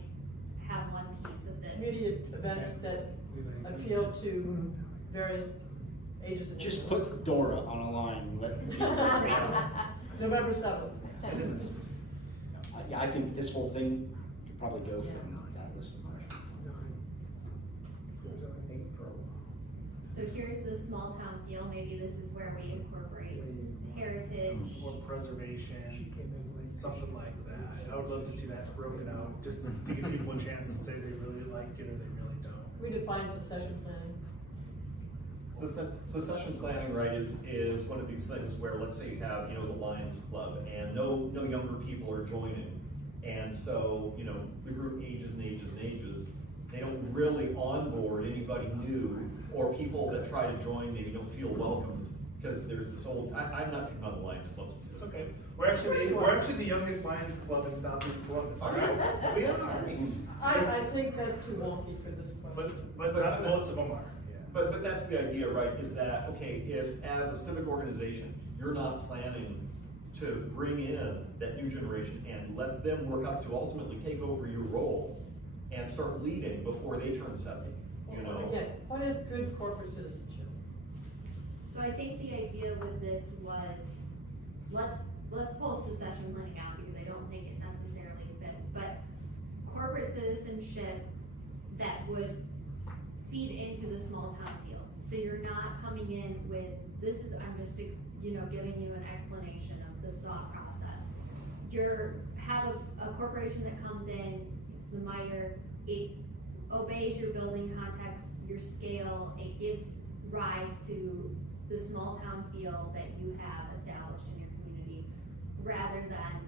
have one piece of this. Community events that appeal to various ages and. Just ages. put Dora on a line and let. November 7th. Yeah, I think this whole thing could probably go from that list of questions. There's only 8 for a while. So here's the small town feel, maybe this is where we incorporate heritage. Or preservation, She came in late. something like that. I would love to see that broken out, just to give people a chance to say they really like it or they really don't. We define succession planning. Succession planning, right, is one of these things where, let's say you have, the Lions Club, and no younger people are joining. And so, the group ages and ages and ages, they don't really onboard anybody new, or people that try to join maybe don't feel welcomed, because there's this old, I'm not picking on the Lions Club It's specifically. okay. We're actually the youngest Lions Club in Southeast Columbus. All right. We are. I think that's too wonky for this question. But not most of them are, yeah. But that's the idea, right, is that, okay, if as a civic organization, you're not planning to bring in that new generation and let them work up to ultimately take over your role and start leading before they turn 70, Again, what is good corporate citizenship? So I think the idea with this was, let's pull succession planning out because I don't think it necessarily fits, but corporate citizenship that would feed into the small town feel. So you're not coming in with, I'm just, giving you an explanation of the thought process. Have a corporation that comes in, it's the mire, it obeys your building context, your scale, it gives rise to the small town feel that you have established in your community, rather than,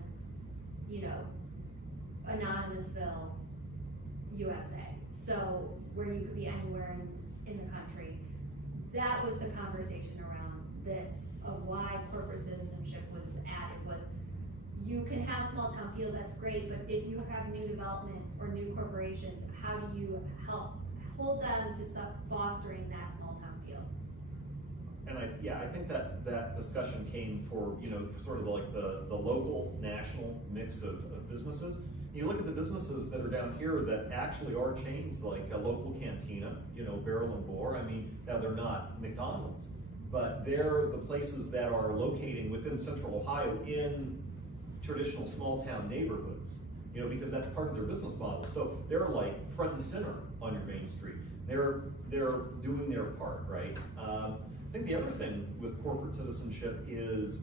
Anonymousville, USA. So where you could be anywhere in the country. That was the conversation around this, of why corporate citizenship was added, was you can have small town feel, that's great, but if you have new development or new corporations, how do you help hold them to fostering that small town feel? And I think that discussion came for, sort of like the local, national mix of businesses. You look at the businesses that are down here that actually are chains, like a local cantina, Barrel and Boar. Now they're not McDonald's, but they're the places that are locating within central Ohio in traditional small town neighborhoods, because that's part of their business model. So they're like front and center on your main street. They're doing their part, right? I think the other thing with corporate citizenship is,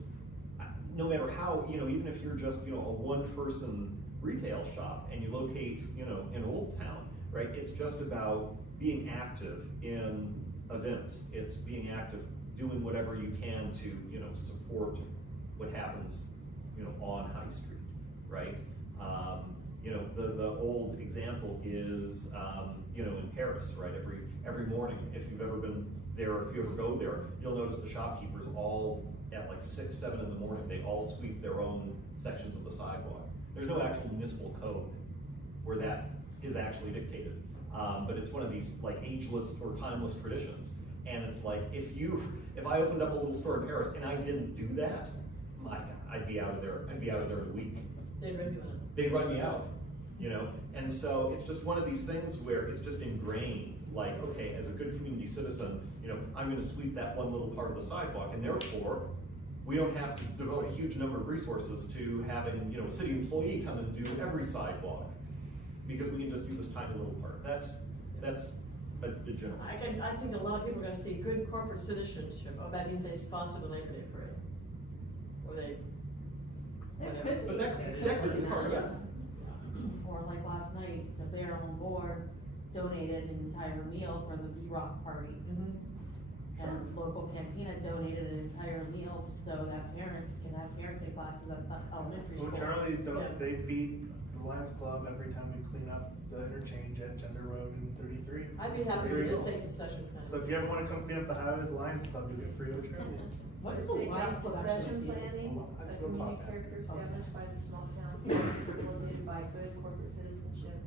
no matter how, even if you're just, a one-person retail shop and you locate, in Old Town, right? It's just about being active in events. It's being active, doing whatever you can to, you know, support what happens, you know, on High Street, right? You know, the old example is, you know, in Paris, right? Every morning, if you've ever been there, or if you ever go there, you'll notice the shopkeepers all at like 6, 7 in the morning, they all sweep their own sections of the sidewalk. There's no actual municipal code where that is actually dictated. But it's one of these like ageless or timeless traditions. And it's like, if I opened up a little store in Paris and I didn't do that, my God, I'd be out of there in a week. They'd run you out. They'd run me out, you know? And so it's just one of these things where it's just ingrained, like, okay, as a good community citizen, you know, I'm gonna sweep that one little part of the sidewalk, and therefore, we don't have to devote a huge number of resources to having, you know, a city employee come and do every sidewalk, because we can just do this tiny little part. That's a general. I think a lot of people are gonna see good corporate citizenship, oh, that means they sponsor the Labor Day parade. Or they. whatever. But that could be part of it. Or like last night, the Bear on Board donated an entire meal for the B-Rock party. And local cantina donated an entire meal so that parents can have parenting classes at the elementary school. Well, Charlie's Yeah. they feed the Lions Club every time we clean up the interchange at Gender Road and 33. I'd be happy Very to just cool. take succession plan. So if you ever wanna come clean up the highway with the Lions Club, you get free with Charlie's. What is So the take wide out succession succession planning, We'll a talk community after. character established by the small town, facilitated by good corporate citizenship,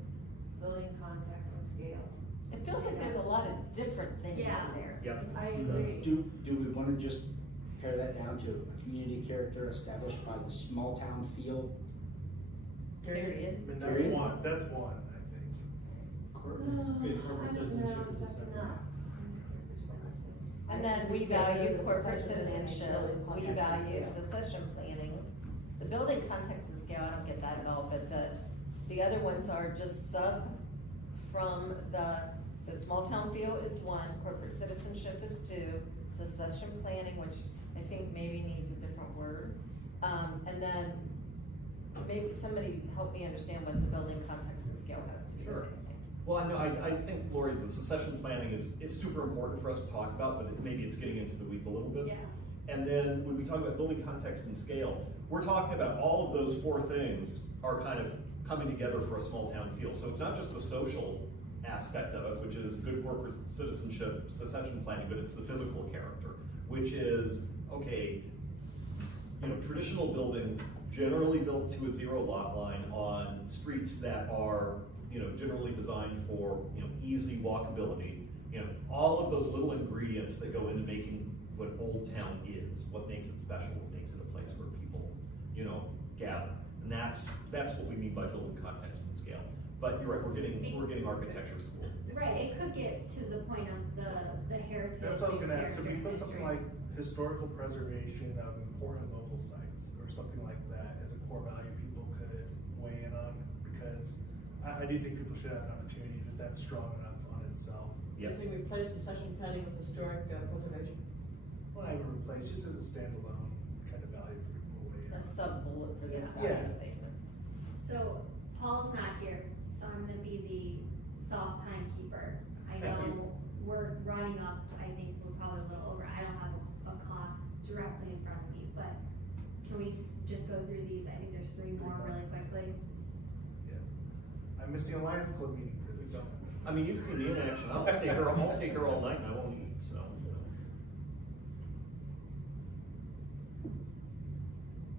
building context and scale. It feels like there's a lot of different things in Yeah. there. Yep. I agree. Do we wanna just pare that down to a community character established by the small town feel? Period. I mean, Period. that's one, I think. Good corporate citizenship is a That's separate. enough. And then we value corporate citizenship, we value succession planning. The building context and scale, I don't get that at all, but the other ones are just from so small town feel is one, corporate citizenship is two, succession planning, which I think maybe needs a different word. And then maybe somebody help me understand what the building context and scale has to do with Sure. anything. Well, I think, Lori, the succession planning is super important for us to talk about, but maybe it's getting into the weeds a little bit. Yeah. And then when we talk about building context and scale, we're talking about all of those 4 things are kind of coming together for a small town feel. So it's not just the social aspect of it, which is good corporate citizenship, succession planning, but it's the physical character, which is, okay, you know, traditional buildings generally built to a 0 lot line on streets that are, you know, generally designed for, you know, easy walkability. You know, all of those little ingredients that go into making what Old Town is, what makes it special, what makes it a place where people, you know, gather. And that's what we mean by building context and scale. But you're right, we're getting architecture school. Right, it could get to the point of the heritage. That's what I was and gonna ask, could we character put something history. like historical preservation of important local sites, or something like that, as a core value people could weigh in on? Because I do think people should have an opportunity that's strong enough on itself. You think we replace succession planning with historic preservation? Well, I would replace just as a standalone kind of value for people to weigh in A on. sub-bullet for this Yeah. value Yeah. statement. So Paul's not here, so I'm gonna be the soft timekeeper. I Thank you. know we're running up, I think we're probably a little over, I don't have a clock directly in front of me, but can we just go through these? I think there's 3 more really quickly. Yeah. I'm missing a Lions Club meeting for this. I mean, you've seen me in action, I'll stay here all night and I won't eat, so, you know.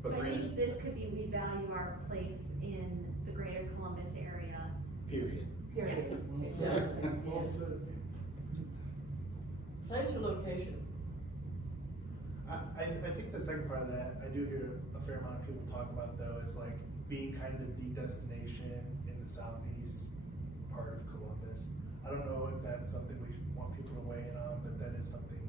But So I Brandon- think this could be, we value our place in the greater Columbus area. Period. Yes. Well said. Place or location? I think the second part of that, I do hear a fair amount of people talk about though, is like being kind of the destination in the southeast part of Columbus. I don't know if that's something we want people to weigh in on, but that is something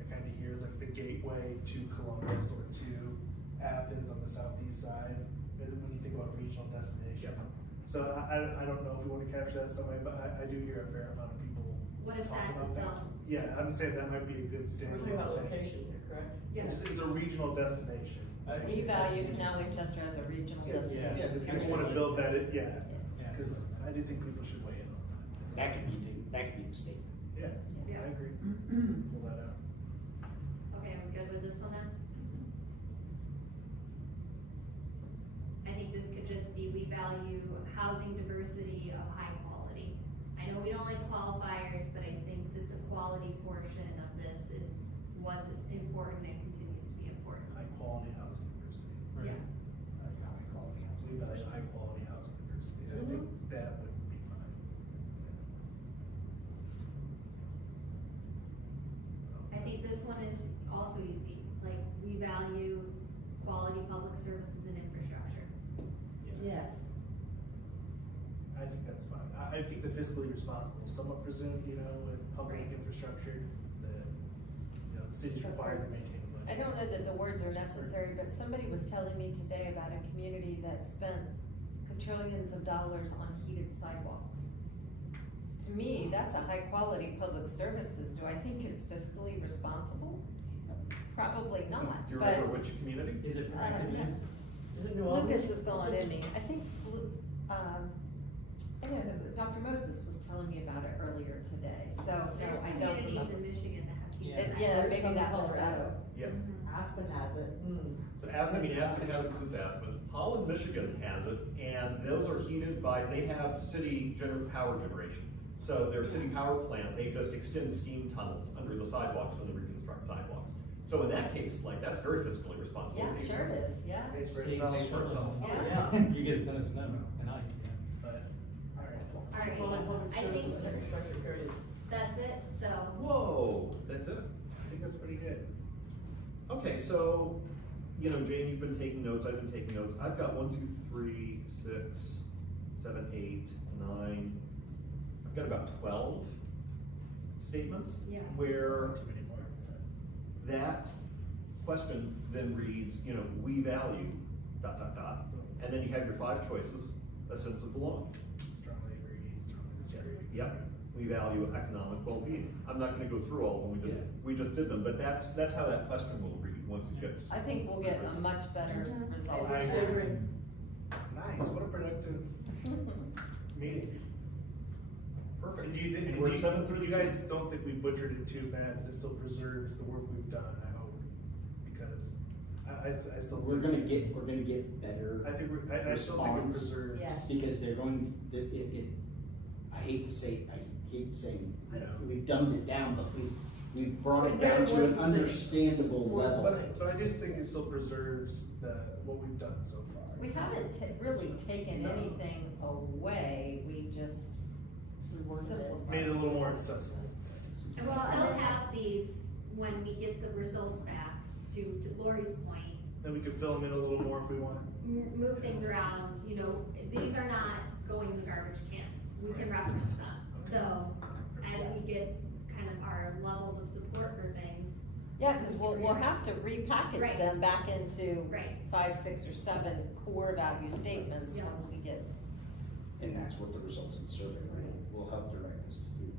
I kind of hear is like the gateway to Columbus or to Athens on the southeast side, when you think about regional destination. Yeah. So I don't know if we want to capture that some way, but I do hear a fair amount of people What if talk that's about its that. own? Yeah, I'm saying that might be a good We're standard. talking about location here, correct? Yeah, just as a regional destination. We value Canal Winchester as a regional Yeah, destination. if people wanna build that, yeah, Yeah. cause I do think people should weigh in on that as that could be the statement. Yeah, Yeah. I agree. Pull that out. Okay, are we good with this one then? I think this could just be, we value housing diversity of high quality. I know we don't like qualifiers, but I think that the quality portion of this was important and continues to be important. High quality housing diversity. Yeah. High quality housing. We value high quality housing diversity. I think that would be fine. I think this one is also easy, like, we value quality public services and infrastructure. Yes. I think that's fine. I think the fiscally responsible, somewhat presumed, with public Right. infrastructure, the city's required to maintain a budget. I don't know that the words are necessary, but somebody was telling me today about a community that spent quadrillions of dollars on heated sidewalks. To me, that's a high-quality public services. Do I think it's fiscally responsible? Probably not, You but. remember which community? Is it Yes. Frankenmuth? Is it New Albany? Lucas is going in me. I think, I know, Dr. Moses was telling me about it earlier today, so, no, There's I don't communities remember. in Michigan that have heated Yeah. sidewalks. Yeah, There's maybe some that in was Colorado. that. Yep. Aspen has it. So Aspen has it since Aspen. Holland, Michigan has it, and those are heated by, they have city power generation. So their city power plant, they just extend steam tunnels under the sidewalks when they reconstruct sidewalks. So in that case, like, that's very fiscally responsible. Yeah, sure it is, yeah. Pays for Saves itself. for itself. Oh, Yeah. yeah. You get a ton of snow and ice, yeah. But, alright. Alright, Quality public I services think and infrastructure, period. that's it, so, Whoa, that's it? I think that's pretty good. Okay, so, Jane, you've been taking notes, I've been taking notes. I've got 1, 2, 3, 6, 7, 8, 9. I've got about 12 statements. Yeah. Where Too many more. that question then reads, we value, ... And then you have your 5 choices, a sense of belonging. Strongly agree, strongly disagree. Yep, we value economic well-being. I'm not gonna go through all of them, we just did them, but that's how that question will read once it gets. I think we'll get a much better result. I I agree. Nice, what a productive meeting. Perfect. And do you think, And we're at 7:32. you guys don't think we butchered it too bad, this still preserves the work we've done, I hope, because I still. We're gonna get better I think I still think it response. preserves. Yes. Because they're going, I hate saying, I know. we've dumbed it down, but we've brought it But down it to was an the same. understandable It was the level. same. But I just think it still preserves what we've done so far. We haven't really taken No. anything away, we just simplified. Made it a little more accessible. and we'll still have these when we get the results back, to Lori's point, Then we could fill them in a little more if we want. move things around, these are not going in the garbage can, we can reference them. So, as we get kind of our levels of support for things, Yeah, cause we'll have to repackage Right. them back into right, 5, 6, or 7 core value statements Yeah. once we get. And that's what the results of the survey will help direct us to do.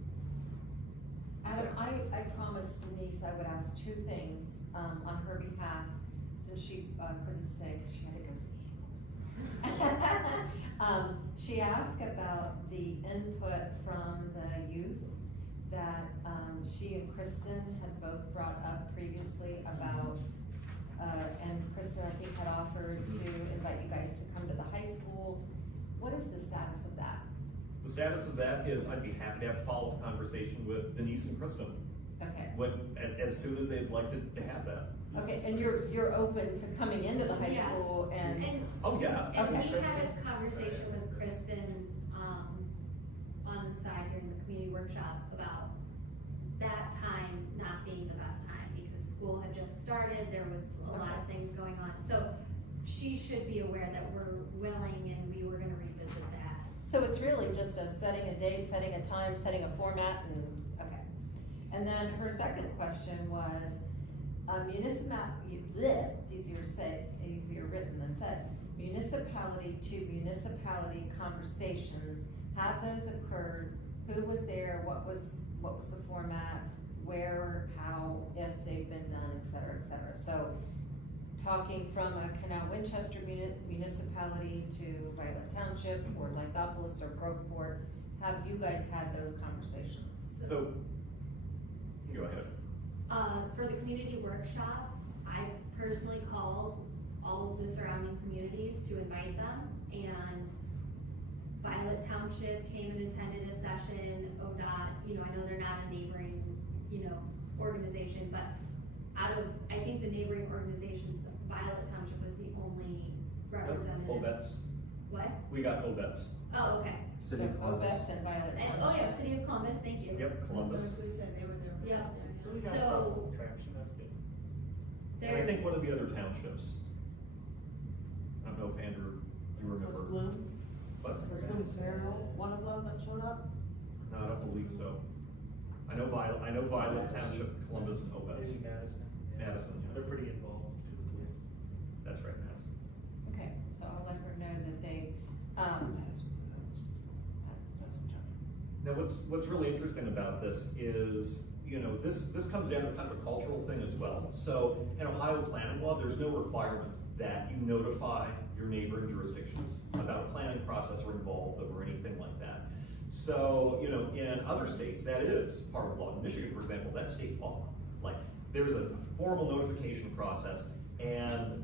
Adam, I promised Denise I would ask 2 things, on her behalf, since she, couldn't stay, cause she had to go see Hamilton. She asked about the input from the youth that, she and Kristen had both brought up previously about, and Kristen, I think, had offered to invite you guys to come to the high school. What is the status of that? The status of that is I'd be happy to have a follow-up conversation with Denise and Kristen, Okay. as soon as they'd like to have that. Okay, and you're open to coming into the high Yes. school and. Oh, yeah. and we Okay. had a conversation with Kristen, on the side during the community workshop about that time not being the best time, because school had just started, there was a lot of things going on. So, she should be aware that we're willing and we were gonna revisit that. So it's really just setting a date, setting a time, setting a format, and, okay. And then her second question was, it's easier to say, easier written than said. Municipality to municipality conversations, have those occurred? Who was there? What was the format? Where, how, if they've been done, et cetera, et cetera. So, talking from a Canal Winchester municipality to Violet Township or Lithopolis or Groveport, have you guys had those conversations? So, go ahead. For the community workshop, I personally called all of the surrounding communities to invite them, and Violet Township came and attended a session, ODOT, I know they're not a neighboring, organization, but out of, I think the neighboring organizations, Violet Township was the only representative. Obets. What? We got Obets. Oh, okay. So Obets and Violet. Oh, yeah, City of Columbus, thank you. Yep, Columbus. We said they were there. Yeah. So we got So- some traction, that's good. And I think one of the other townships, I don't know if Andrew, you remember. Was Bloom, But, was Bloom Cereal one of them that showed up? no, I don't believe so. I know Violet Township, Columbus, and Obets. Maybe Madison. Madison, yeah. They're pretty involved too, at least. That's right, Madison. Okay, so I'll let her know that they, Now, what's really interesting about this is, this comes down to kind of a cultural thing as well. So in Ohio planning law, there's no requirement that you notify your neighboring jurisdictions about a planning process or involve them or anything like that. So, in other states, that is part of law. In Michigan, for example, that's state law. Like, there's a formal notification process, and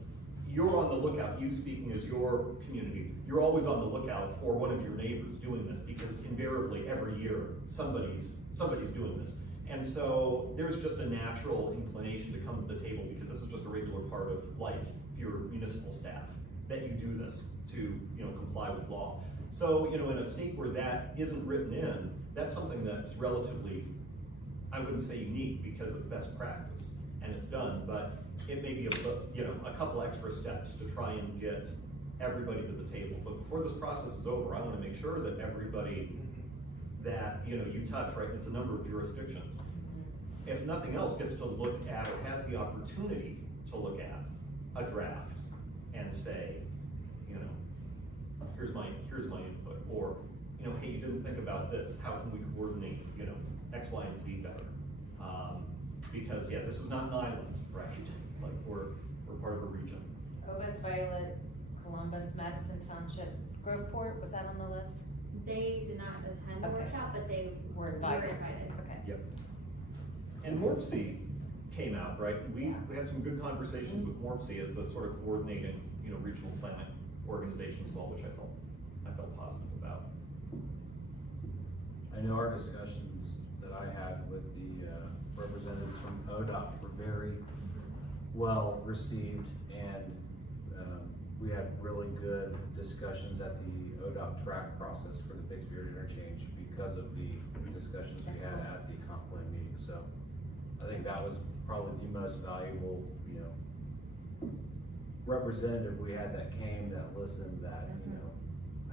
you're on the lookout, you speaking as your community, you're always on the lookout for one of your neighbors doing this, because invariably every year, somebody's doing this. And so there's just a natural inclination to come to the table, because this is just a regular part of life, if you're municipal staff, that you do this to, comply with law. So, in a state where that isn't written in, that's something that's relatively, I wouldn't say unique, because it's best practice, and it's done, but it may be a couple extra steps to try and get everybody to the table. But before this process is over, I wanna make sure that everybody that, you touch, right, it's a number of jurisdictions. If nothing else, gets to look at or has the opportunity to look at a draft and say, here's my input, or, hey, you didn't think about this, how can we coordinate, X, Y, and Z better? Because, yeah, this is not an island, right? Like, we're part of a region. Obets, Violet, Columbus, Madison Township, Groveport, was that on the list? They did not attend the Okay. workshop, but they Were were invited. invited. Okay. Yep. And Morpsey came out, right? We had some good conversations with Morpsey as the sort of coordinating, regional planning organization as well, which I felt positive about. I know our discussions that I had with the representatives from ODOT were very well received, and we had really good discussions at the ODOT track process for the Bixby interchange because of the discussions we had at the comp plan meeting. So I think that was probably the most valuable, representative we had that came, that listened, that,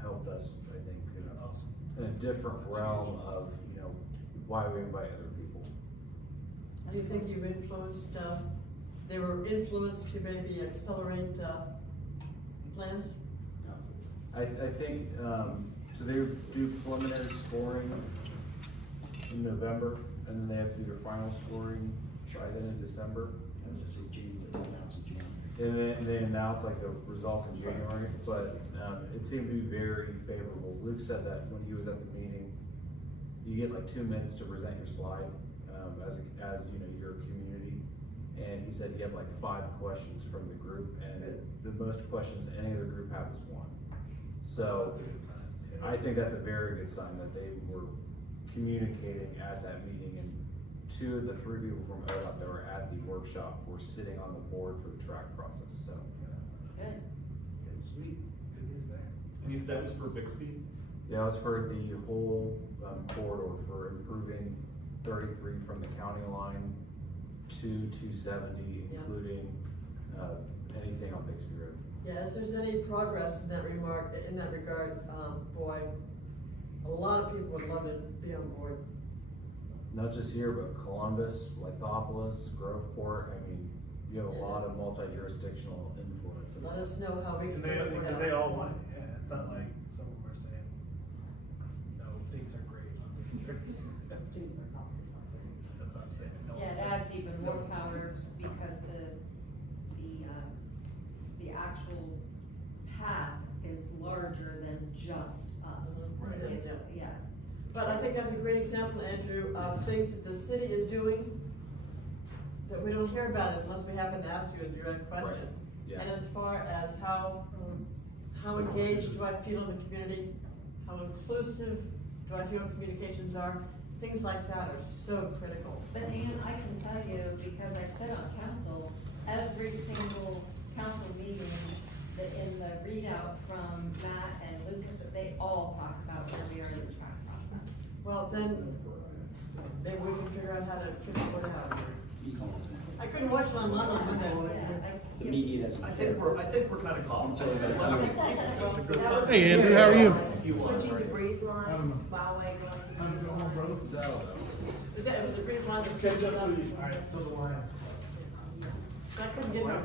helped us, I think, That's awesome. in a different realm of, why we invite other people. Do you think you've influenced, they were influenced to maybe accelerate, plans? I think, so they do preliminary scoring in November, and then they have to do their final scoring by then in December. I was gonna say June, but they announced in June. And then they announce like the results in January, but, it seemed to be very favorable. Luke said that when he was at the meeting, you get like 2 minutes to present your slide, as your community. And he said he had like 5 questions from the group, and the most questions any other group have is 1. So, That's a good sign. I think that's a very good sign that they were communicating at that meeting, and 2 of the 3 people from ODOT that were at the workshop were sitting on the board for the track process, so. Good. Okay, sweet, good news there. And that was for Bixby? Yeah, it was for the whole corridor for improving 33 from the county line to 270, Yeah. including anything on Bixby Road. Yeah, if there's any progress in that regard, boy, a lot of people would love to be on board. Not just here, but Columbus, Lithopolis, Groveport, I mean, you have a lot of multi-jurisdictional influence. Let us know how we can. And they, get it because worked they out. all want it, yeah, it's not like some of them are saying, no, things are great. Things are not great. That's what I'm saying. No Yeah, one's it saying- adds even no more one's saying- power because the actual path is larger than just us. Right. It's, Yeah. yeah. think that's a great example, Andrew, of things that the city is doing that we don't hear about it unless we happen to ask you a direct question. Right. Yeah. And as far as how engaged do I feel in the community, how inclusive do I feel communications are, things like that are so critical. But Ann, I can tell you, because I sit on council, every single council meeting, in the readout from Matt and Lucas, that they all talk about where we are in the track process. Well, then, maybe we can figure out how to sort it out. I couldn't watch it online on Monday. The media doesn't. I think we're kind of calm. Hey, Andrew, how are you? Switching the breeze line, byway going. Is that, was the breeze line that's Catch scheduled up, up? please. Alright, so the Lions Club. I couldn't get there.